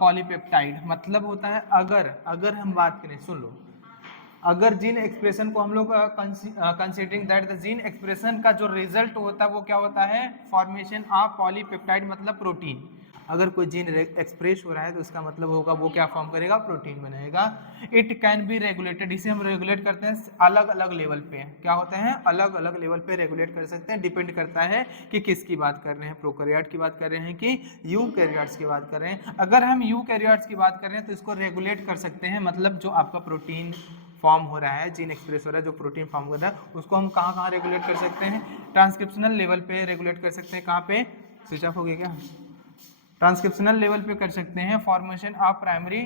polypeptide. मतलब होता है अगर हम बात करें, सुन लो, अगर जीन एक्सप्रेशन को हम लोग considering that the gene expression का जो रिजल्ट होता है वो क्या होता है? फॉर्मेशन ऑफ पॉलीपेप्टाइड, मतलब प्रोटीन। अगर कोई जीन एक्सप्रेस हो रहा है तो इसका मतलब होगा वो क्या फॉर्म करेगा? प्रोटीन बनेगा। इट कैन बी रेगुलेटेड, इसे हम रेगुलेट करते हैं अलग अलग लेवल पे। क्या होते हैं? अलग अलग लेवल पे रेगुलेट कर सकते हैं। डिपेंड करता है कि किसकी बात कर रहे हैं, प्रोकैरियोट की बात कर रहे हैं कि यूकैरियोट्स की बात कर रहे हैं। अगर हम यूकैरियोट्स की बात कर रहे हैं तो इसको रेगुलेट कर सकते हैं, मतलब जो आपका प्रोटीन फॉर्म हो रहा है, जीन एक्सप्रेस हो रहा है, जो प्रोटीन फॉर्म हो रहा है, उसको हम कहाँ कहाँ रेगुलेट कर सकते हैं? ट्रांसक्रिप्शनल लेवल पे रेगुलेट कर सकते हैं। कहाँ पे? स्विच ऑफ हो गया क्या? ट्रांसक्रिप्शनल लेवल पे कर सकते हैं formation of primary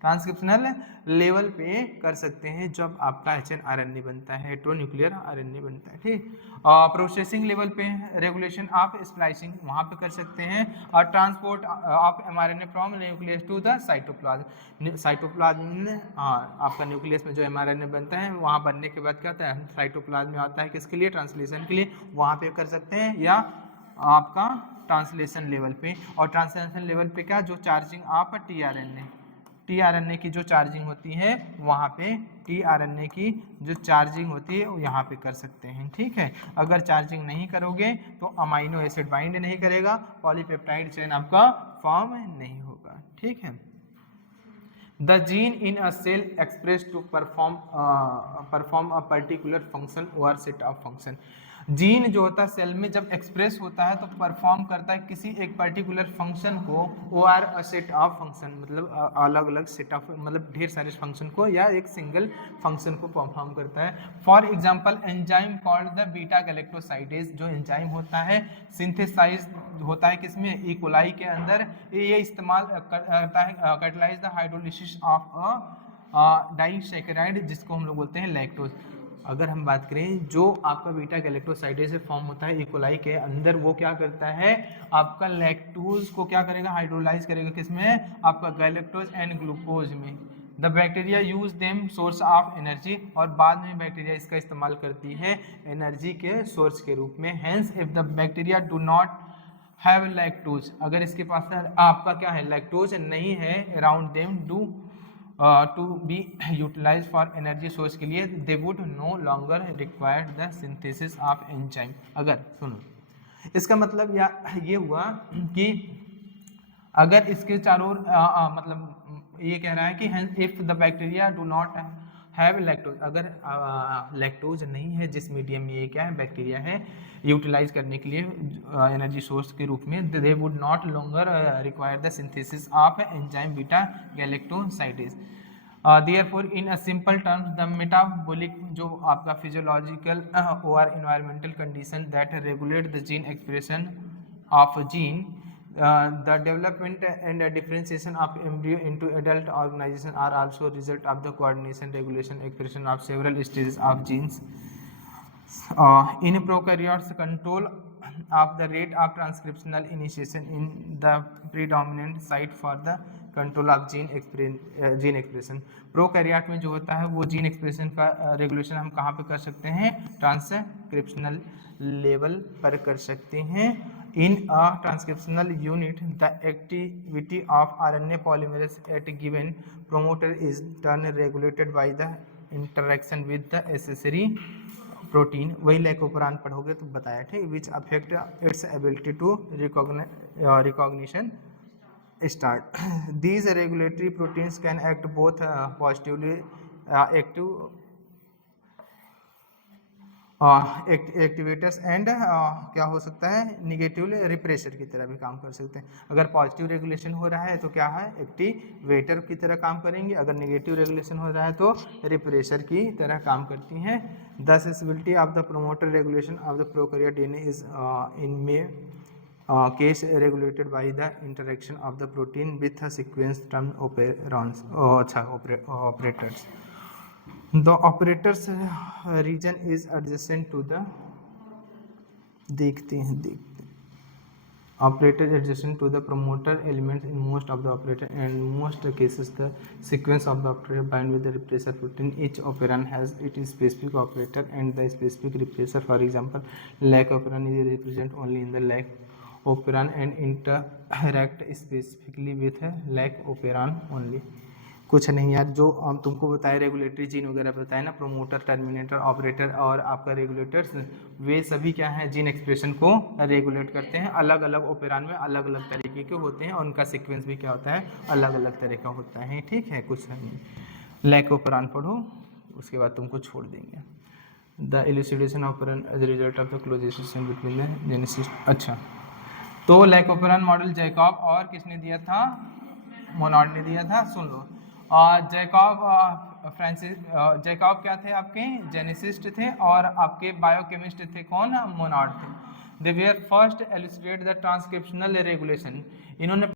transcriptional level पे कर सकते हैं जब आपका HNRNA बनता है, हेटेरोन्यूक्लियर RNA बनता है। ठीक। प्रोसेसिंग लेवल पे रेगुलेशन ऑफ स्प्लाइसिंग वहाँ पे कर सकते हैं। और transport of mRNA from nucleus to the cytoplasm. Cytoplasm आपका न्यूक्लियस में जो mRNA बनता है, वहाँ बनने के बाद क्या होता है? साइटोप्लाज्म में आता है किसके लिए? ट्रांसलेशन के लिए। वहाँ पे कर सकते हैं, या आपका ट्रांसलेशन लेवल पे। और ट्रांसलेशन लेवल पे क्या? जो चार्जिंग ऑफ टीआरएनए की जो चार्जिंग होती है, वहाँ पे टीआरएनए की जो चार्जिंग होती है वो यहाँ पे कर सकते हैं। ठीक है। अगर चार्जिंग नहीं करोगे तो अमाइनो एसिड बाइंड नहीं करेगा, पॉलीपेप्टाइड चेन आपका फॉर्म नहीं होगा। ठीक है। The gene in a cell expressed to perform a particular function or set of function। Gene जो होता है सेल में जब एक्सप्रेस होता है तो परफॉर्म करता है किसी एक पर्टिकुलर फंक्शन को over a set of function, मतलब अलग अलग सेट ऑफ, मतलब ढेर सारे फंक्शन को या एक सिंगल फंक्शन को परफॉर्म करता है। For example enzyme called the beta galactosidase, जो एंजाइम होता है सिंथेसाइज होता है किसमें, ई कोलाई के अंदर। ये इस्तेमाल करता है catalyse the hydrolysis of a disaccharide, जिसको हम लोग बोलते हैं लैक्टोज। अगर हम बात करें जो आपका बीटा गैलेक्टोसाइडेज से फॉर्म होता है इकोलाई के अंदर, वो क्या करता है आपका लैक्टोज को क्या करेगा, हाइड्रोलाइज करेगा किसमें, आपका गैलेक्टोज एंड ग्लूकोज में। The bacteria use them source of energy, और बाद में बैक्टीरिया इसका इस्तेमाल करती है एनर्जी के सोर्स के रूप में। Hence if the bacteria do not have lactose, अगर इसके पास आपका क्या है लैक्टोज नहीं है around them do to be utilize for energy source के लिए, they would no longer required the synthesis of enzyme. अगर सुनो इसका मतलब ये हुआ कि अगर इसके चारों मतलब ये कह रहा है कि if the bacteria do not have lactose, अगर लैक्टोज नहीं है जिस मीडियम में ये क्या है बैक्टीरिया है यूटिलाइज करने के लिए एनर्जी सोर्स के रूप में, they would not longer require the synthesis of enzyme beta galactosidase. Therefore in a simple terms the metabolic, जो आपका फिजियोलॉजिकल और environmental condition that regulate the gene expression of gene, the development and differentiation of embryo into adult organization are also result of the coordination, regulation, expression of several stages of genes. In prokaryotes, control of the rate of transcriptional initiation in the predominant site for the control of gene expression. Prokaryote में जो होता है वो जीन एक्सप्रेशन का रेगुलेशन हम कहाँ पे कर सकते हैं, ट्रांसक्रिप्शनल लेवल पर कर सकते हैं। In a transcriptional unit the activity of RNA polymerase at given promoter is turn regulated by the interaction with the accessory protein. वही लैकोपरान पढ़ोगे तो बताया, ठीक, which affect its ability to recognition start. These regulatory proteins can act both positively active activators and क्या हो सकता है निगेटिवली रिप्रेशर की तरह भी काम कर सकते हैं। अगर पॉजिटिव रेगुलेशन हो रहा है तो क्या है एक्टिवेटर की तरह काम करेंगे, अगर निगेटिव रेगुलेशन हो रहा है तो रिप्रेशर की तरह काम करती हैं। The accessibility of the promoter regulation of the prokaryote DNA is in may case regulated by the interaction of the protein with a sequence termed operons, operators. The operators region is adjacent to the operator adjacent to the promoter element in most of the operator, and in most cases the sequence of the operator bind with the repressor protein. Each operon has its specific operator and the specific repressor. For example, lac operon is represent only in the lac operon and interact specifically with lac operon only. कुछ नहीं यार, जो हम तुमको बताए रेगुलेटरी जीन वगैरह बताए ना, प्रोमोटर, टर्मिनेटर, ऑपरेटर और आपका रेगुलेटर्स, वे सभी क्या है जीन एक्सप्रेशन को रेगुलेट करते हैं। अलग अलग ओपेरान में अलग अलग तरीके के होते हैं और उनका सीक्वेंस भी क्या होता है अलग अलग तरह का होता है, ठीक है। कुछ नहीं, लैक ओपेरान पढ़ो उसके बाद तुमको छोड़ देंगे। The elucidation operon as a result of the collaboration between the genesis. अच्छा, तो लैक ओपेरान मॉडल जैकब और किसने दिया था, मोनार्ड ने दिया था। सुन लो, जैकब क्या थे आपके जेनेसिस्ट थे और आपके बायोकेमिस्ट थे कौन, मोनार्ड थे। They were first elucidate the transcriptional regulation, इन्होंने